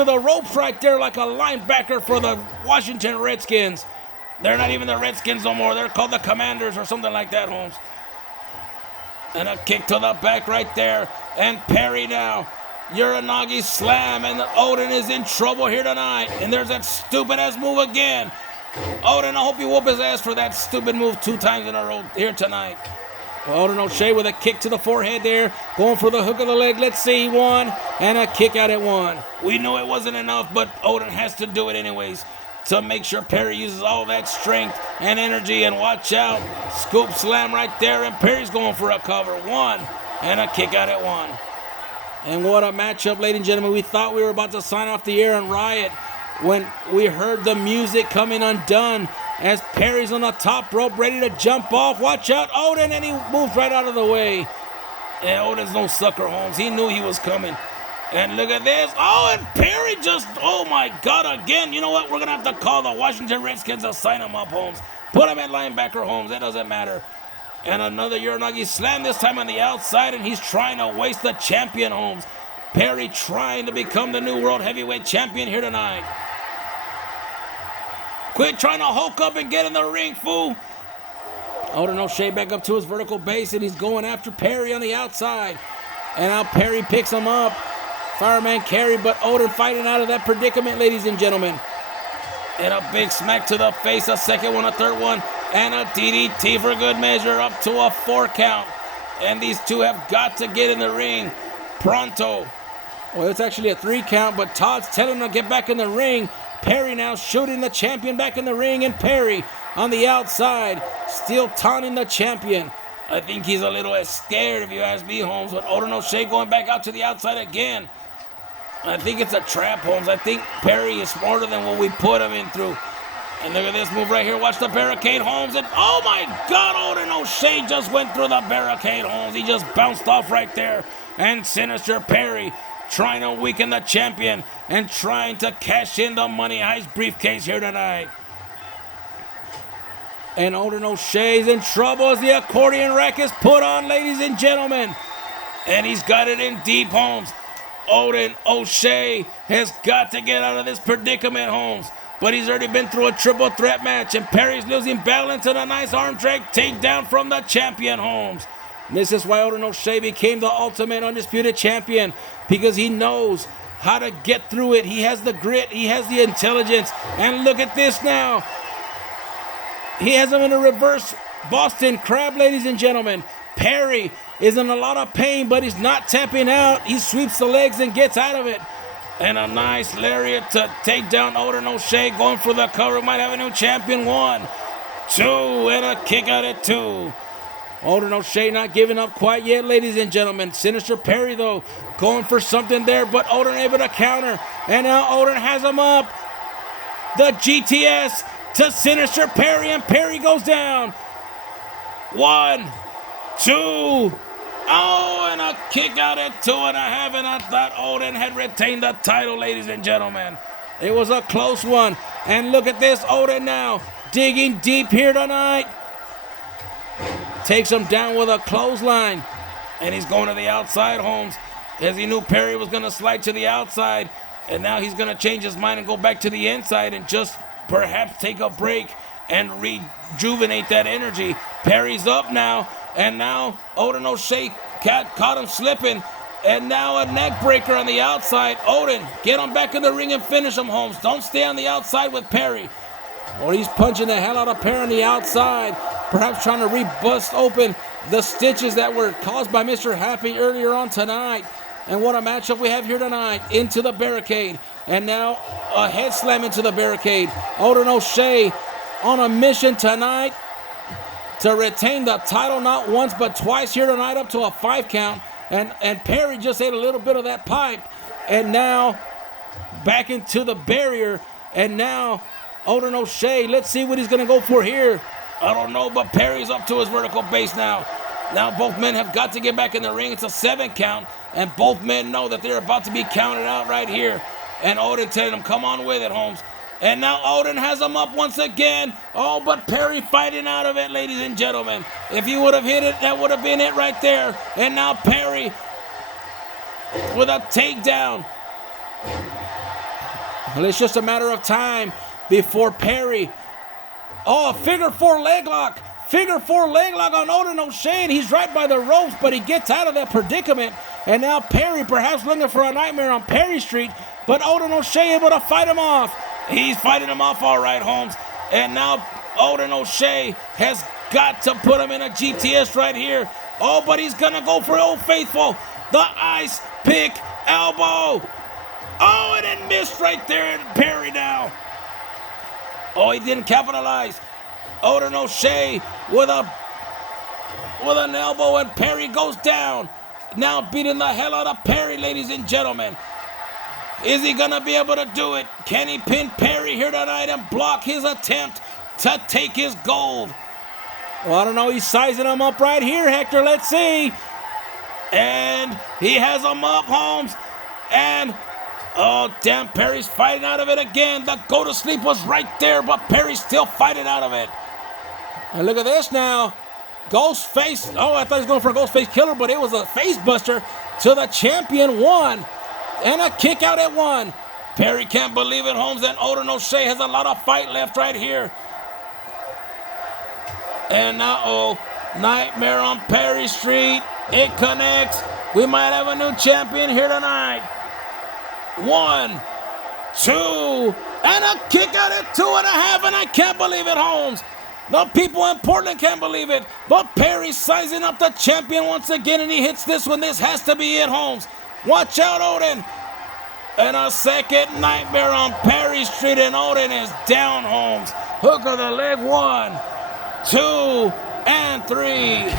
the ropes right there like a linebacker for the Washington Redskins. They're not even the Redskins no more. They're called the Commanders or something like that, Holmes. And a kick to the back right there. And Perry now. Uranagi slam, and Odin is in trouble here tonight. And there's that stupid-ass move again. Odin, I hope you whoop his ass for that stupid move 2 times in a row here tonight. Well, Odin O'Shea with a kick to the forehead there. Going for the hook of the leg. Let's see, 1. And a kick out at 1. We knew it wasn't enough, but Odin has to do it anyways to make sure Perry uses all that strength and energy. And watch out. Scoop slam right there, and Perry's going for a cover. 1. And a kick out at 1. And what a matchup, ladies and gentlemen. We thought we were about to sign off the air on Riot when we heard the music coming undone as Perry's on the top rope ready to jump off. Watch out, Odin, and he moves right out of the way. And Odin's no sucker, Holmes. He knew he was coming. And look at this. Oh, and Perry just, oh my God, again. You know what? We're going to have to call the Washington Redskins to sign him up, Holmes. Put him at linebacker, Holmes. That doesn't matter. And another Uranagi slam, this time on the outside, and he's trying to waste the champion, Holmes. Perry trying to become the new world heavyweight champion here tonight. Quit trying to hulk up and get in the ring, fool. Odin O'Shea back up to his vertical base, and he's going after Perry on the outside. And now Perry picks him up. Fireman carry, but Odin fighting out of that predicament, ladies and gentlemen. And a big smack to the face, a second one, a third one, and a DDT for good measure, up to a 4 count. And these two have got to get in the ring pronto. Well, it's actually a 3 count, but Todd's telling him to get back in the ring. Perry now shooting the champion back in the ring, and Perry on the outside, still taunting the champion. I think he's a little scared, if you ask me, Holmes, but Odin O'Shea going back out to the outside again. I think it's a trap, Holmes. I think Perry is smarter than what we put him in through. And look at this move right here. Watch the barricade, Holmes. And oh my God, Odin O'Shea just went through the barricade, Holmes. He just bounced off right there. And Sinister Perry trying to weaken the champion and trying to cash in the Money Heist briefcase here tonight. And Odin O'Shea's in trouble as the accordion rack is put on, ladies and gentlemen. And he's got it in deep, Holmes. Odin O'Shea has got to get out of this predicament, Holmes. But he's already been through a triple threat match, and Perry's losing balance and a nice arm drag takedown from the champion, Holmes. This is why Odin O'Shea became the ultimate undisputed champion, because he knows how to get through it. He has the grit, he has the intelligence, and look at this now. He has him in a reverse Boston Crab, ladies and gentlemen. Perry is in a lot of pain, but he's not tapping out. He sweeps the legs and gets out of it. And a nice lariat to take down Odin O'Shea, going for the cover. Might have a new champion. 1, 2, and a kick out at 2. Odin O'Shea not giving up quite yet, ladies and gentlemen. Sinister Perry, though, going for something there, but Odin able to counter. And now Odin has him up. The GTS to Sinister Perry, and Perry goes down. 1, 2. Oh, and a kick out at 2.5, and I thought Odin had retained the title, ladies and gentlemen. It was a close one. And look at this, Odin now digging deep here tonight. Takes him down with a clothesline. And he's going to the outside, Holmes, as he knew Perry was going to slide to the outside. And now he's going to change his mind and go back to the inside and just perhaps take a break and rejuvenate that energy. Perry's up now. And now Odin O'Shea caught him slipping. And now a neck breaker on the outside. Odin, get him back in the ring and finish him, Holmes. Don't stay on the outside with Perry. Or he's punching the hell out of Perry on the outside. Perhaps trying to rebust open the stitches that were caused by Mr. Happy earlier on tonight. And what a matchup we have here tonight. Into the barricade. And now a head slam into the barricade. Odin O'Shea on a mission tonight to retain the title not once but twice here tonight up to a 5 count. And Perry just ate a little bit of that pipe. And now back into the barrier. And now Odin O'Shea, let's see what he's going to go for here. I don't know, but Perry's up to his vertical base now. Now both men have got to get back in the ring. It's a 7 count. And both men know that they're about to be counted out right here. And Odin telling him, come on with it, Holmes. And now Odin has him up once again. Oh, but Perry fighting out of it, ladies and gentlemen. If he would have hit it, that would have been it right there. And now Perry with a takedown. Well, it's just a matter of time before Perry. Oh, a figure 4 leg lock. Figure 4 leg lock on Odin O'Shea. He's right by the ropes, but he gets out of that predicament. And now Perry perhaps looking for a nightmare on Perry Street, but Odin O'Shea able to fight him off. He's fighting him off all right, Holmes. And now Odin O'Shea has got to put him in a GTS right here. Oh, but he's going to go for Old Faithful. The ice pick elbow. Oh, and it missed right there, and Perry now. Oh, he didn't capitalize. Odin O'Shea with an elbow, and Perry goes down. Now beating the hell out of Perry, ladies and gentlemen. Is he going to be able to do it? Can he pin Perry here tonight and block his attempt to take his gold? Well, I don't know. He's sizing him up right here, Hector. Let's see. And he has him up, Holmes. And, oh, damn, Perry's fighting out of it again. The go-to-sleep was right there, but Perry's still fighting out of it. And look at this now. Ghostface. Oh, I thought he was going for a Ghostface Killer, but it was a face buster to the champion 1. And a kick out at 1. Perry can't believe it, Holmes, and Odin O'Shea has a lot of fight left right here. And now, oh, Nightmare on Perry Street. It connects. We might have a new champion here tonight. 1, 2, and a kick out at 2.5, and I can't believe it, Holmes. The people in Portland can't believe it, but Perry's sizing up the champion once again, and he hits this one. This has to be it, Holmes. Watch out, Odin. And a second Nightmare on Perry Street, and Odin is down, Holmes. Hook of the leg, 1, 2, and 3.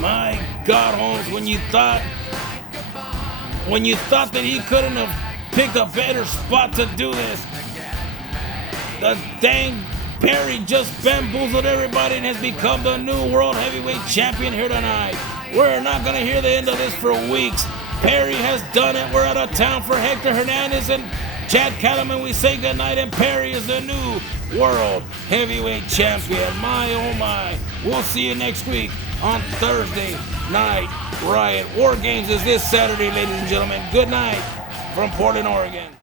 My God, Holmes, when you thought that he couldn't have picked a better spot to do this, the dang Perry just bamboozled everybody and has become the new world heavyweight champion here tonight. We're not going to hear the end of this for weeks. Perry has done it. We're out of town for Hector Hernandez and Chad Cattleman. We say goodnight, and Perry is the new world heavyweight champion. My, oh my. We'll see you next week on Thursday Night Riot. War Games is this Saturday, ladies and gentlemen. Good night from Portland, Oregon.